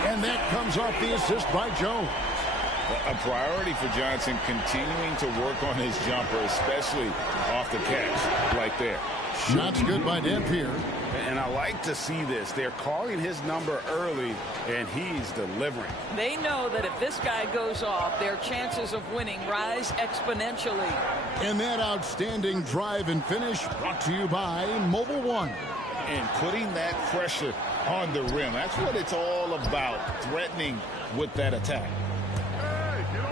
And that comes off the assist by Jones. A priority for Johnson, continuing to work on his jumper, especially off the catch like there. Shots good by Dampier. And I like to see this. They're calling his number early, and he's delivering. They know that if this guy goes off, their chances of winning rise exponentially. And that outstanding drive and finish brought to you by Mobile One. And putting that pressure on the rim. That's what it's all about, threatening with that attack.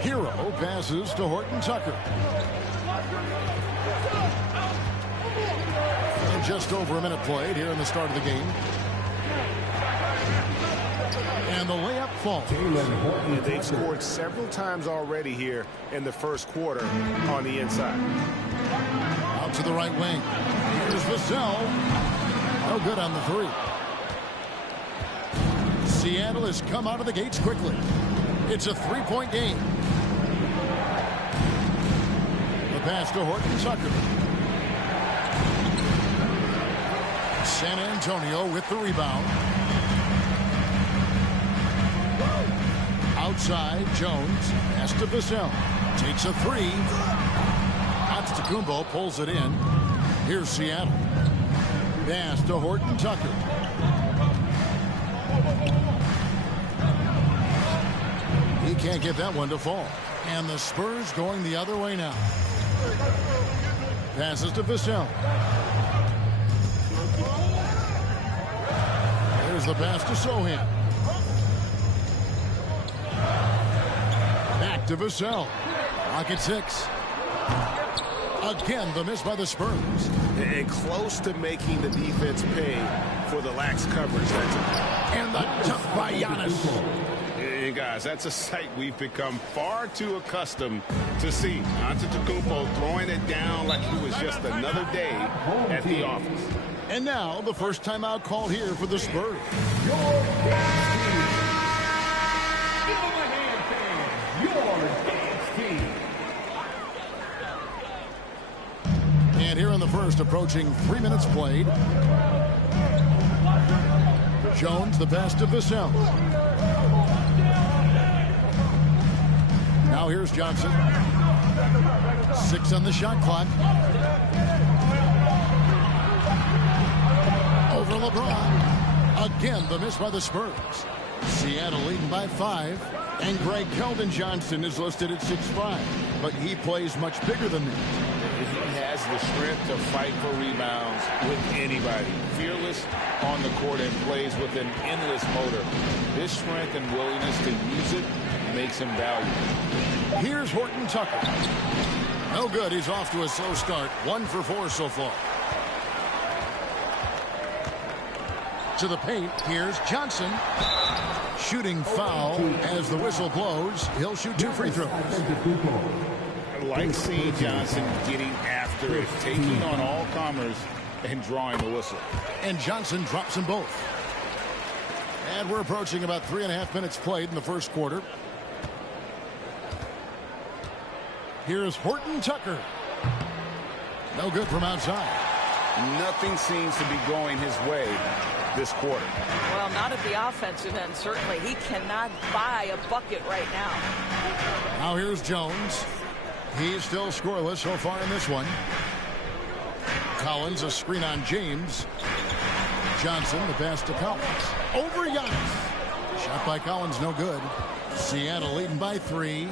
Herro passes to Horton Tucker. And just over a minute played here in the start of the game. And the layup falls. They've scored several times already here in the first quarter on the inside. Out to the right wing. Here's Vassell. No good on the 3. Seattle has come out of the gates quickly. It's a 3-point game. The pass to Horton Tucker. San Antonio with the rebound. Outside, Jones. Pass to Vassell. Takes a 3. Antetokounmpo pulls it in. Here's Seattle. Pass to Horton Tucker. He can't get that one to fall. And the Spurs going the other way now. Passes to Vassell. There's the pass to Sohan. Back to Vassell. Rocket 6. Again, the miss by the Spurs. And close to making the defense pay for the lax coverage. And the dunk by Giannis. Hey guys, that's a sight we've become far too accustomed to see. Antetokounmpo throwing it down like he was just another day at the office. And now the first timeout called here for the Spurs. And here in the first, approaching 3 minutes played. Jones, the pass to Vassell. Now here's Johnson. 6 on the shot clock. Over LeBron. Again, the miss by the Spurs. Seattle leading by 5. And Greg Keldon Johnson is listed at 6'5". But he plays much bigger than that. He has the strength to fight for rebounds with anybody. Fearless on the court and plays with an endless motor. His strength and willingness to use it makes him valuable. Here's Horton Tucker. No good. He's off to a slow start. 1 for 4 so far. To the paint. Here's Johnson. Shooting foul as the whistle blows. He'll shoot 2 free throws. I like seeing Johnson getting after it, taking on all comers and drawing the whistle. And Johnson drops them both. And we're approaching about 3.5 minutes played in the first quarter. Here's Horton Tucker. No good from outside. Nothing seems to be going his way this quarter. Well, not at the offensive end, certainly. He cannot buy a bucket right now. Now here's Jones. He's still scoreless so far in this one. Collins, a screen on James. Johnson, the pass to Collins. Over Giannis. Shot by Collins, no good. Seattle leading by 3.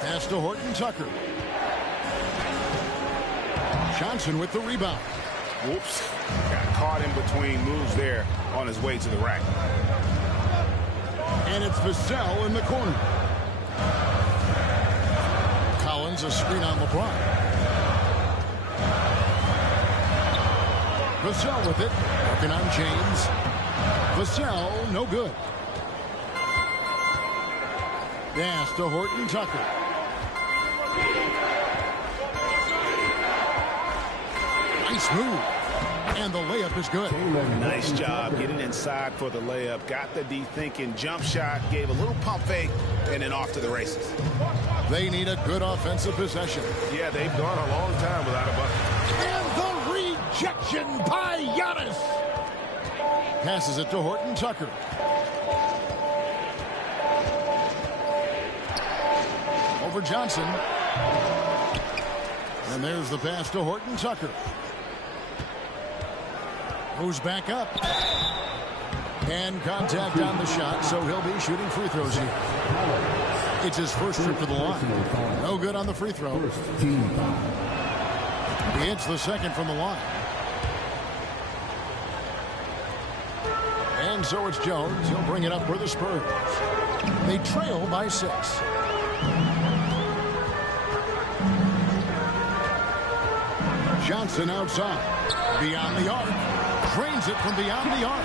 Pass to Horton Tucker. Johnson with the rebound. Whoops. Got caught in between moves there on his way to the rack. And it's Vassell in the corner. Collins a screen on LeBron. Vassell with it. Working on James. Vassell, no good. Pass to Horton Tucker. Nice move. And the layup is good. Nice job getting inside for the layup. Got the D thinking. Jump shot. Gave a little pump fake. And then off to the races. They need a good offensive possession. Yeah, they've gone a long time without a bucket. And the rejection by Giannis. Passes it to Horton Tucker. Over Johnson. And there's the pass to Horton Tucker. Moves back up. And contact on the shot, so he'll be shooting free throws here. It's his first trip to the line. No good on the free throw. He hits the second from the line. And so it's Jones. He'll bring it up for the Spurs. They trail by 6. Johnson outside. Beyond the arc. Drains it from beyond the arc.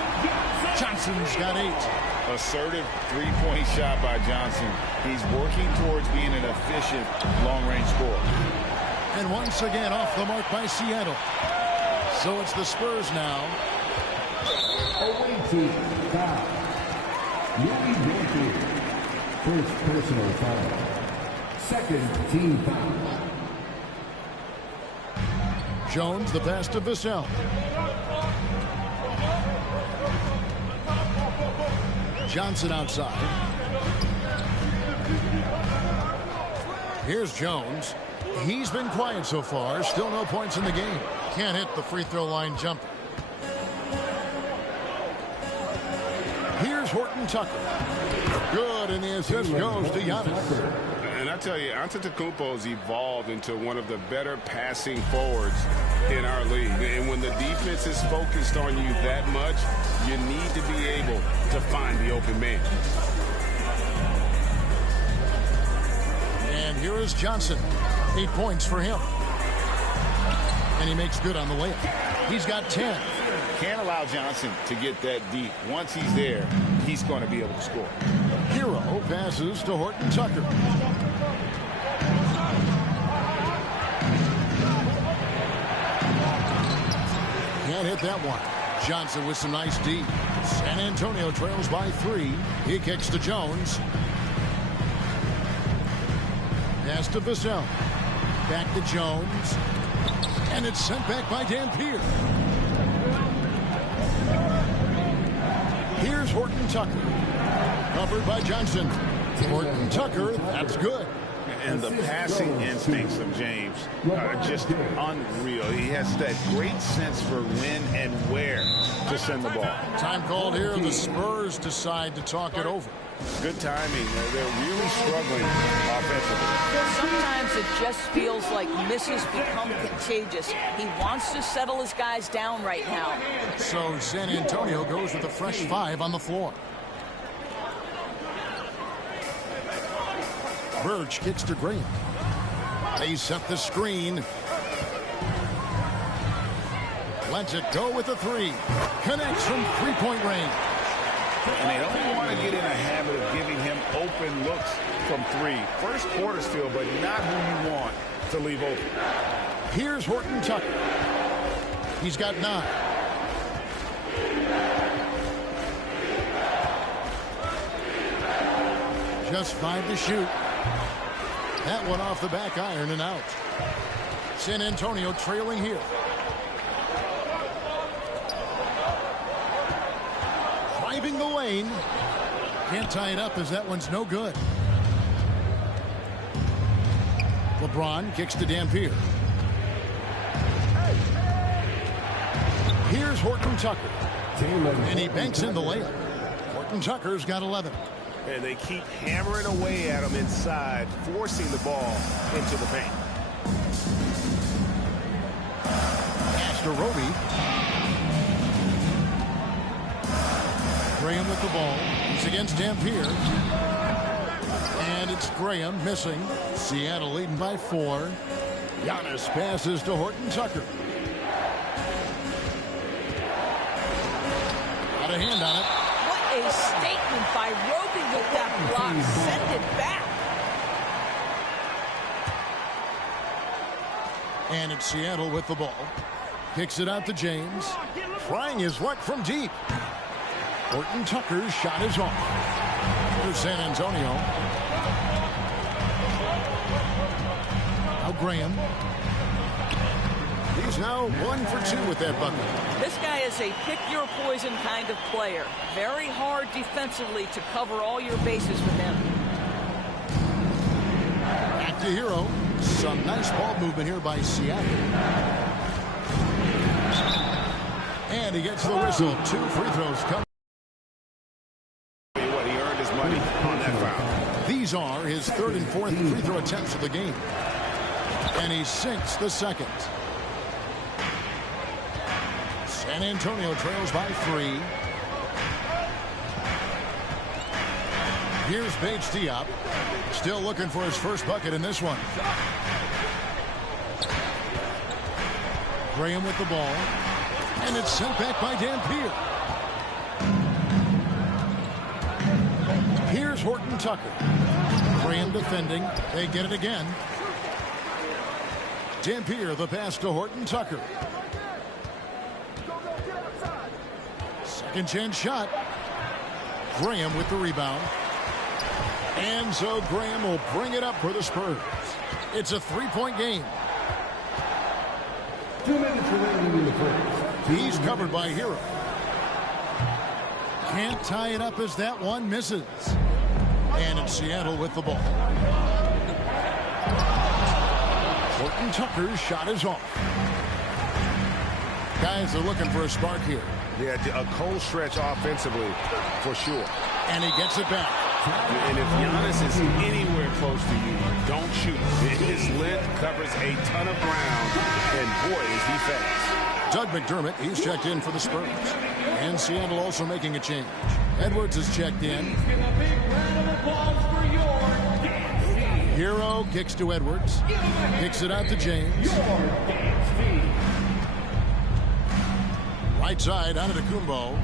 Johnson's got 8. Assertive three-point shot by Johnson. He's working towards being an efficient long-range scorer. And once again off the mark by Seattle. So it's the Spurs now. Away to foul. First personal foul. Second team foul. Jones, the pass to Vassell. Johnson outside. Here's Jones. He's been quiet so far. Still no points in the game. Can't hit the free throw line jumper. Here's Horton Tucker. Good, and the assist goes to Giannis. And I tell you, Antetokounmpo's evolved into one of the better passing forwards in our league. And when the defense is focused on you that much, you need to be able to find the open man. And here is Johnson. 8 points for him. And he makes good on the layup. He's got 10. Can't allow Johnson to get that deep. Once he's there, he's going to be able to score. Herro passes to Horton Tucker. Can't hit that one. Johnson with some nice D. San Antonio trails by 3. He kicks to Jones. Pass to Vassell. Back to Jones. And it's sent back by Dampier. Here's Horton Tucker. Covered by Johnson. Horton Tucker, that's good. And the passing instincts of James are just unreal. He has that great sense for when and where to send the ball. Time called here. The Spurs decide to talk it over. Good timing. They're really struggling offensively. Sometimes it just feels like misses become contagious. He wants to settle his guys down right now. So San Antonio goes with a fresh 5 on the floor. Birch kicks to Graham. They set the screen. Lets it go with a 3. Connects from three-point range. And they don't want to get in a habit of giving him open looks from 3. First quarter still, but not who you want to leave open. Here's Horton Tucker. He's got 9. Just 5 to shoot. That one off the back iron and out. San Antonio trailing here. Driving the lane. Can't tie it up as that one's no good. LeBron kicks to Dampier. Here's Horton Tucker. And he banks in the layup. Horton Tucker's got 11. And they keep hammering away at him inside, forcing the ball into the paint. to Roby. Graham with the ball. He's against Dampier. And it's Graham missing. Seattle leading by 4. Giannis passes to Horton Tucker. Got a hand on it. What a statement by Roby with that block. Send it back. And it's Seattle with the ball. Kicks it out to James. Trying his luck from deep. Horton Tucker's shot is off. Here's San Antonio. Now Graham. He's now 1 for 2 with that bucket. This guy is a pick-your-poison kind of player. Very hard defensively to cover all your bases with him. Back to Herro. Some nice ball movement here by Seattle. And he gets the whistle. 2 free throws come. He earned his money on that foul. These are his 3rd and 4th free throw attempts of the game. And he sinks the second. San Antonio trails by 3. Here's Paige Diop. Still looking for his first bucket in this one. Graham with the ball. And it's sent back by Dampier. Here's Horton Tucker. Graham defending. They get it again. Dampier the pass to Horton Tucker. Second chance shot. Graham with the rebound. And so Graham will bring it up for the Spurs. It's a 3-point game. 2 minutes remaining in the first. He's covered by Herro. Can't tie it up as that one misses. And it's Seattle with the ball. Horton Tucker's shot is off. Guys are looking for a spark here. Yeah, a cold stretch offensively for sure. And he gets it back. And if Giannis is anywhere close to you, don't shoot. His length covers a ton of ground, and boy, is he fast. Doug McDermott, he's checked in for the Spurs. And Seattle also making a change. Edwards is checked in. Herro kicks to Edwards. Kicks it out to James. Right side, out of the Kumbo.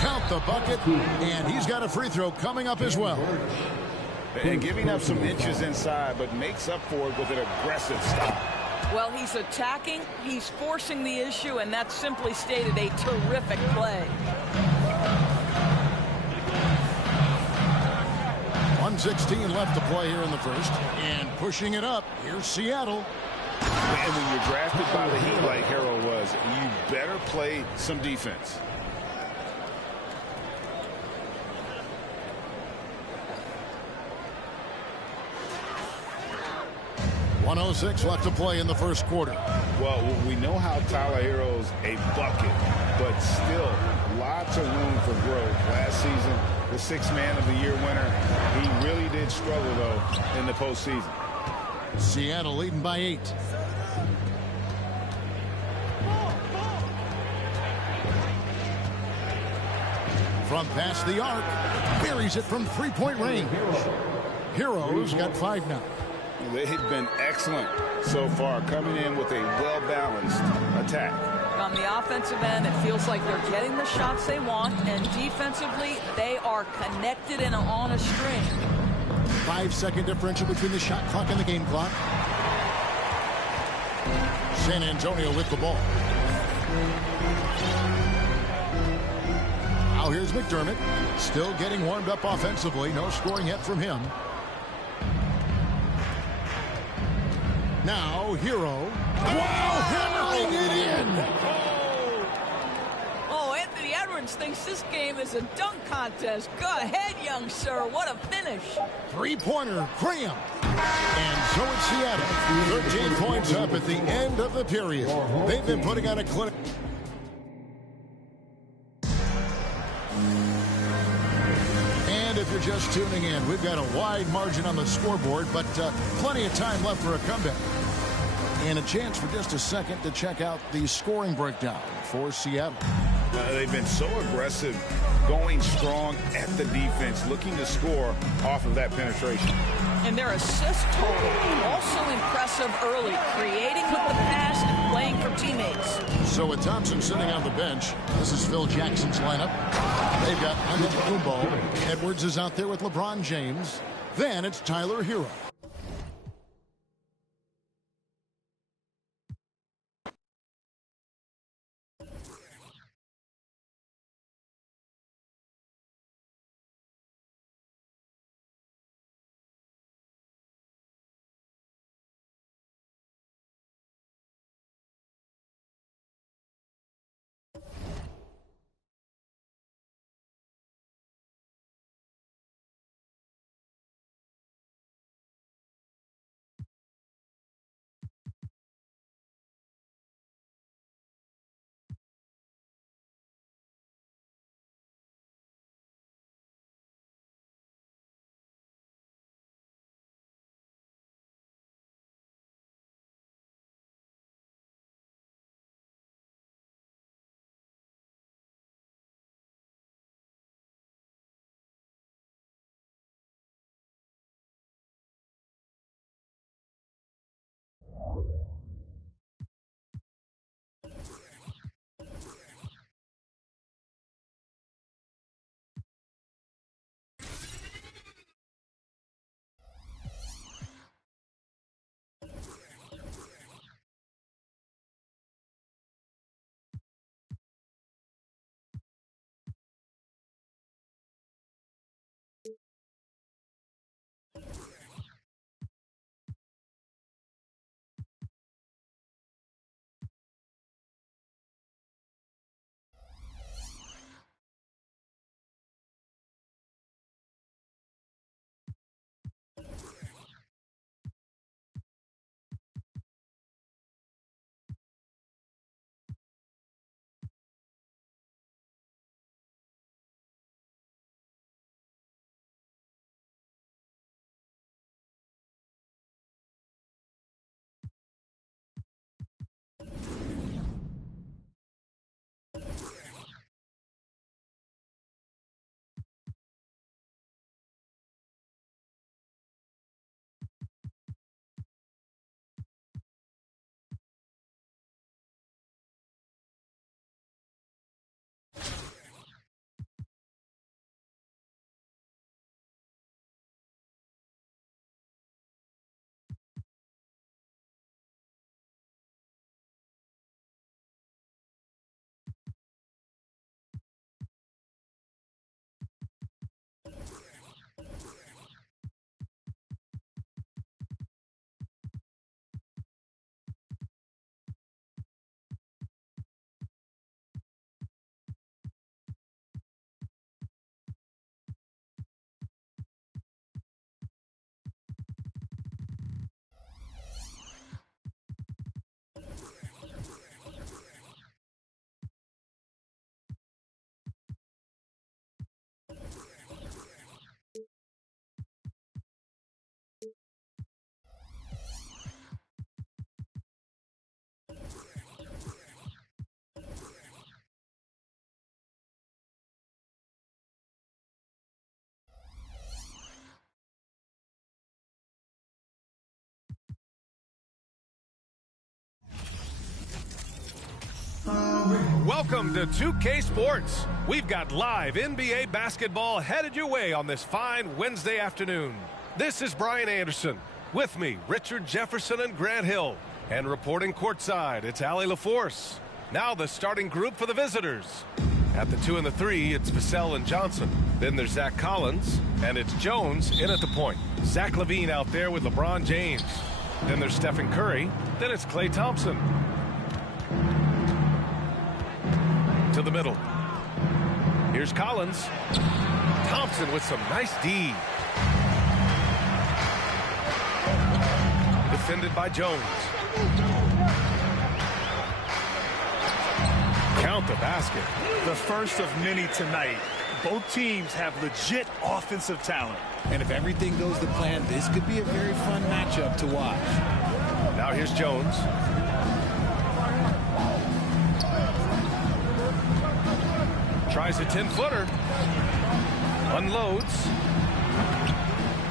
Count the bucket, and he's got a free throw coming up as well. And giving up some inches inside, but makes up for it with an aggressive stop. Well, he's attacking, he's forcing the issue, and that's simply stated a terrific play. 1:16 left to play here in the first. And pushing it up, here's Seattle. And when you're drafted by the Heat like Herro was, you better play some defense. .106 left to play in the first quarter. Well, we know how Tyler Herro's a bucket, but still lots of room for growth. Last season, the 6th Man of the Year winner, he really did struggle, though, in the postseason. Seattle leading by 8. From past the arc, buries it from 3-point range. Herro's got 5 now. They've been excellent so far, coming in with a well-balanced attack. On the offensive end, it feels like they're getting the shots they want, and defensively, they are connected and on a string. 5-second differential between the shot clock and the game clock. San Antonio with the ball. Now here's McDermott, still getting warmed up offensively. No scoring yet from him. Now Herro. Wow, hammering it in. Oh, Anthony Edwards thinks this game is a dunk contest. Go ahead, young sir. What a finish. 3-pointer, Graham. And so it's Seattle. 13 points up at the end of the period. They've been putting on a clinic. And if you're just tuning in, we've got a wide margin on the scoreboard, but plenty of time left for a comeback. And a chance for just a second to check out the scoring breakdown for Seattle. They've been so aggressive, going strong at the defense, looking to score off of that penetration. And their assist total also impressive early, creating with the pass and playing for teammates. So with Thompson sitting on the bench, this is Phil Jackson's lineup. They've got Antetokounmpo. Edwards is out there with LeBron James. Then it's Tyler Herro. Welcome to 2K Sports. We've got live NBA basketball headed your way on this fine Wednesday afternoon. This is Brian Anderson. With me, Richard Jefferson and Grant Hill. And reporting courtside, it's Allie LaForce. Now the starting group for the visitors. At the 2 and the 3, it's Vassell and Johnson. Then there's Zach Collins, and it's Jones in at the point. Zach LaVine out there with LeBron James. Then there's Stephen Curry. Then it's Klay Thompson. To the middle. Here's Collins. Thompson with some nice D. Defended by Jones. Count the basket. The first of many tonight. Both teams have legit offensive talent. And if everything goes to plan, this could be a very fun matchup to watch. Now here's Jones. Tries a 10-footer. Unloads.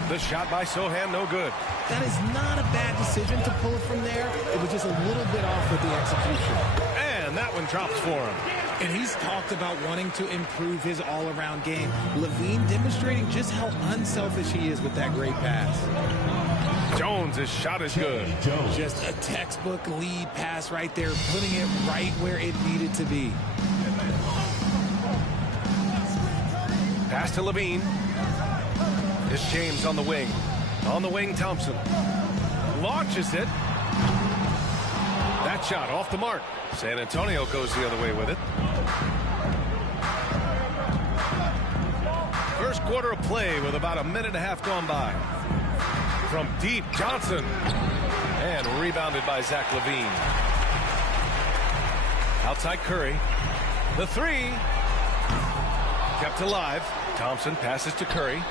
The shot by Sohan, no good. That is not a bad decision to pull it from there. It was just a little bit off with the execution. And that one drops for him. And he's talked about wanting to improve his all-around game. LaVine demonstrating just how unselfish he is with that great pass. Jones' shot is good. Just a textbook lead pass right there, putting it right where it needed to be. Pass to LaVine. It's James on the wing. On the wing, Thompson. Launches it. That shot off the mark. San Antonio goes the other way with it. First quarter of play with about a minute and a half gone by. From deep, Johnson. And rebounded by Zach LaVine. Outside Curry. The three. Kept alive. Thompson passes to Curry.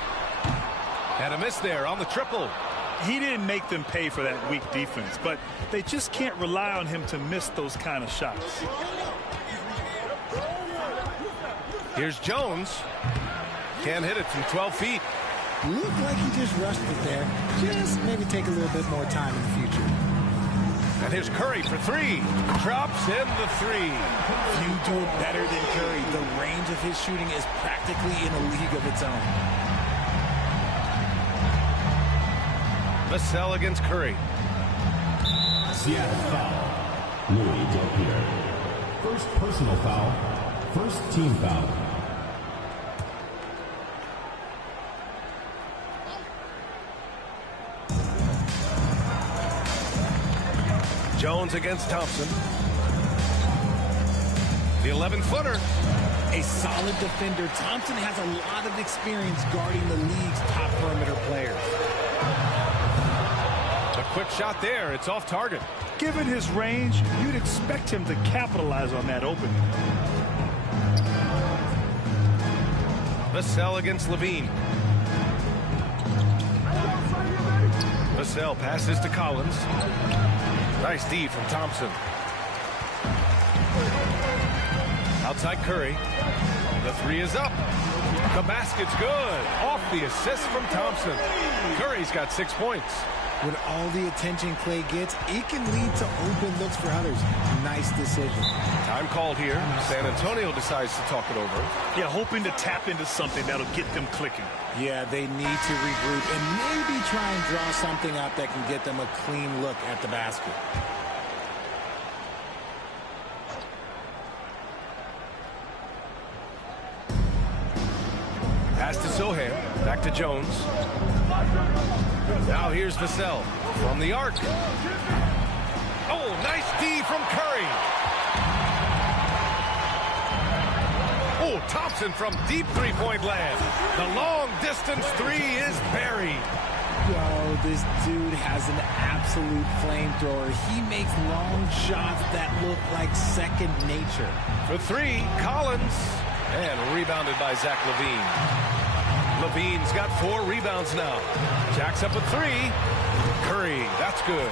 Had a miss there on the triple. He didn't make them pay for that weak defense, but they just can't rely on him to miss those kind of shots. Here's Jones. Can't hit it from 12 feet. Looked like he just rushed it there. Just maybe take a little bit more time in the future. And here's Curry for three. Drops in the three. Few do it better than Curry. The range of his shooting is practically in a league of its own. Vassell against Curry. Seattle foul. Louis Delpierre. First personal foul. First team foul. Jones against Thompson. The 11-footer. A solid defender. Thompson has a lot of experience guarding the league's top perimeter players. A quick shot there. It's off target. Given his range, you'd expect him to capitalize on that opening. Vassell against LaVine. Vassell passes to Collins. Nice D from Thompson. Outside Curry. The three is up. The basket's good. Off the assist from Thompson. Curry's got 6 points. With all the attention Clay gets, it can lead to open looks for others. Nice decision. Time called here. San Antonio decides to talk it over. Yeah, hoping to tap into something that'll get them clicking. Yeah, they need to regroup and maybe try and draw something up that can get them a clean look at the basket. Pass to Sohan. Back to Jones. Now here's Vassell from the arc. Oh, nice D from Curry. Oh, Thompson from deep three-point land. The long-distance three is buried. Yo, this dude has an absolute flamethrower. He makes long shots that look like second nature. For three, Collins. And rebounded by Zach LaVine. LaVine's got 4 rebounds now. Jacks up a 3. Curry, that's good.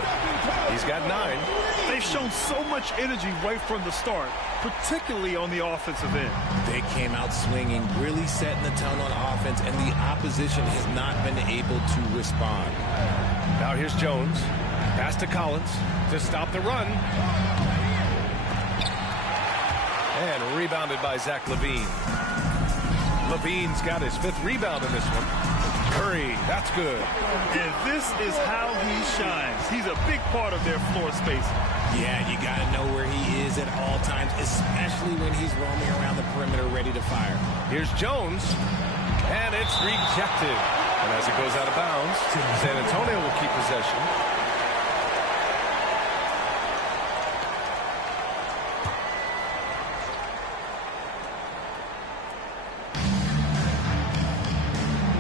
He's got 9. They've shown so much energy right from the start, particularly on the offensive end. They came out swinging, really setting the tone on offense, and the opposition has not been able to respond. Now here's Jones. Pass to Collins to stop the run. And rebounded by Zach LaVine. LaVine's got his 5th rebound in this one. Curry, that's good. And this is how he shines. He's a big part of their floor space. Yeah, you got to know where he is at all times, especially when he's roaming around the perimeter ready to fire. Here's Jones. And it's rejected. And as it goes out of bounds, San Antonio will keep possession.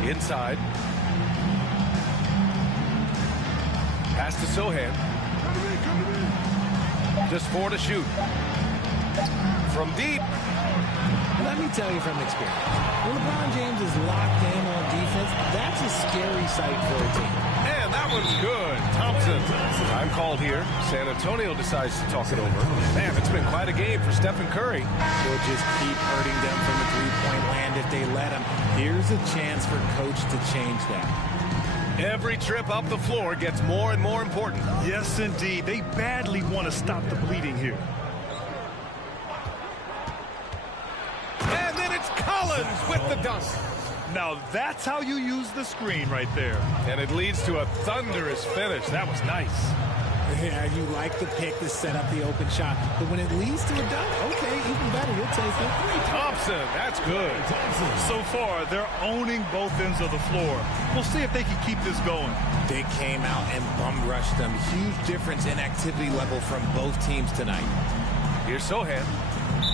Inside. Pass to Sohan. Just 4 to shoot. From deep. Let me tell you from experience, when LeBron James is locked in on defense, that's a scary sight for a team. And that one's good. Thompson. Time called here. San Antonio decides to talk it over. Man, it's been quite a game for Stephen Curry. He'll just keep hurting them from the three-point land if they let him. Here's a chance for Coach to change that. Every trip up the floor gets more and more important. Yes, indeed. They badly want to stop the bleeding here. And then it's Collins with the dunk. Now that's how you use the screen right there. And it leads to a thunderous finish. That was nice. Yeah, you like the pick to set up the open shot, but when it leads to a dunk, okay, even better, you'll take it. Thompson, that's good. So far, they're owning both ends of the floor. We'll see if they can keep this going. They came out and bum rushed them. Huge difference in activity level from both teams tonight. Here's Sohan,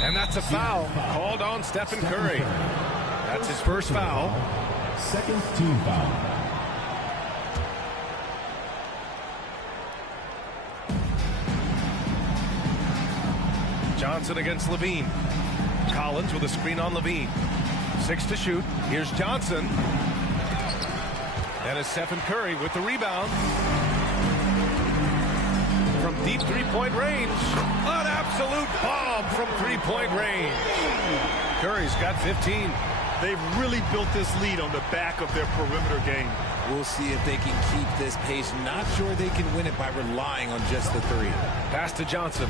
and that's a foul called on Stephen Curry. That's his first foul. Second team foul. Johnson against Levine. Collins with a screen on Levine. 6 to shoot. Here's Johnson. And it's Stephen Curry with the rebound. From deep three-point range. An absolute bomb from three-point range. Curry's got 15. They've really built this lead on the back of their perimeter game. We'll see if they can keep this pace. Not sure they can win it by relying on just the three. Pass to Johnson.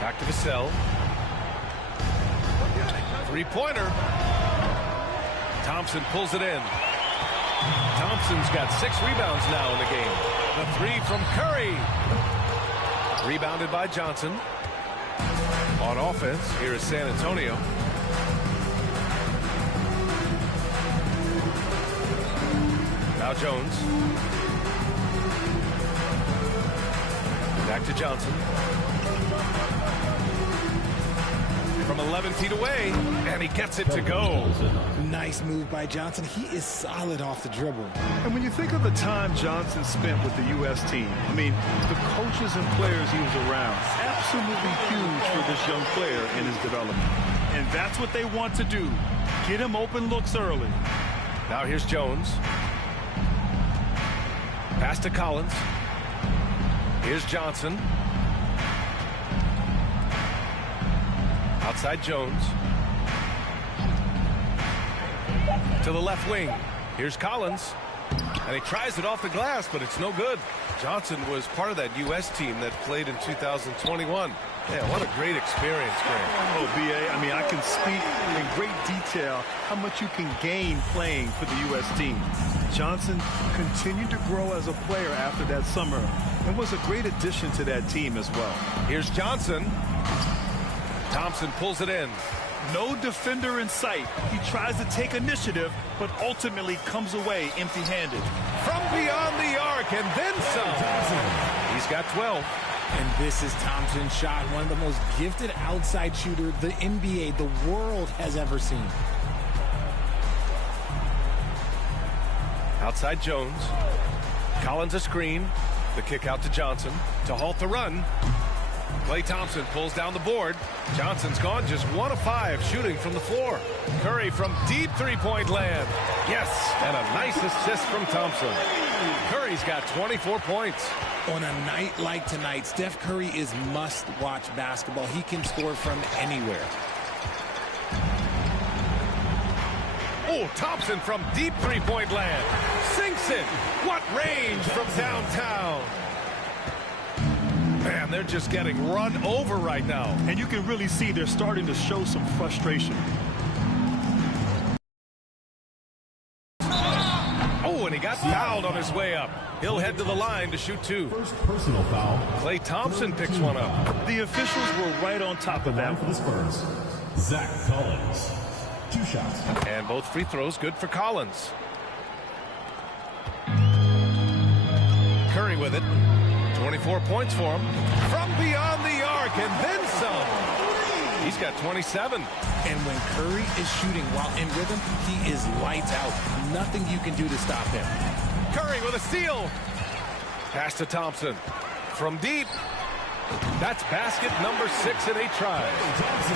Back to Vassell. Three-pointer. Thompson pulls it in. Thompson's got 6 rebounds now in the game. The three from Curry. Rebounded by Johnson. On offense, here is San Antonio. Now Jones. Back to Johnson. From 11 feet away, and he gets it to go. Nice move by Johnson. He is solid off the dribble. And when you think of the time Johnson spent with the U.S. team, I mean, the coaches and players he was around, absolutely huge for this young player in his development. And that's what they want to do. Get him open looks early. Now here's Jones. Pass to Collins. Here's Johnson. Outside Jones. To the left wing. Here's Collins. And he tries it off the glass, but it's no good. Johnson was part of that U.S. team that played in 2021. Yeah, what a great experience, Grant. Oh, B.A., I mean, I can speak in great detail how much you can gain playing for the U.S. team. Johnson continued to grow as a player after that summer and was a great addition to that team as well. Here's Johnson. Thompson pulls it in. No defender in sight. He tries to take initiative, but ultimately comes away empty-handed. From beyond the arc, and then some. He's got 12. And this is Thompson's shot, one of the most gifted outside shooter the NBA, the world has ever seen. Outside Jones. Collins a screen. The kick out to Johnson to halt the run. Klay Thompson pulls down the board. Johnson's gone just 1 of 5 shooting from the floor. Curry from deep three-point land. Yes, and a nice assist from Thompson. Curry's got 24 points. On a night like tonight, Steph Curry is must-watch basketball. He can score from anywhere. Oh, Thompson from deep three-point land. Sinks it. What range from downtown. Man, they're just getting run over right now. And you can really see they're starting to show some frustration. Oh, and he got fouled on his way up. He'll head to the line to shoot 2. First personal foul. Klay Thompson picks one up. The officials were right on top of that. For the Spurs, Zach Collins. 2 shots. And both free throws good for Collins. Curry with it. 24 points for him. From beyond the arc, and then some. He's got 27. And when Curry is shooting while in rhythm, he is lights out. Nothing you can do to stop him. Curry with a steal. Pass to Thompson. From deep. That's basket number 6 in 8 tries.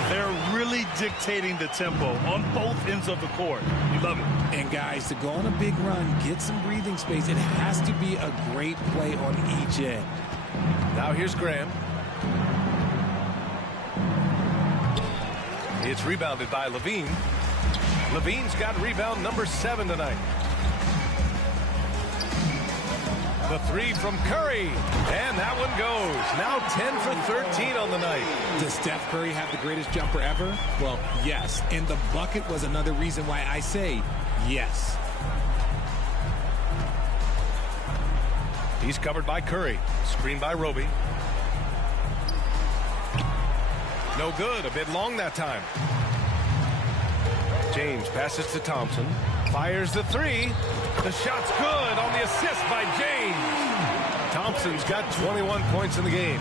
They're really dictating the tempo on both ends of the court. You love it. And guys, to go on a big run, get some breathing space, it has to be a great play on each end. Now here's Graham. It's rebounded by Levine. Levine's got rebound number 7 tonight. The 3 from Curry, and that one goes. Now 10 for 13 on the night. Does Steph Curry have the greatest jumper ever? Well, yes, and the bucket was another reason why I say yes. He's covered by Curry. Screened by Roby. No good. A bit long that time. James passes to Thompson. Fires the 3. The shot's good on the assist by James. Thompson's got 21 points in the game.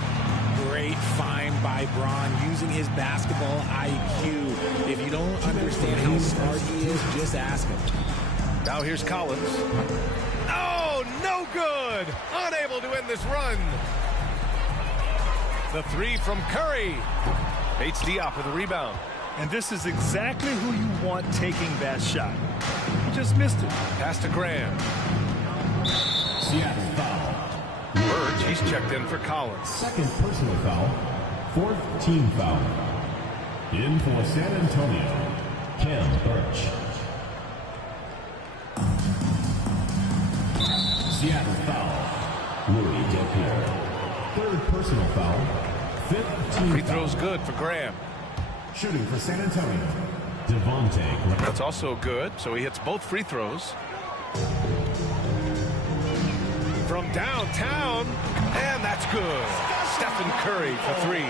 Great find by Braun using his basketball IQ. If you don't understand how smart he is, just ask him. Now here's Collins. Oh, no good. Unable to end this run. The 3 from Curry. Bates Diop with a rebound. And this is exactly who you want taking that shot. Just missed it. Pass to Graham. Seattle foul. Burge, he's checked in for Collins. Second personal foul. Fourth team foul. In for San Antonio, Cam Birch. Seattle foul. Louis Delpierre. Third personal foul. Fifth team Free foul. throw's good for Graham. Shooting for San Antonio, Devontae. That's also good, so he hits both free throws. From downtown, and that's good. Stephen Curry for 3.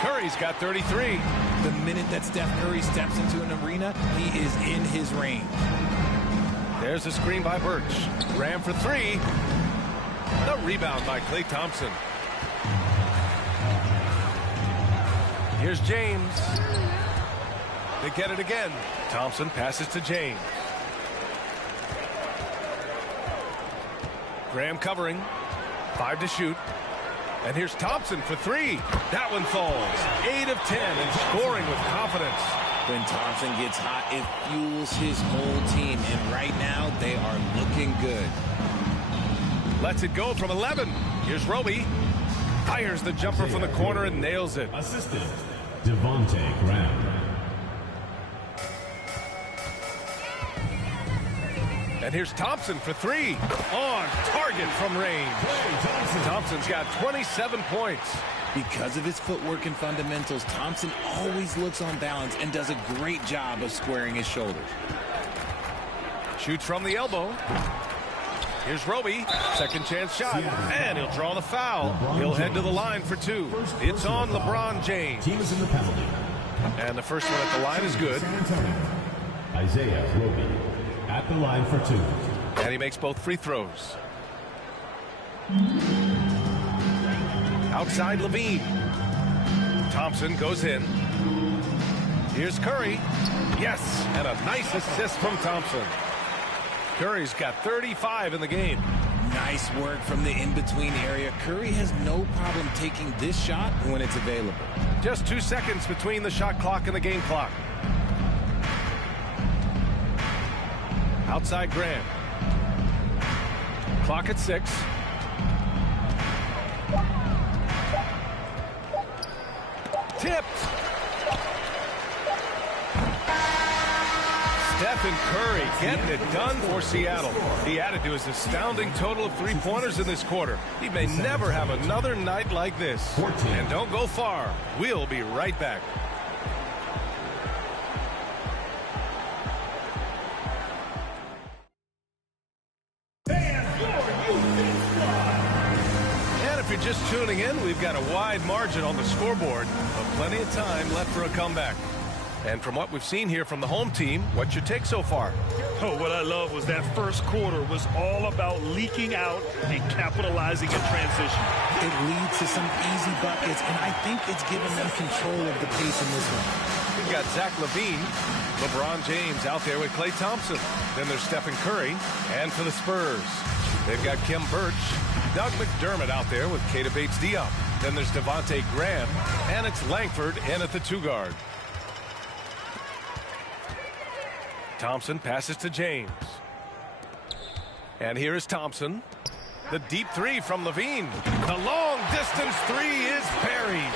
Curry's got 33. The minute that Steph Curry steps into an arena, he is in his range. There's a screen by Birch. Graham for 3. The rebound by Klay Thompson. Here's James. They get it again. Thompson passes to James. Graham covering. 5 to shoot. And here's Thompson for 3. That one falls. 8 of 10 and scoring with confidence. When Thompson gets hot, it fuels his whole team. And right now, they are looking good. Lets it go from 11. Here's Roby. Fires the jumper from the corner and nails it. Assistant, Devontae Graham. And here's Thompson for 3. On target from range. Thompson's got 27 points. Because of his footwork and fundamentals, Thompson always looks on balance and does a great job of squaring his shoulders. Shoots from the elbow. Here's Roby. Second chance shot. And he'll draw the foul. He'll head to the line for 2. It's on LeBron James. Team is in the penalty. And the first one at the line is good. San Antonio, Isaiah Roby at the line for 2. And he makes both free throws. Outside Levine. Thompson goes in. Here's Curry. Yes, and a nice assist from Thompson. Curry's got 35 in the game. Nice work from the in-between area. Curry has no problem taking this shot when it's available. Just 2 seconds between the shot clock and the game clock. Outside Graham. Clock at 6. Tipped. Stephen Curry getting it done for Seattle. He added to his astounding total of 3-pointers in this quarter. He may never have another night like this. 14. And don't go far. We'll be right back. And if you're just tuning in, we've got a wide margin on the scoreboard, but plenty of time left for a comeback. And from what we've seen here from the home team, what's your take so far? Oh, what I love was that first quarter was all about leaking out and capitalizing in transition. It leads to some easy buckets, and I think it's given them control of the pace in this one. We've got Zach LaVine, LeBron James out there with Klay Thompson. Then there's Stephen Curry. And for the Spurs, they've got Kim Birch, Doug McDermott out there with Keita Bates-Diop. Then there's Devontae Graham, and it's Langford in at the 2 guard. Thompson passes to James. And here is Thompson. The deep 3 from Levine. The long distance 3 is buried.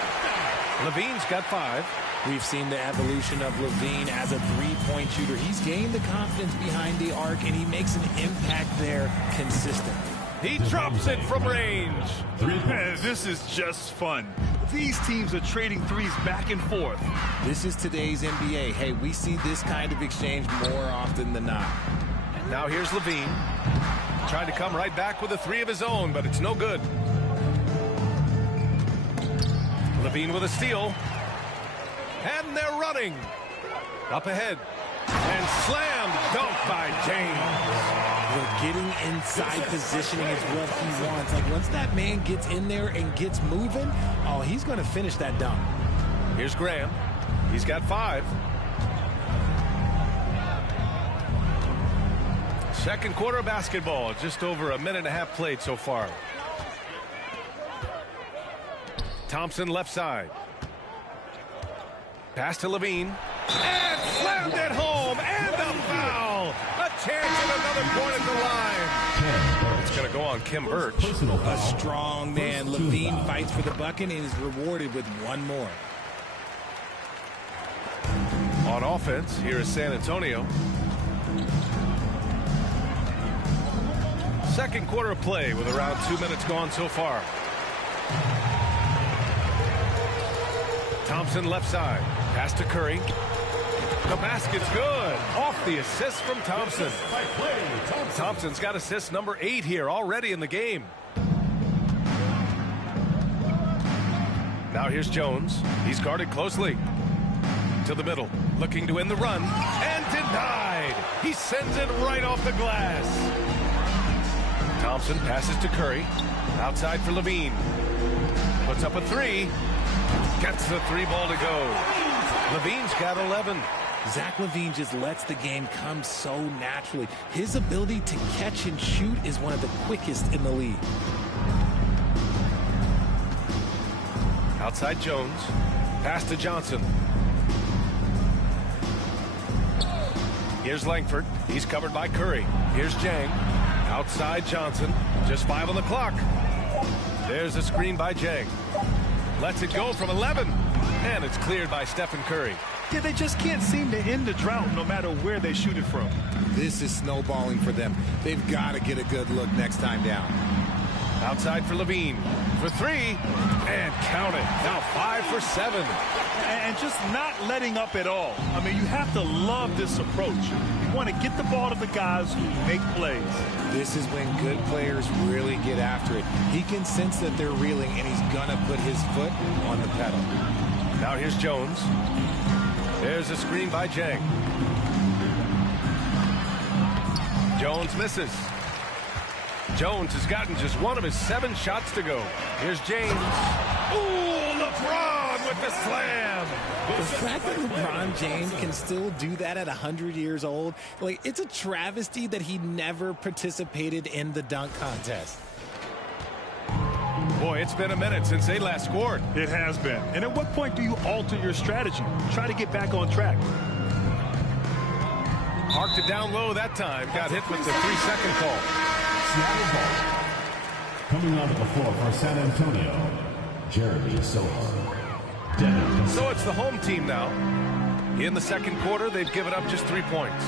Levine's got 5. We've seen the evolution of Levine as a three-point shooter. He's gained the confidence behind the arc, and he makes an impact there consistently. He drops it from range. This is just fun. These teams are trading threes back and forth. This is today's NBA. Hey, we see this kind of exchange more often than not. Now here's Levine. Trying to come right back with a 3 of his own, but it's no good. Levine with a steal. And they're running. Up ahead. And slammed dunk by James. Well, getting inside positioning is what he wants. Like, once that man gets in there and gets moving, oh, he's going to finish that dunk. Here's Graham. He's got 5. Second quarter basketball. Just over a minute and a half played so far. Thompson left side. Pass to Levine. And slammed it home. And a foul. A chance at another point at the line. It's going to go on Kim Birch. A strong man. Levine fights for the bucket and is rewarded with 1 more. On offense, here is San Antonio. Second quarter of play with around 2 minutes gone so far. Thompson left side. Pass to Curry. The basket's good. Off the assist from Thompson. Thompson's got assist number 8 here already in the game. Now here's Jones. He's guarded closely. To the middle. Looking to win the run. And denied. He sends it right off the glass. Thompson passes to Curry. Outside for Levine. Puts up a 3. Gets the 3 ball to go. Levine's got 11. Zach LaVine just lets the game come so naturally. His ability to catch and shoot is one of the quickest in the league. Outside Jones. Pass to Johnson. Here's Langford. He's covered by Curry. Here's Jang. Outside Johnson. Just 5 on the clock. There's a screen by Jang. Lets it go from 11. And it's cleared by Stephen Curry. Yeah, they just can't seem to end the drought no matter where they shoot it from. This is snowballing for them. They've got to get a good look next time down. Outside for Levine. For 3. And count it. Now 5 for 7. And just not letting up at all. I mean, you have to love this approach. You want to get the ball to the guys who make plays. This is when good players really get after it. He can sense that they're reeling, and he's going to put his foot on the pedal. Now here's Jones. There's a screen by Jang. Jones misses. Jones has gotten just 1 of his 7 shots to go. Here's James. Ooh, LeBron with the slam. The fact that LeBron James can still do that at 100 years old, like, it's a travesty that he never participated in the dunk contest. Boy, it's been a minute since they last scored. It has been. And at what point do you alter your strategy? Try to get back on track. Parked it down low that time. Got hit with the 3-second call. Coming onto the floor for San Antonio, Jeremy Soto. So it's the home team now. In the second quarter, they've given up just 3 points.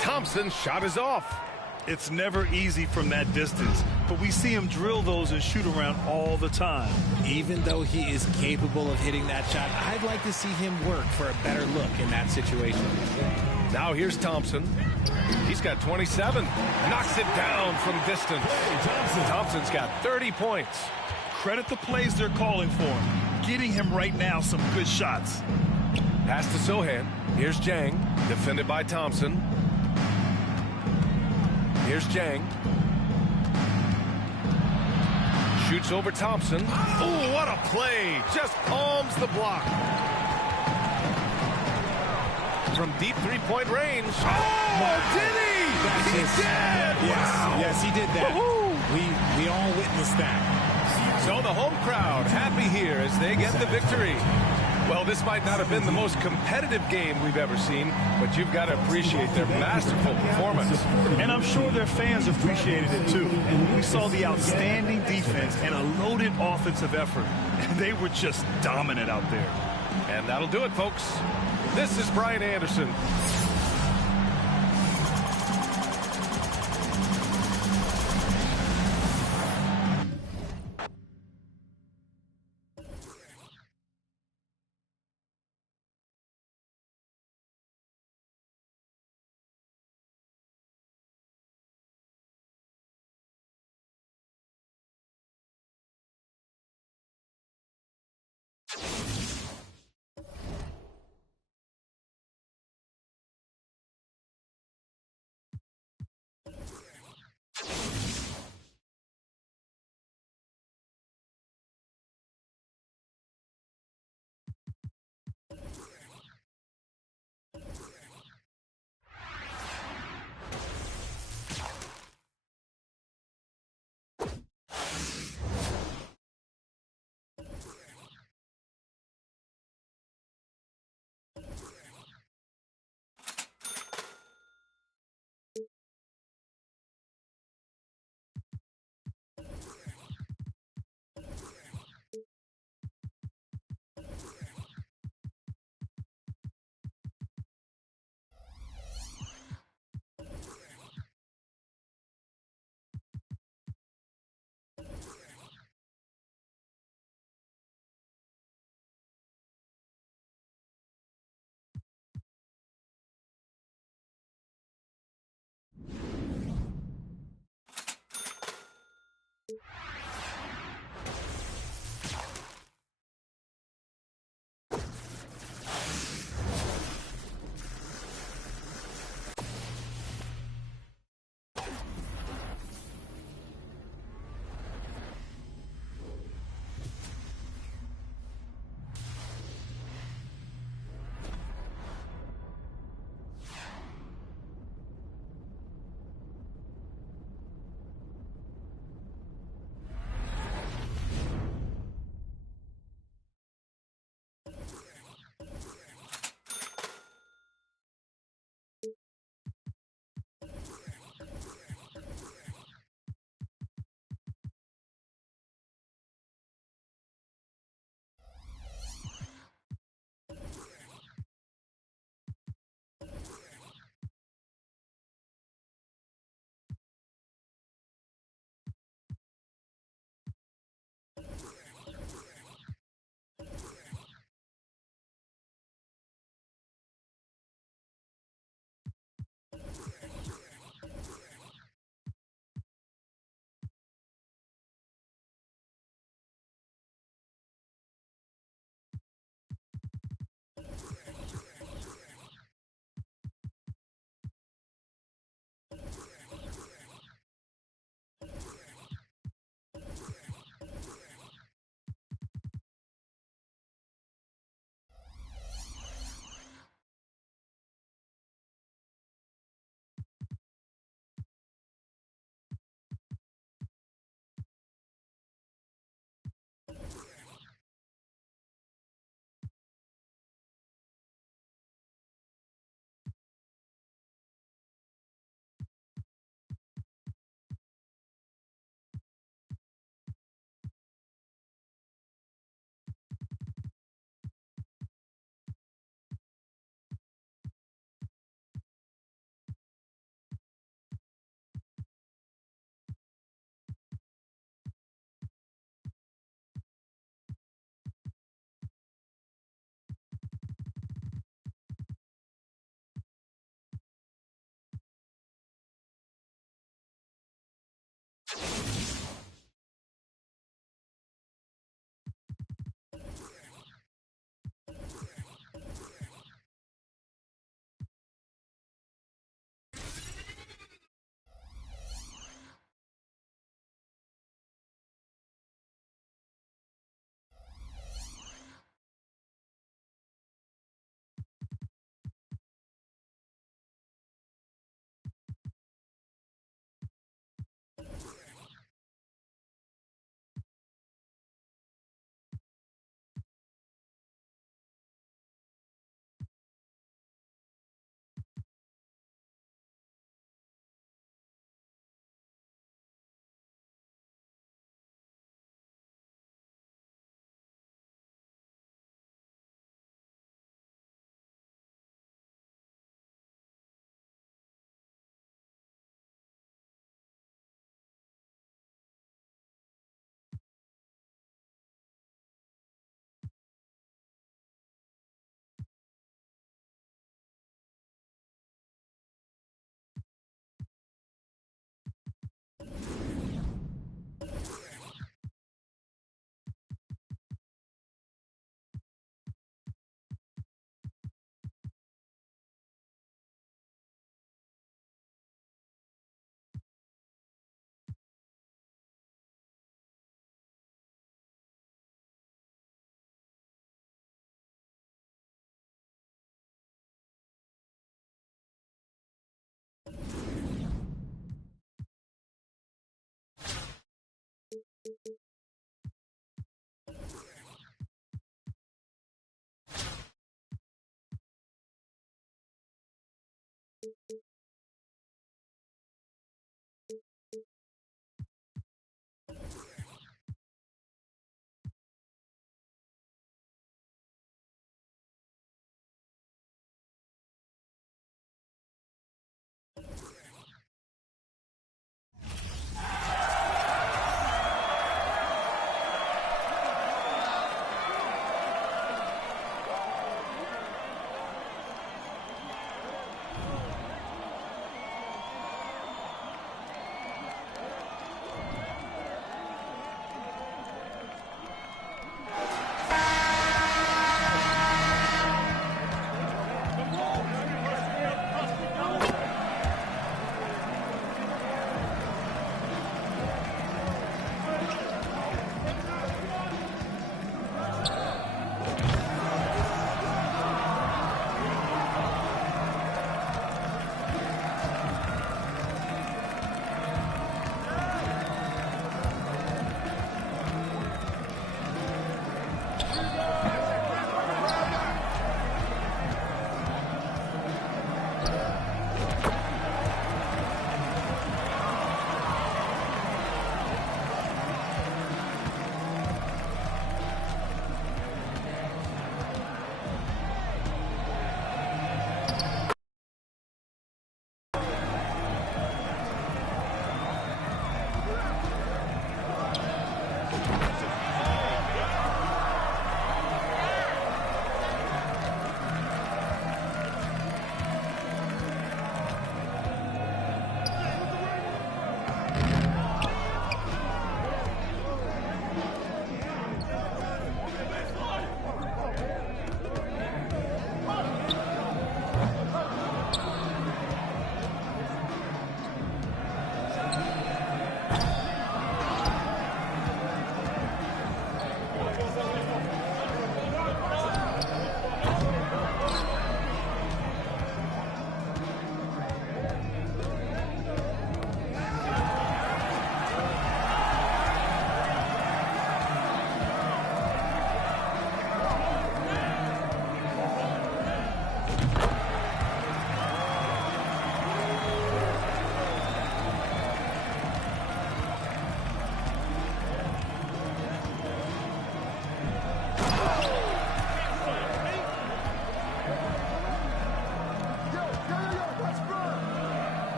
Thompson's shot is off. It's never easy from that distance, but we see him drill those and shoot around all the time. Even though he is capable of hitting that shot, I'd like to see him work for a better look in that situation. Now here's Thompson. He's got 27. Knocks it down from distance. Thompson's got 30 points. Credit the plays they're calling for him. Getting him right now some good shots. Pass to Sohan. Here's Jang. Defended by Thompson. Here's Jang. Shoots over Thompson. Ooh, what a play. Just palms the block. From deep 3-point range. Oh, did he? He did. Yes, he did that. Woo-hoo. We all witnessed that. So the home crowd happy here as they get the victory. Well, this might not have been the most competitive game we've ever seen, but you've got to appreciate their masterful performance. And I'm sure their fans appreciated it too. We saw the outstanding defense and a loaded offensive effort. They were just dominant out there. And that'll do it, folks. This is Brian Anderson.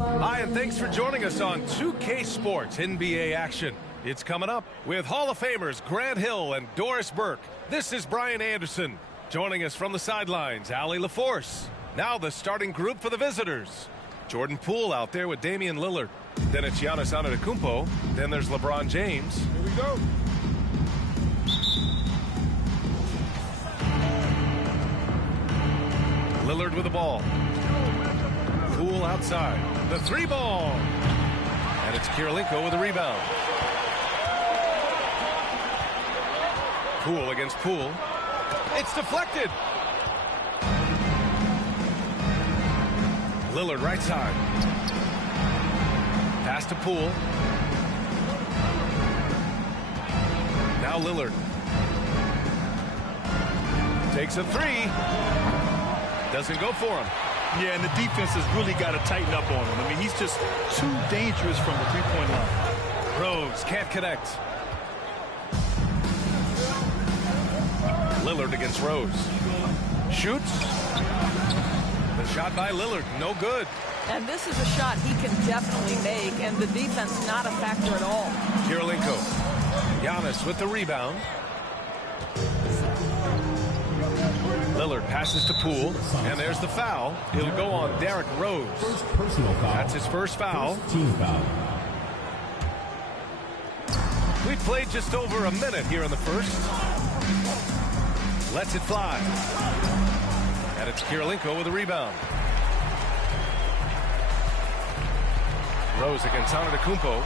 Hi, and thanks for joining us on 2K Sports NBA action. It's coming up with Hall of Famers Grant Hill and Doris Burke. This is Brian Anderson. Joining us from the sidelines, Allie LaForce. Now the starting group for the visitors. Jordan Poole out there with Damian Lillard. Then it's Giannis Antetokounmpo. Then there's LeBron James. Here we go. Lillard with the ball. Poole outside. The three ball. And it's Kirilenko with a rebound. Poole against Poole. It's deflected. Lillard right side. Pass to Poole. Now Lillard. Takes a three. Doesn't go for him. Yeah, and the defense has really got to tighten up on him. I mean, he's just too dangerous from the three-point line. Rose can't connect. Lillard against Rose. Shoots. The shot by Lillard, no good. And this is a shot he can definitely make, and the defense not a factor at all. Kirilenko. Giannis with the rebound. Lillard passes to Poole, and there's the foul. It'll go on Derrick Rose. That's his first foul. Team foul. We've played just over a minute here in the first. Lets it fly. And it's Kirilenko with a rebound. Rose against Antetokounmpo.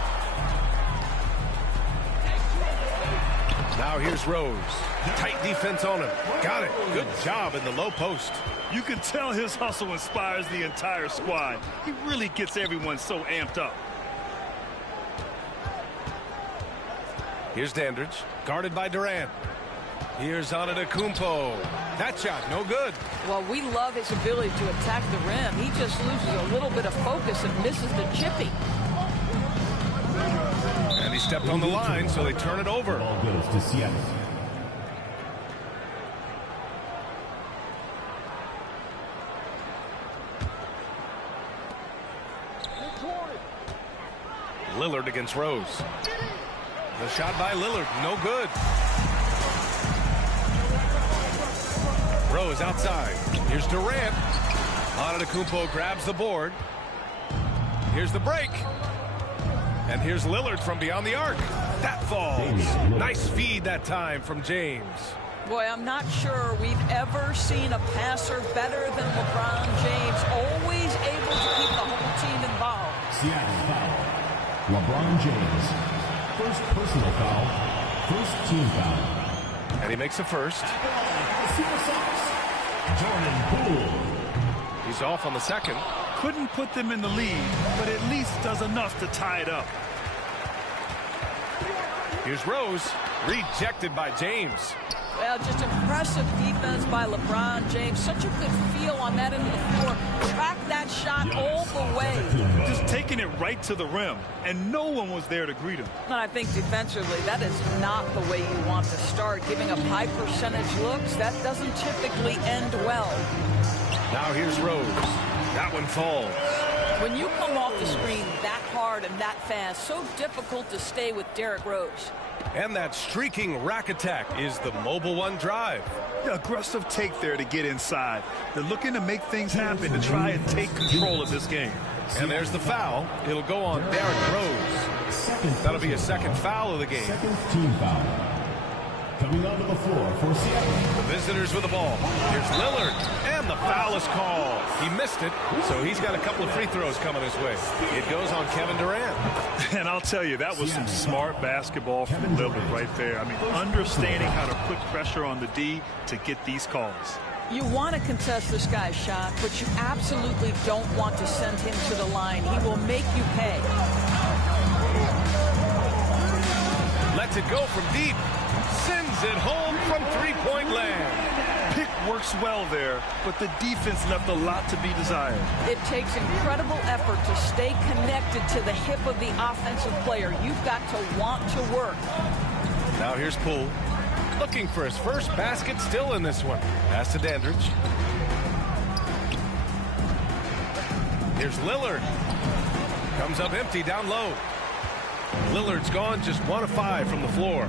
Now here's Rose. Tight defense on him. Got it. Good job in the low post. You can tell his hustle inspires the entire squad. He really gets everyone so amped up. Here's Dandridge, guarded by Durant. Here's Antetokounmpo. That shot, no good. Well, we love his ability to attack the rim. He just loses a little bit of focus and misses the chippy. And he stepped on the line, so they turn it over. Ball goes to Seattle. Lillard against Rose. The shot by Lillard, no good. Rose outside. Here's Durant. Antetokounmpo grabs the board. Here's the break. And here's Lillard from beyond the arc. That falls. Nice feed that time from James. Boy, I'm not sure we've ever seen a passer better than LeBron James. Always able to keep the whole team involved. Seattle foul. LeBron James. First personal foul. First team foul. And he makes the first. Jordan Poole. He's off on the second. Couldn't put them in the lead, but at least does enough to tie it up. Here's Rose. Rejected by James. Well, just impressive defense by LeBron James. Such a good feel on that end of the floor. Track that shot all the way. Just taking it right to the rim, and no one was there to greet him. And I think defensively, that is not the way you want to start. Giving up high percentage looks, that doesn't typically end well. Now here's Rose. That one falls. When you come off the screen that hard and that fast, so difficult to stay with Derrick Rose. And that streaking rack attack is the Mobile One drive. Yeah, aggressive take there to get inside. They're looking to make things happen to try and take control of this game. And there's the foul. It'll go on Derrick Rose. That'll be a second foul of the game. Second team foul. Coming onto the floor for Seattle. The visitors with the ball. Here's Lillard. And the foul is called. He missed it, so he's got a couple of free throws coming his way. It goes on Kevin Durant. And I'll tell you, that was some smart basketball from Lillard right there. I mean, understanding how to put pressure on the D to get these calls. You want to contest this guy's shot, but you absolutely don't want to send him to the line. He will make you pay. Lets it go from deep. Sends it home from three-point land. Pick works well there, but the defense left a lot to be desired. It takes incredible effort to stay connected to the hip of the offensive player. You've got to want to work. Now here's Poole. Looking for his first basket still in this one. Pass to Dandridge. Here's Lillard. Comes up empty down low. Lillard's gone just 1 of 5 from the floor.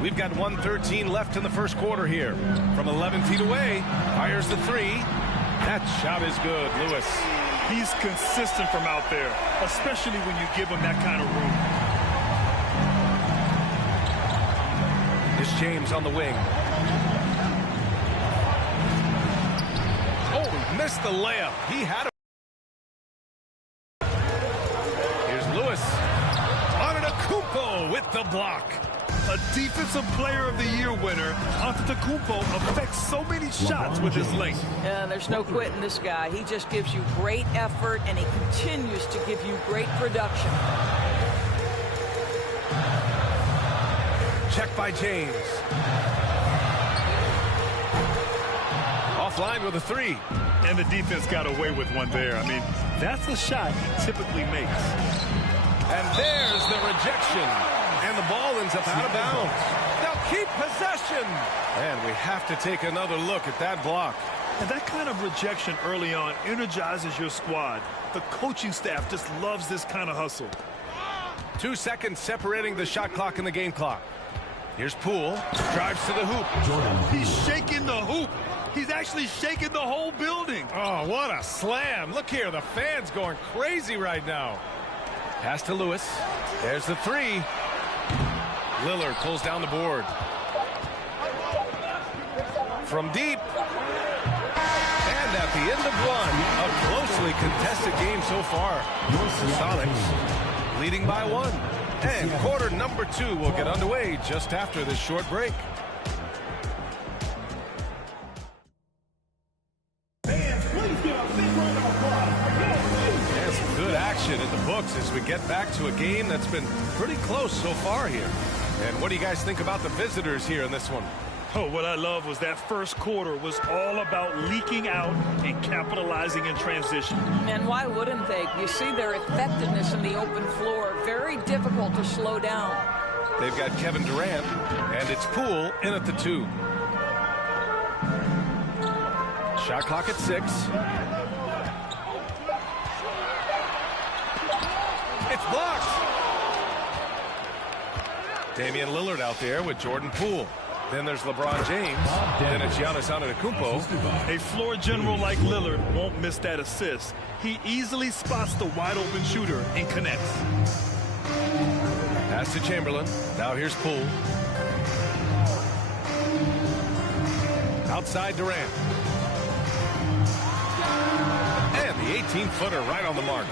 We've got 1:13 left in the first quarter here. From 11 feet away, fires the 3. That shot is good, Lewis. He's consistent from out there, especially when you give him that kind of room. It's James on the wing. Oh, missed the layup. He had it. Here's Lewis. Antetokounmpo with the block. A Defensive Player of the Year winner, Antetokounmpo affects so many shots with his length. Yeah, there's no quitting this guy. He just gives you great effort, and he continues to give you great production. Check by James. Offline with a 3. And the defense got away with one there. I mean, that's a shot he typically makes. And there's the rejection. And the ball ends up out of bounds. They'll keep possession. And we have to take another look at that block. And that kind of rejection early on energizes your squad. The coaching staff just loves this kind of hustle. 2 seconds separating the shot clock and the game clock. Here's Poole. Drives to the hoop. He's shaking the hoop. He's actually shaking the whole building. Oh, what a slam. Look here. The fans going crazy right now. Pass to Lewis. There's the 3. Lillard pulls down the board. From deep. And at the end of one, a closely contested game so far. The Sonics leading by 1. And quarter number 2 will get underway just after this short break. There's good action in the books as we get back to a game that's been pretty close so far here. And what do you guys think about the visitors here in this one? Oh, what I love was that first quarter was all about leaking out and capitalizing in transition. And why wouldn't they? You see their effectiveness in the open floor. Very difficult to slow down. They've got Kevin Durant, and it's Poole in at the 2. Shot clock at 6. It's blocked. Damian Lillard out there with Jordan Poole. Then there's LeBron James. Then it's Giannis Antetokounmpo. A floor general like Lillard won't miss that assist. He easily spots the wide-open shooter and connects. Pass to Chamberlain. Now here's Poole. Outside Durant. And the 18-footer right on the mark.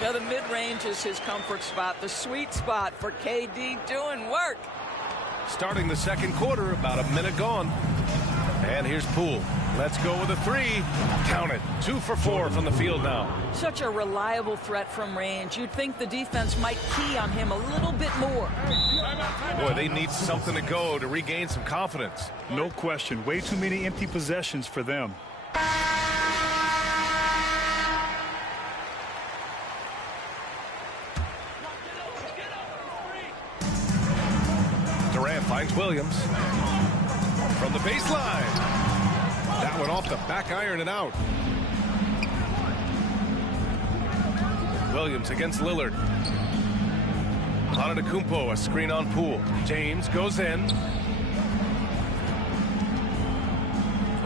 Now the mid-range is his comfort spot, the sweet spot for KD doing work. Starting the second quarter, about a minute gone. And here's Poole. Let's go with a 3. Count it. 2 for 4 from the field now. Such a reliable threat from range. You'd think the defense might key on him a little bit more. Boy, they need something to go to regain some confidence. No question. Way too many empty possessions for them. Durant finds Williams from the baseline. That one off the back iron and out. Williams against Lillard. Antetokounmpo, a screen on Poole. James goes in.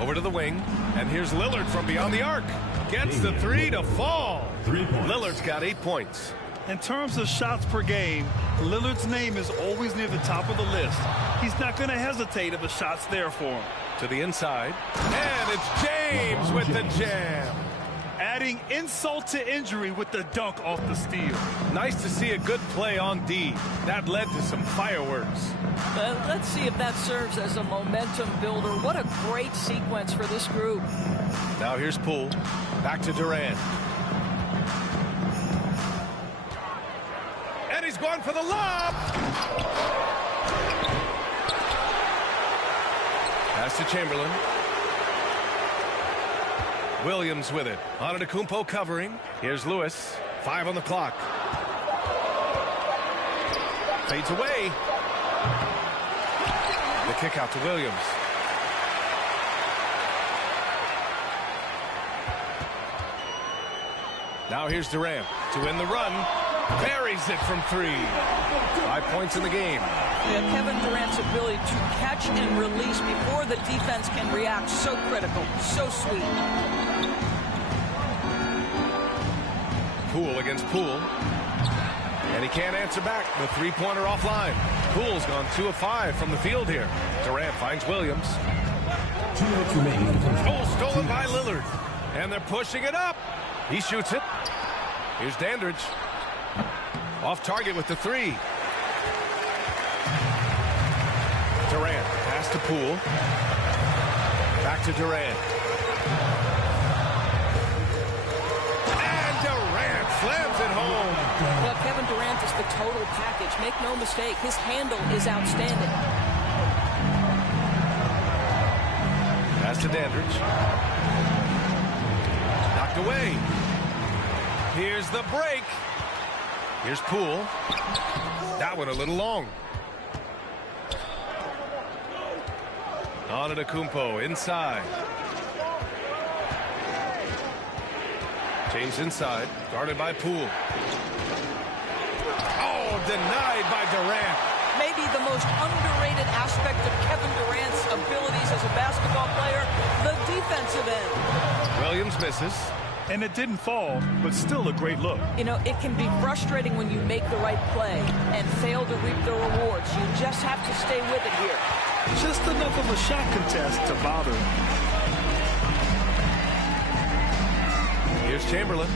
Over to the wing. And here's Lillard from beyond the arc. Gets the 3 to fall. Lillard's got 8 points. In terms of shots per game, Lillard's name is always near the top of the list. He's not going to hesitate if the shot's there for him. To the inside. And it's James with the jam. Adding insult to injury with the dunk off the steal. Nice to see a good play on D. That led to some fireworks. Let's see if that serves as a momentum builder. What a great sequence for this group. Now here's Poole. Back to Durant. And he's going for the lob. Pass to Chamberlain. Williams with it. Antetokounmpo covering. Here's Lewis. 5 on the clock. Fades away. The kick out to Williams. Now here's Durant to win the run. Buries it from 3. 5 points in the game. Yeah, Kevin Durant's ability to catch and release before the defense can react, so critical, so sweet. Poole against Poole. And he can't answer back. The three-pointer offline. Poole's gone 2 of 5 from the field here. Durant finds Williams. 2 minutes remaining. Poole stolen by Lillard. And they're pushing it up. He shoots it. Here's Dandridge. Off target with the 3. Durant pass to Poole. Back to Durant. And Durant slams it home. Well, Kevin Durant is the total package. Make no mistake, his handle is outstanding. Pass to Dandridge. Knocked away. Here's the break. Here's Poole. That one a little long. Antetokounmpo inside. James inside, guarded by Poole. Oh, denied by Durant. Maybe the most underrated aspect of Kevin Durant's abilities as a basketball player, the defensive end. Williams misses. And it didn't fall, but still a great look. You know, it can be frustrating when you make the right play and fail to reap the rewards. You just have to stay with it here. Just enough of a shot contest to bother him. Here's Chamberlain.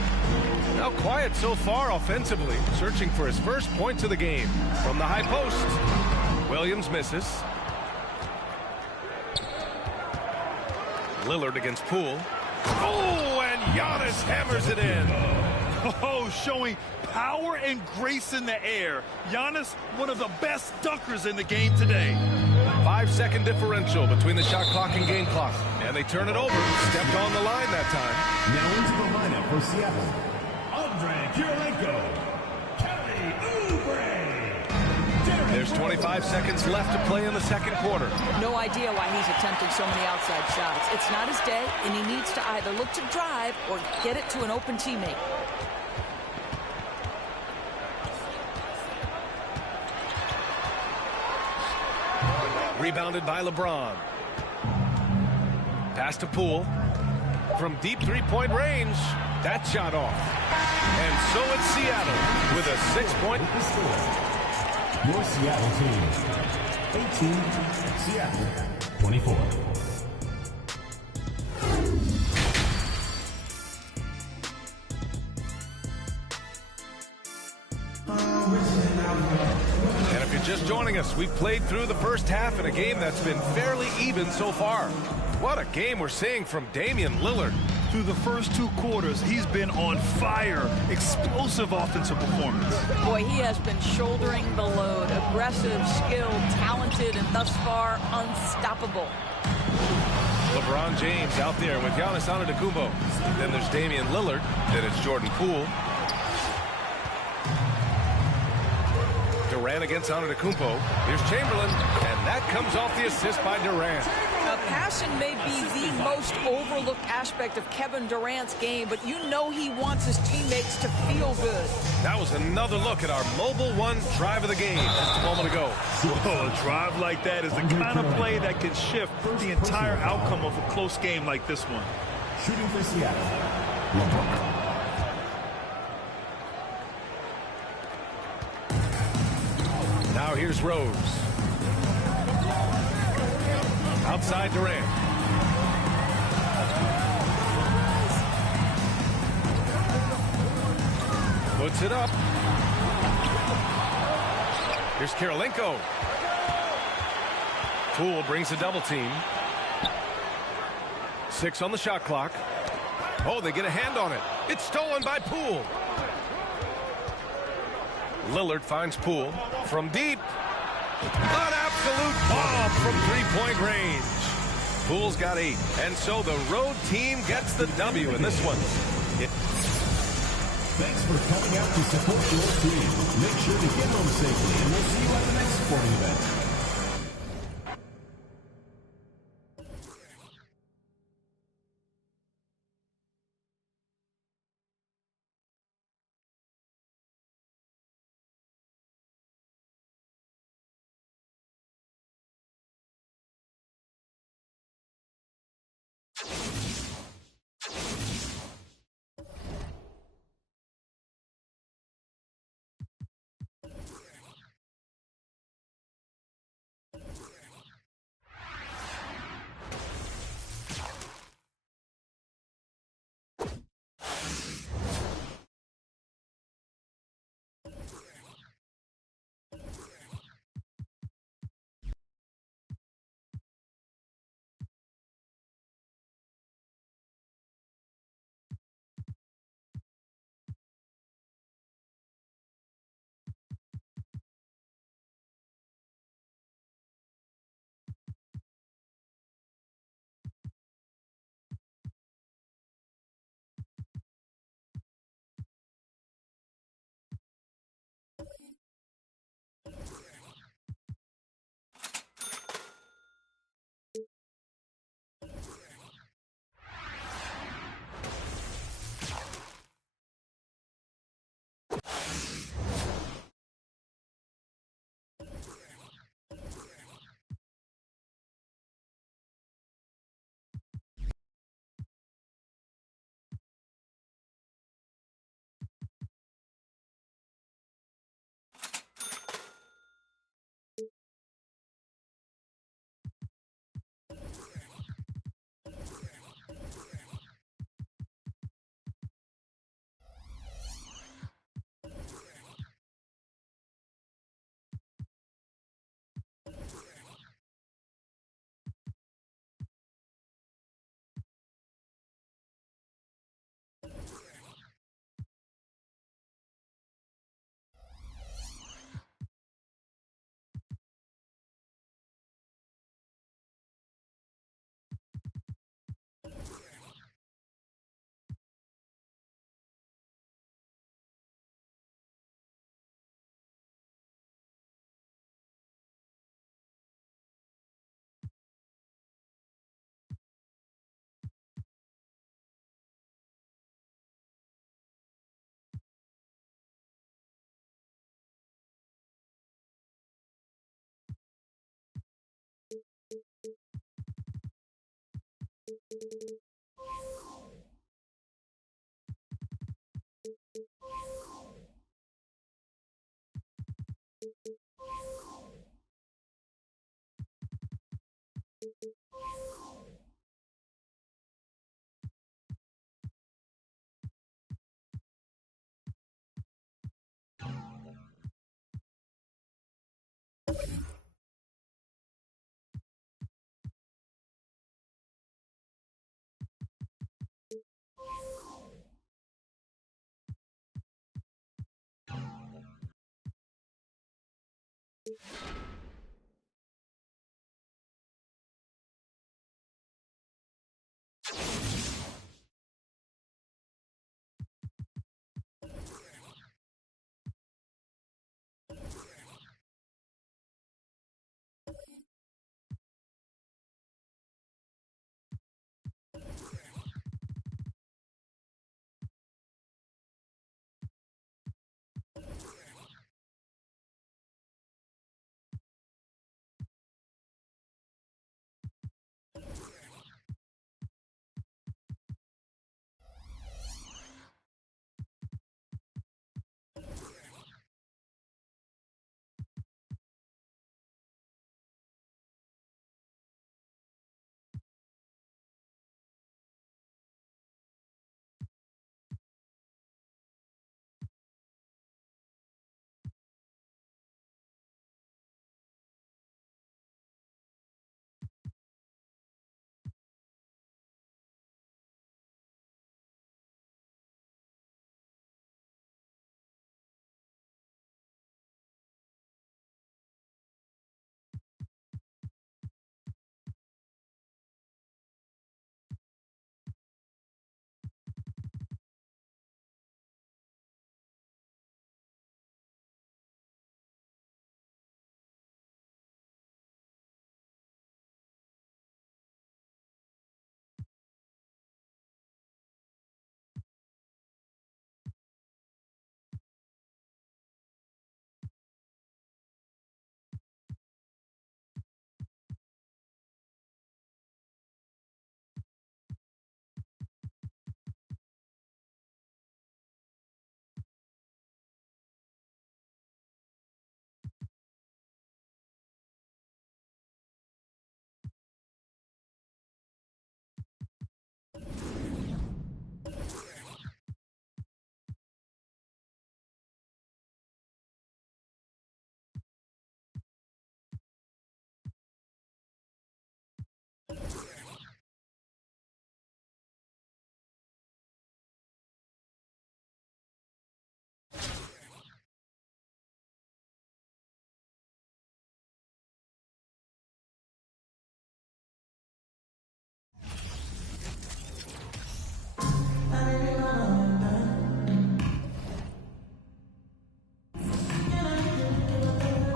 Now quiet so far offensively, searching for his first points of the game. From the high post, Williams misses. Lillard against Poole. Oh, and Giannis hammers it in. Oh, showing power and grace in the air. Giannis, one of the best dunkers in the game today. 5-second differential between the shot clock and game clock. And they turn it over. Stepped on the line that time. Now into the lineup for Seattle. Andre Kirilenko. Kelly Oubre. There's 25 seconds left to play in the second quarter. No idea why he's attempting so many outside shots. It's not his day, and he needs to either look to drive or get it to an open teammate. Rebounded by LeBron. Pass to Poole. From deep three-point range. That shot off. And so it's Seattle with a 6-point. Your Seattle team. 18, Seattle 24. And if you're just joining us, we've played through the first half in a game that's been fairly even so far. What a game we're seeing from Damian Lillard. Through the first 2 quarters, he's been on fire. Explosive offensive performance. Boy, he has been shouldering the load. Aggressive, skilled, talented, and thus far, unstoppable. LeBron James out there with Giannis Antetokounmpo. Then there's Damian Lillard. Then it's Jordan Poole. Durant against Antetokounmpo. Here's Chamberlain, and that comes off the assist by Durant. Now, passing may be the most overlooked aspect of Kevin Durant's game, but you know he wants his teammates to feel good. That was another look at our Mobile One drive of the game just a moment ago. Oh, a drive like that is the kind of play that can shift the entire outcome of a close game like this one. Shooting for Seattle. LeBron. Now here's Rose. Outside Durant. Puts it up. Here's Kirilenko. Poole brings a double team. 6 on the shot clock. Oh, they get a hand on it. It's stolen by Poole. Lillard finds Poole from deep. An absolute bomb from three-point range. Poole's got 8, and so the road team gets the W in this one. Thanks for coming out to support your team. Make sure to get home safely, and we'll see you at the next sporting event.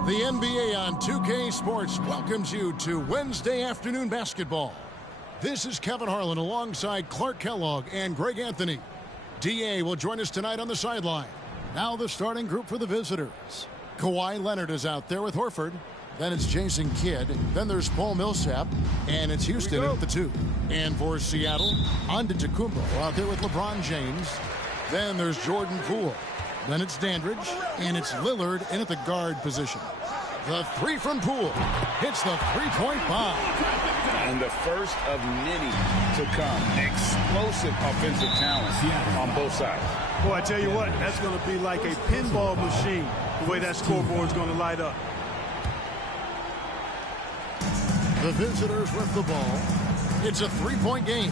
The NBA on 2K Sports welcomes you to Wednesday afternoon basketball. This is Kevin Harlan alongside Clark Kellogg and Greg Anthony. DA will join us tonight on the sideline. Now the starting group for the visitors. Kawhi Leonard is out there with Horford. Then it's Jason Kidd. Then there's Paul Millsap. And it's Houston at the 2. And for Seattle, Antetokounmpo out there with LeBron James. Then there's Jordan Poole. Then it's Dandridge. And it's Lillard in at the guard position. The 3 from Poole hits the three-point bomb. And the first of many to come. Explosive offensive talent on both sides. Boy, I tell you what, that's going to be like a pinball machine, the way that scoreboard's going to light up. The visitors with the ball. It's a three-point game.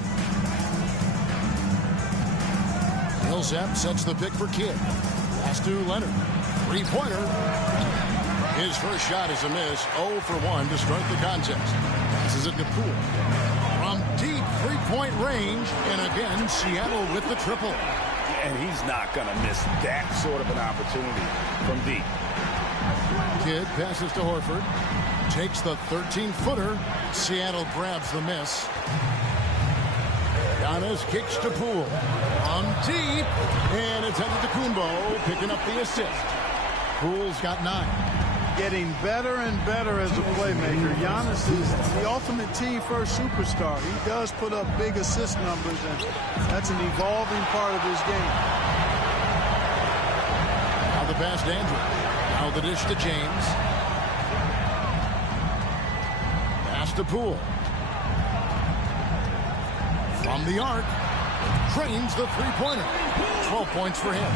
Millsap sets the pick for Kidd. Pass to Leonard. Three-pointer. His first shot is a miss. 0 for 1 to start the contest. Passes it to Poole. From deep three-point range. And again, Seattle with the triple. And he's not going to miss that sort of an opportunity from deep. Kidd passes to Horford. Takes the 13-footer. Seattle grabs the miss. Giannis kicks to Poole. On deep. And it's Antetokounmpo picking up the assist. Poole's got 9. getting better and better as a playmaker. Giannis is the ultimate team-first superstar. He does put up big assist numbers, and that's an evolving part of his game. Now the pass to Andrew. Now the dish to James. Pass to Poole. From the arc. Drains the three-pointer. 12 points for him.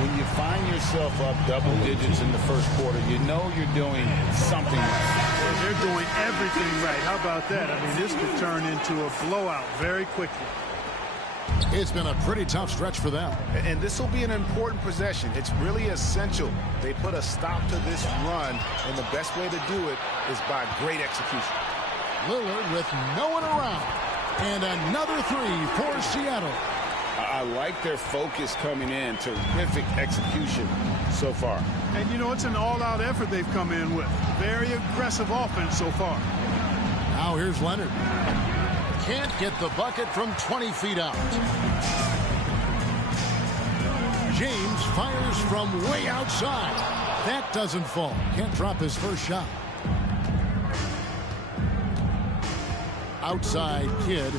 When you find yourself up double digits in the first quarter, you know you're doing something right. They're doing everything right. How about that? I mean, this could turn into a blowout very quickly. It's been a pretty tough stretch for them. And this will be an important possession. It's really essential. They put a stop to this run, and the best way to do it is by great execution. Lillard with no one around. And another three for Seattle. I like their focus coming in. Terrific execution so far. And, you know, it's an all-out effort they've come in with. Very aggressive offense so far. Now here's Leonard. Can't get the bucket from 20 feet out. James fires from way outside. That doesn't fall. Can't drop his first shot. Outside Kidd.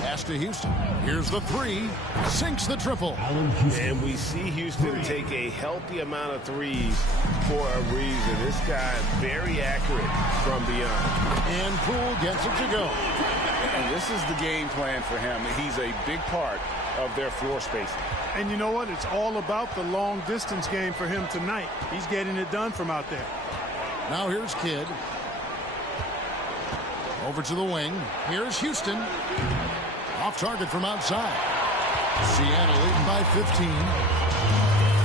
Pass to Houston. Here's the three. Sinks the triple. And we see Houston take a healthy amount of threes for a reason. This guy very accurate from beyond. And Poole gets it to go. And this is the game plan for him. He's a big part of their floor spacing. And you know what? It's all about the long distance game for him tonight. He's getting it done from out there. Now here's Kidd. Over to the wing. Here's Houston. Off target from outside. Seattle leading by 15.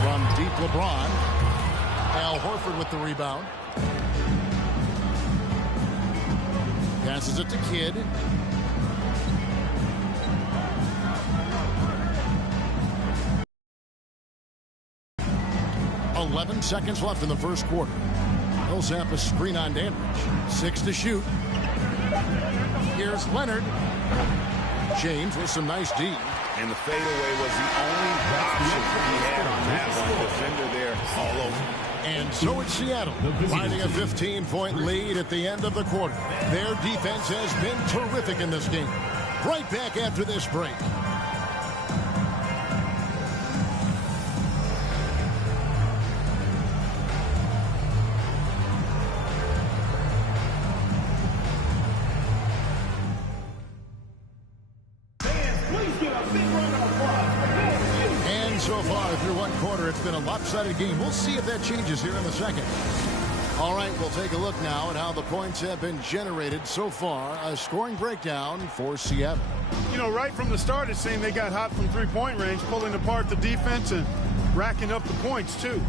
From deep LeBron. Al Horford with the rebound. Passes it to Kidd. .11 seconds left in the first quarter. Millsap a screen on Dandridge. 6 to shoot. Here's Leonard. James with some nice D. And the fadeaway was the only option he had on that one. Defender there all over. And so it's Seattle, finding a 15-point lead at the end of the quarter. Their defense has been terrific in this game. Right back after this break. So far through one quarter, it's been a lopsided game. We'll see if that changes here in the second. All right, we'll take a look now at how the points have been generated so far. A scoring breakdown for Seattle. You know, right from the start, it seemed they got hot from three-point range, pulling apart the defense and racking up the points, too.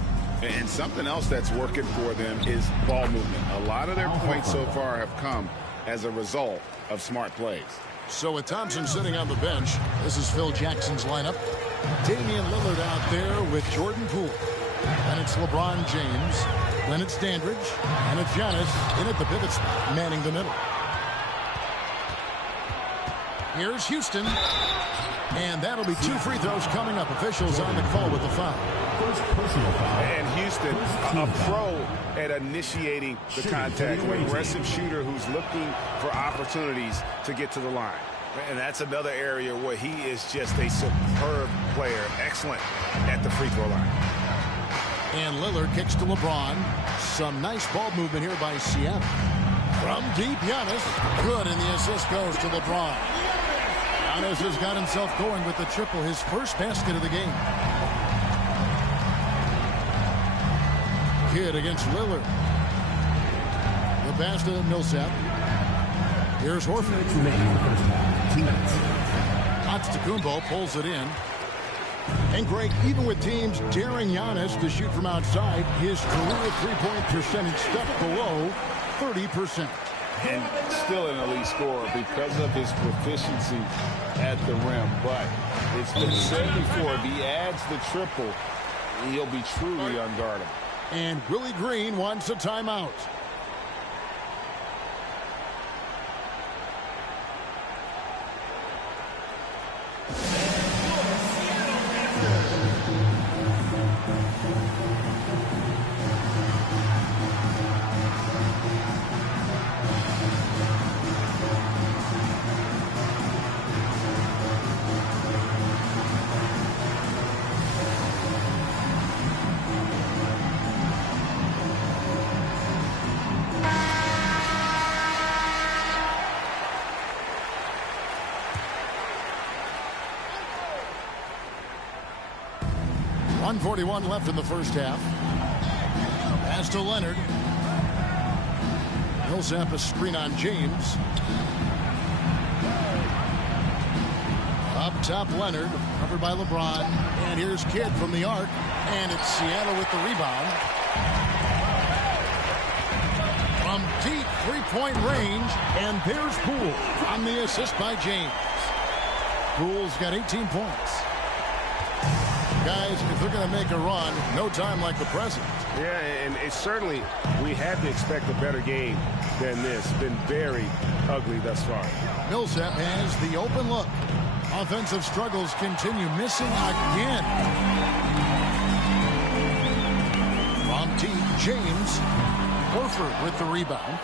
And something else that's working for them is ball movement. A lot of their points so far have come as a result of smart plays. So with Thompson sitting on the bench, this is Phil Jackson's lineup. Damian Lillard out there with Jordan Poole. And it's LeBron James. Then it's Dandridge. And it's Giannis in at the pivot spot, manning the middle. Here's Houston. And that'll be 2 free throws coming up. Officials on the call with the foul. First personal foul. And Houston, a pro at initiating the contact. An aggressive shooter who's looking for opportunities to get to the line. And that's another area where he is just a superb player. Excellent at the free throw line. And Lillard kicks to LeBron. Some nice ball movement here by Seattle. From deep, Giannis. Good, and the assist goes to LeBron. Giannis has got himself going with the triple, his first basket of the game. Kidd against Lillard. The pass to Millsap. Here's Horford. Antetokounmpo pulls it in. And Greg, even with teams daring Giannis to shoot from outside, his career three-point percentage stepped below 30%. And still an elite scorer because of his proficiency at the rim. But it's been said before, if he adds the triple, he'll be truly unguardable. And Willie Green wants a timeout. 1:41 left in the first half. Pass to Leonard. Millsap a screen on James. Up top, Leonard, covered by LeBron. And here's Kidd from the arc. And it's Seattle with the rebound. From deep three-point range. And there's Poole on the assist by James. Poole's got 18 points. Guys, if they're going to make a run, no time like the present. Yeah, and it's certainly, we had to expect a better game than this. Been very ugly thus far. Millsap has the open look. Offensive struggles continue, missing again. From deep, James. Horford with the rebound.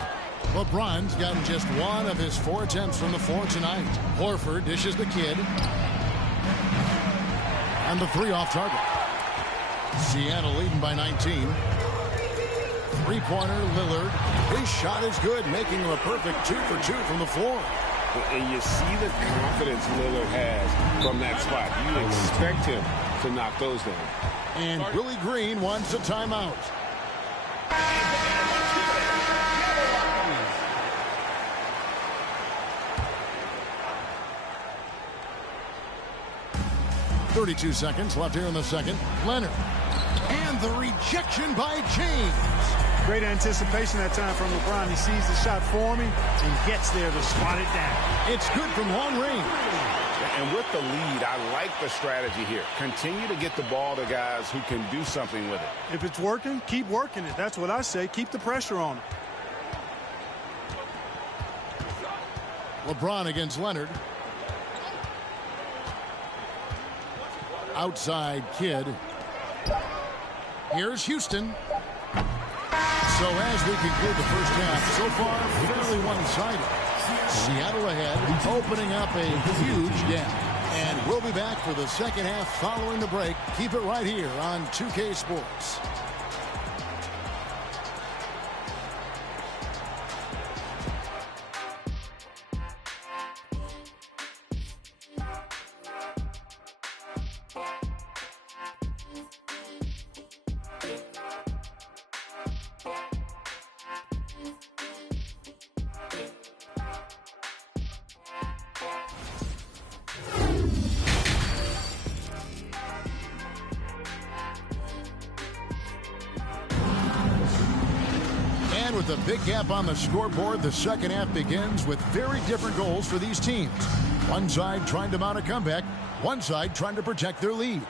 LeBron's gotten just one of his 4 attempts from the floor tonight. Horford dishes the Kid. And the 3 off target. Seattle leading by 19. Three-pointer, Lillard. His shot is good, making him a perfect 2 for 2 from the floor. And you see the confidence Lillard has from that spot. You expect him to knock those down. And Willie Green wants a timeout. .32 seconds left here in the second. Leonard. And the rejection by James. Great anticipation that time from LeBron. He sees the shot forming and gets there to swat it down. It's good from long range. And with the lead, I like the strategy here. Continue to get the ball to guys who can do something with it. If it's working, keep working it. That's what I say. Keep the pressure on it. LeBron against Leonard. Outside Kid. Here's Houston. So as we conclude the first half, so far fairly one-sided. Seattle ahead, opening up a huge gap. And we'll be back for the second half following the break. Keep it right here on 2K Sports. With a big gap on the scoreboard, the second half begins with very different goals for these teams. One side trying to mount a comeback, one side trying to protect their lead.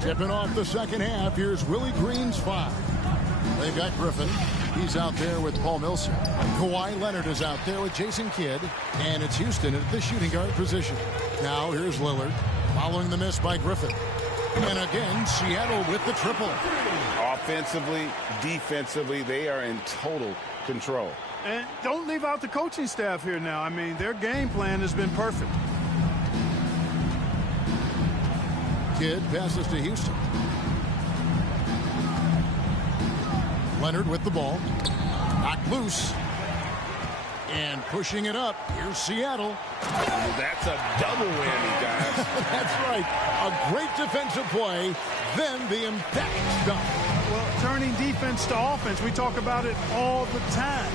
Tipping off the second half, here's Willie Green's 5. They've got Griffin. He's out there with Paul Millsap. Kawhi Leonard is out there with Jason Kidd. And it's Houston at the shooting guard position. Now here's Lillard, following the miss by Griffin. And again, Seattle with the triple. Offensively, defensively, they are in total control. And don't leave out the coaching staff here now. I mean, their game plan has been perfect. Kidd passes to Houston. Leonard with the ball. Knocked loose. And pushing it up, here's Seattle. That's a double whammy, guys. That's right. A great defensive play, then the emphatic dunk. Well, turning defense to offense, we talk about it all the time.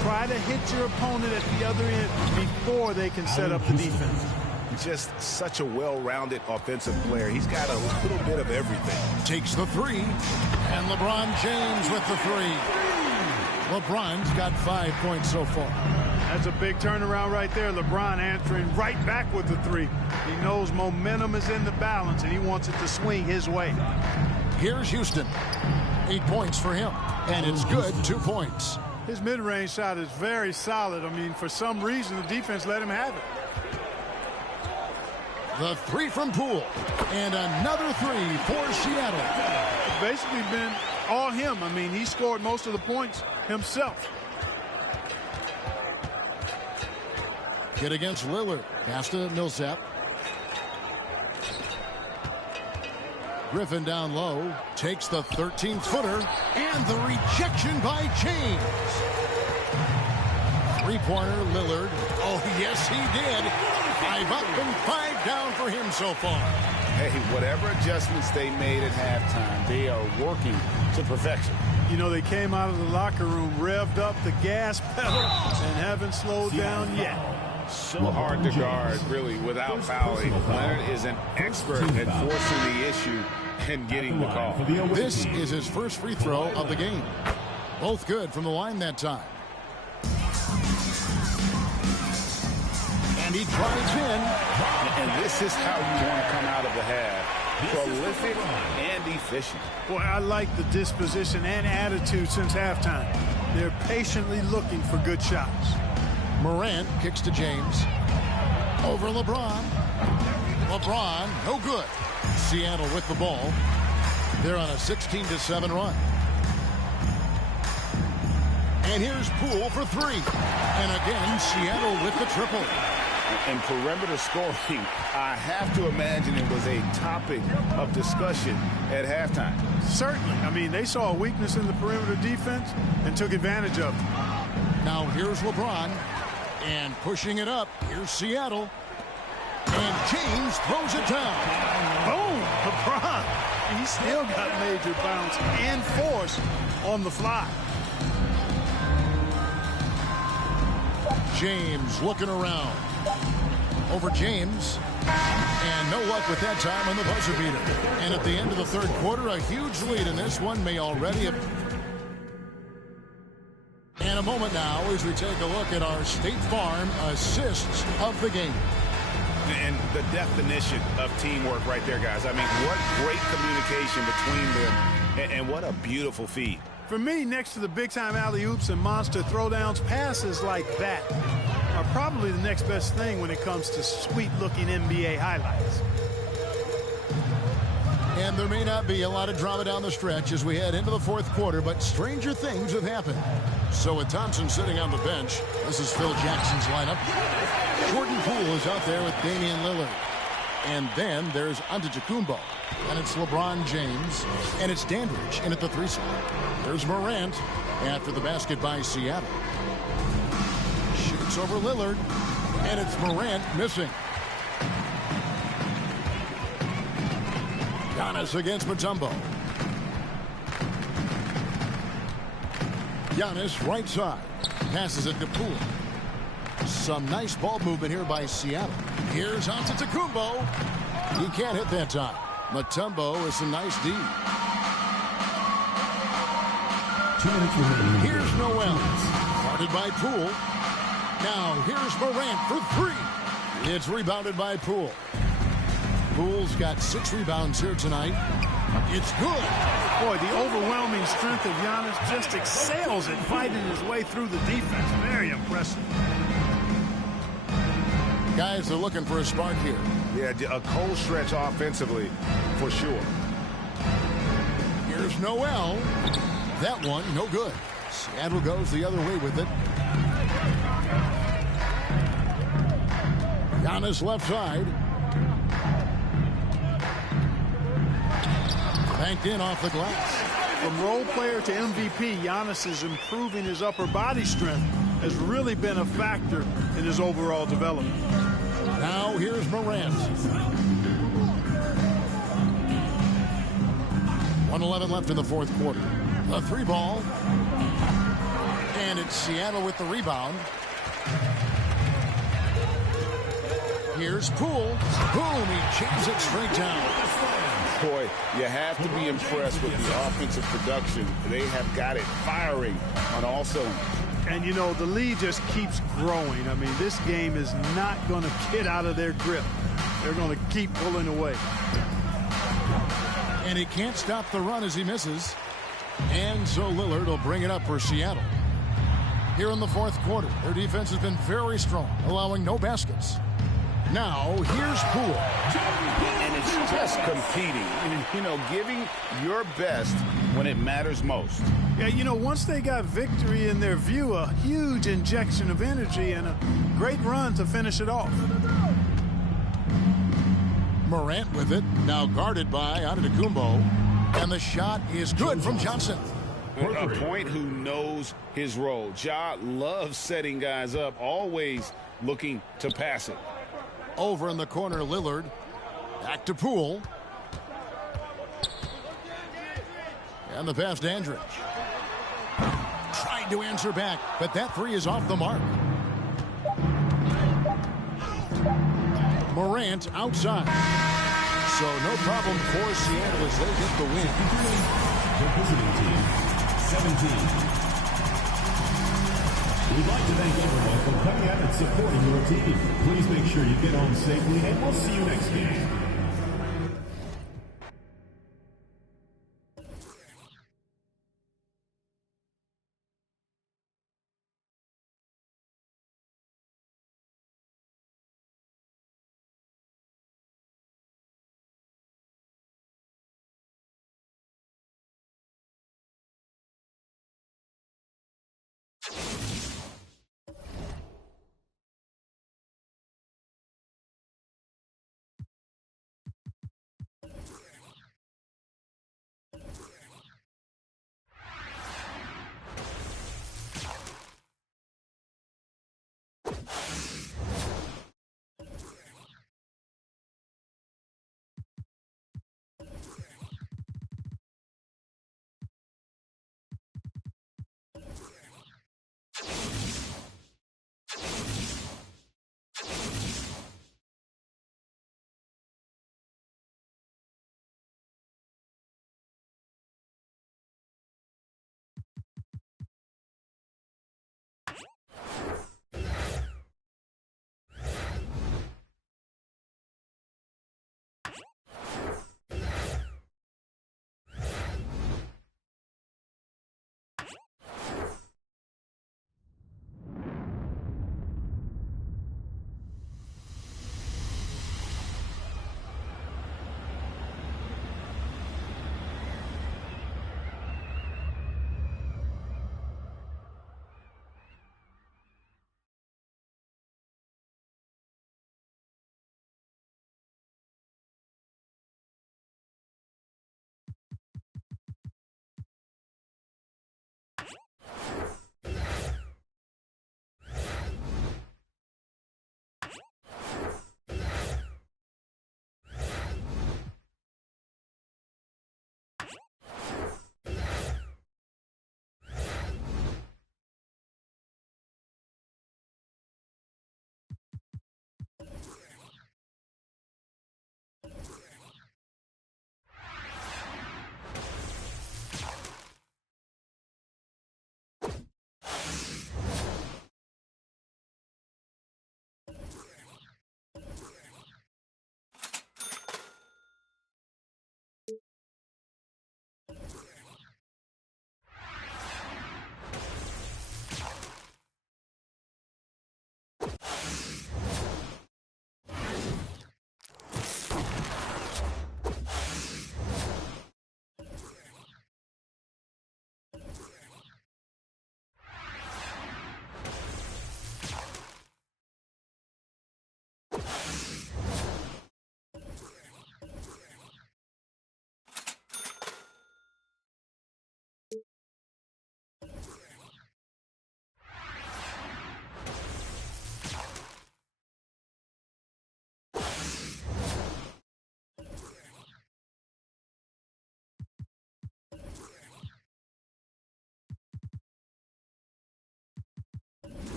Try to hit your opponent at the other end before they can set up the defense. Just such a well-rounded offensive player. He's got a little bit of everything. Takes the 3, and LeBron James with the 3. LeBron's got 5 points so far. That's a big turnaround right there. LeBron answering right back with the 3. He knows momentum is in the balance, and he wants it to swing his way. Here's Houston. 8 points for him, and it's good. 2 points. His mid-range shot is very solid. I mean, for some reason, the defense let him have it. The 3 from Poole, and another 3 for Seattle. It's basically been all him. I mean, he scored most of the points himself. Get against Lillard. Pass to Millsap. Griffin down low. Takes the 13-footer. And the rejection by James. Three-pointer, Lillard. Oh, yes, he did. 5 up and 5 down for him so far. Hey, whatever adjustments they made at halftime, they are working to perfection. You know, they came out of the locker room, revved up the gas pedal, and haven't slowed down yet. So hard to guard, really, without fouling. Leonard is an expert at forcing the issue and getting the call. This is his first free throw of the game. Both good from the line that time. And he drives in. And this is how you want to come out of the half. Prolific and efficient. Boy, I like the disposition and attitude since halftime. They're patiently looking for good shots. Morant kicks to James. Over LeBron. LeBron, no good. Seattle with the ball. They're on a 16-7 run. And here's Poole for 3. And again, Seattle with the triple. And perimeter scoring, I have to imagine it was a topic of discussion at halftime. Certainly. I mean, they saw a weakness in the perimeter defense and took advantage of it. Now here's LeBron. And pushing it up, here's Seattle. And James throws it down. Boom! LeBron. He still got major bounce and force on the fly. James looking around. Over James. And no luck with that time on the buzzer beater. And at the end of the third quarter, a huge lead in this one may already have... And a moment now as we take a look at our State Farm assists of the game. And the definition of teamwork right there, guys. I mean, what great communication between them, and what a beautiful feed. For me, next to the big-time alley-oops and monster throwdowns, passes like that are probably the next best thing when it comes to sweet-looking NBA highlights. And there may not be a lot of drama down the stretch as we head into the fourth quarter, but stranger things have happened. So with Thompson sitting on the bench, this is Phil Jackson's lineup. Jordan Poole is out there with Damian Lillard. And then there's Antetokounmpo. And it's LeBron James. And it's Dandridge in at the 3 slot. There's Morant after the basket by Seattle. Shoots over Lillard. And it's Morant missing. Giannis against Mutombo. Giannis right side. Passes it to Poole. Some nice ball movement here by Seattle. Here's Antetokounmpo. He can't hit that time. Mutombo with some nice D. Here's Noel. Guarded by Poole. Now here's Morant for 3. It's rebounded by Poole. Poole's got 6 rebounds here tonight. It's good. Boy, the overwhelming strength of Giannis just excels at fighting his way through the defense. Very impressive. Guys are looking for a spark here. Yeah, a cold stretch offensively, for sure. Here's Noel. That one, no good. Seattle goes the other way with it. Giannis left side. Banked in off the glass. From role player to MVP, Giannis is improving his upper body strength. Has really been a factor in his overall development. Now here's Morant. 1:11 left in the fourth quarter. A 3 ball. And it's Seattle with the rebound. Here's Poole. Boom, he jams it straight down. Boy, you have to be impressed with the offensive production. They have got it firing on all cylinders. And, you know, the lead just keeps growing. I mean, this game is not going to get out of their grip. They're going to keep pulling away. And he can't stop the run as he misses. And so Lillard will bring it up for Seattle. Here in the fourth quarter, their defense has been very strong, allowing no baskets. Now, here's Poole. And it's just competing. You know, giving your best when it matters most. Yeah, you know, once they got victory in their view, a huge injection of energy and a great run to finish it off. Morant with it, now guarded by Antetokounmpo. And the shot is good from Johnson. A point who knows his role. Ja loves setting guys up, always looking to pass it. Over in the corner, Lillard. Back to Poole. And the pass to Andrich. Tried to answer back, but that three is off the mark. Morant outside. So no problem for Seattle as they get the win. The visiting team, 17. We'd like to thank everyone for coming out and supporting your team. Please make sure you get home safely, and we'll see you next game.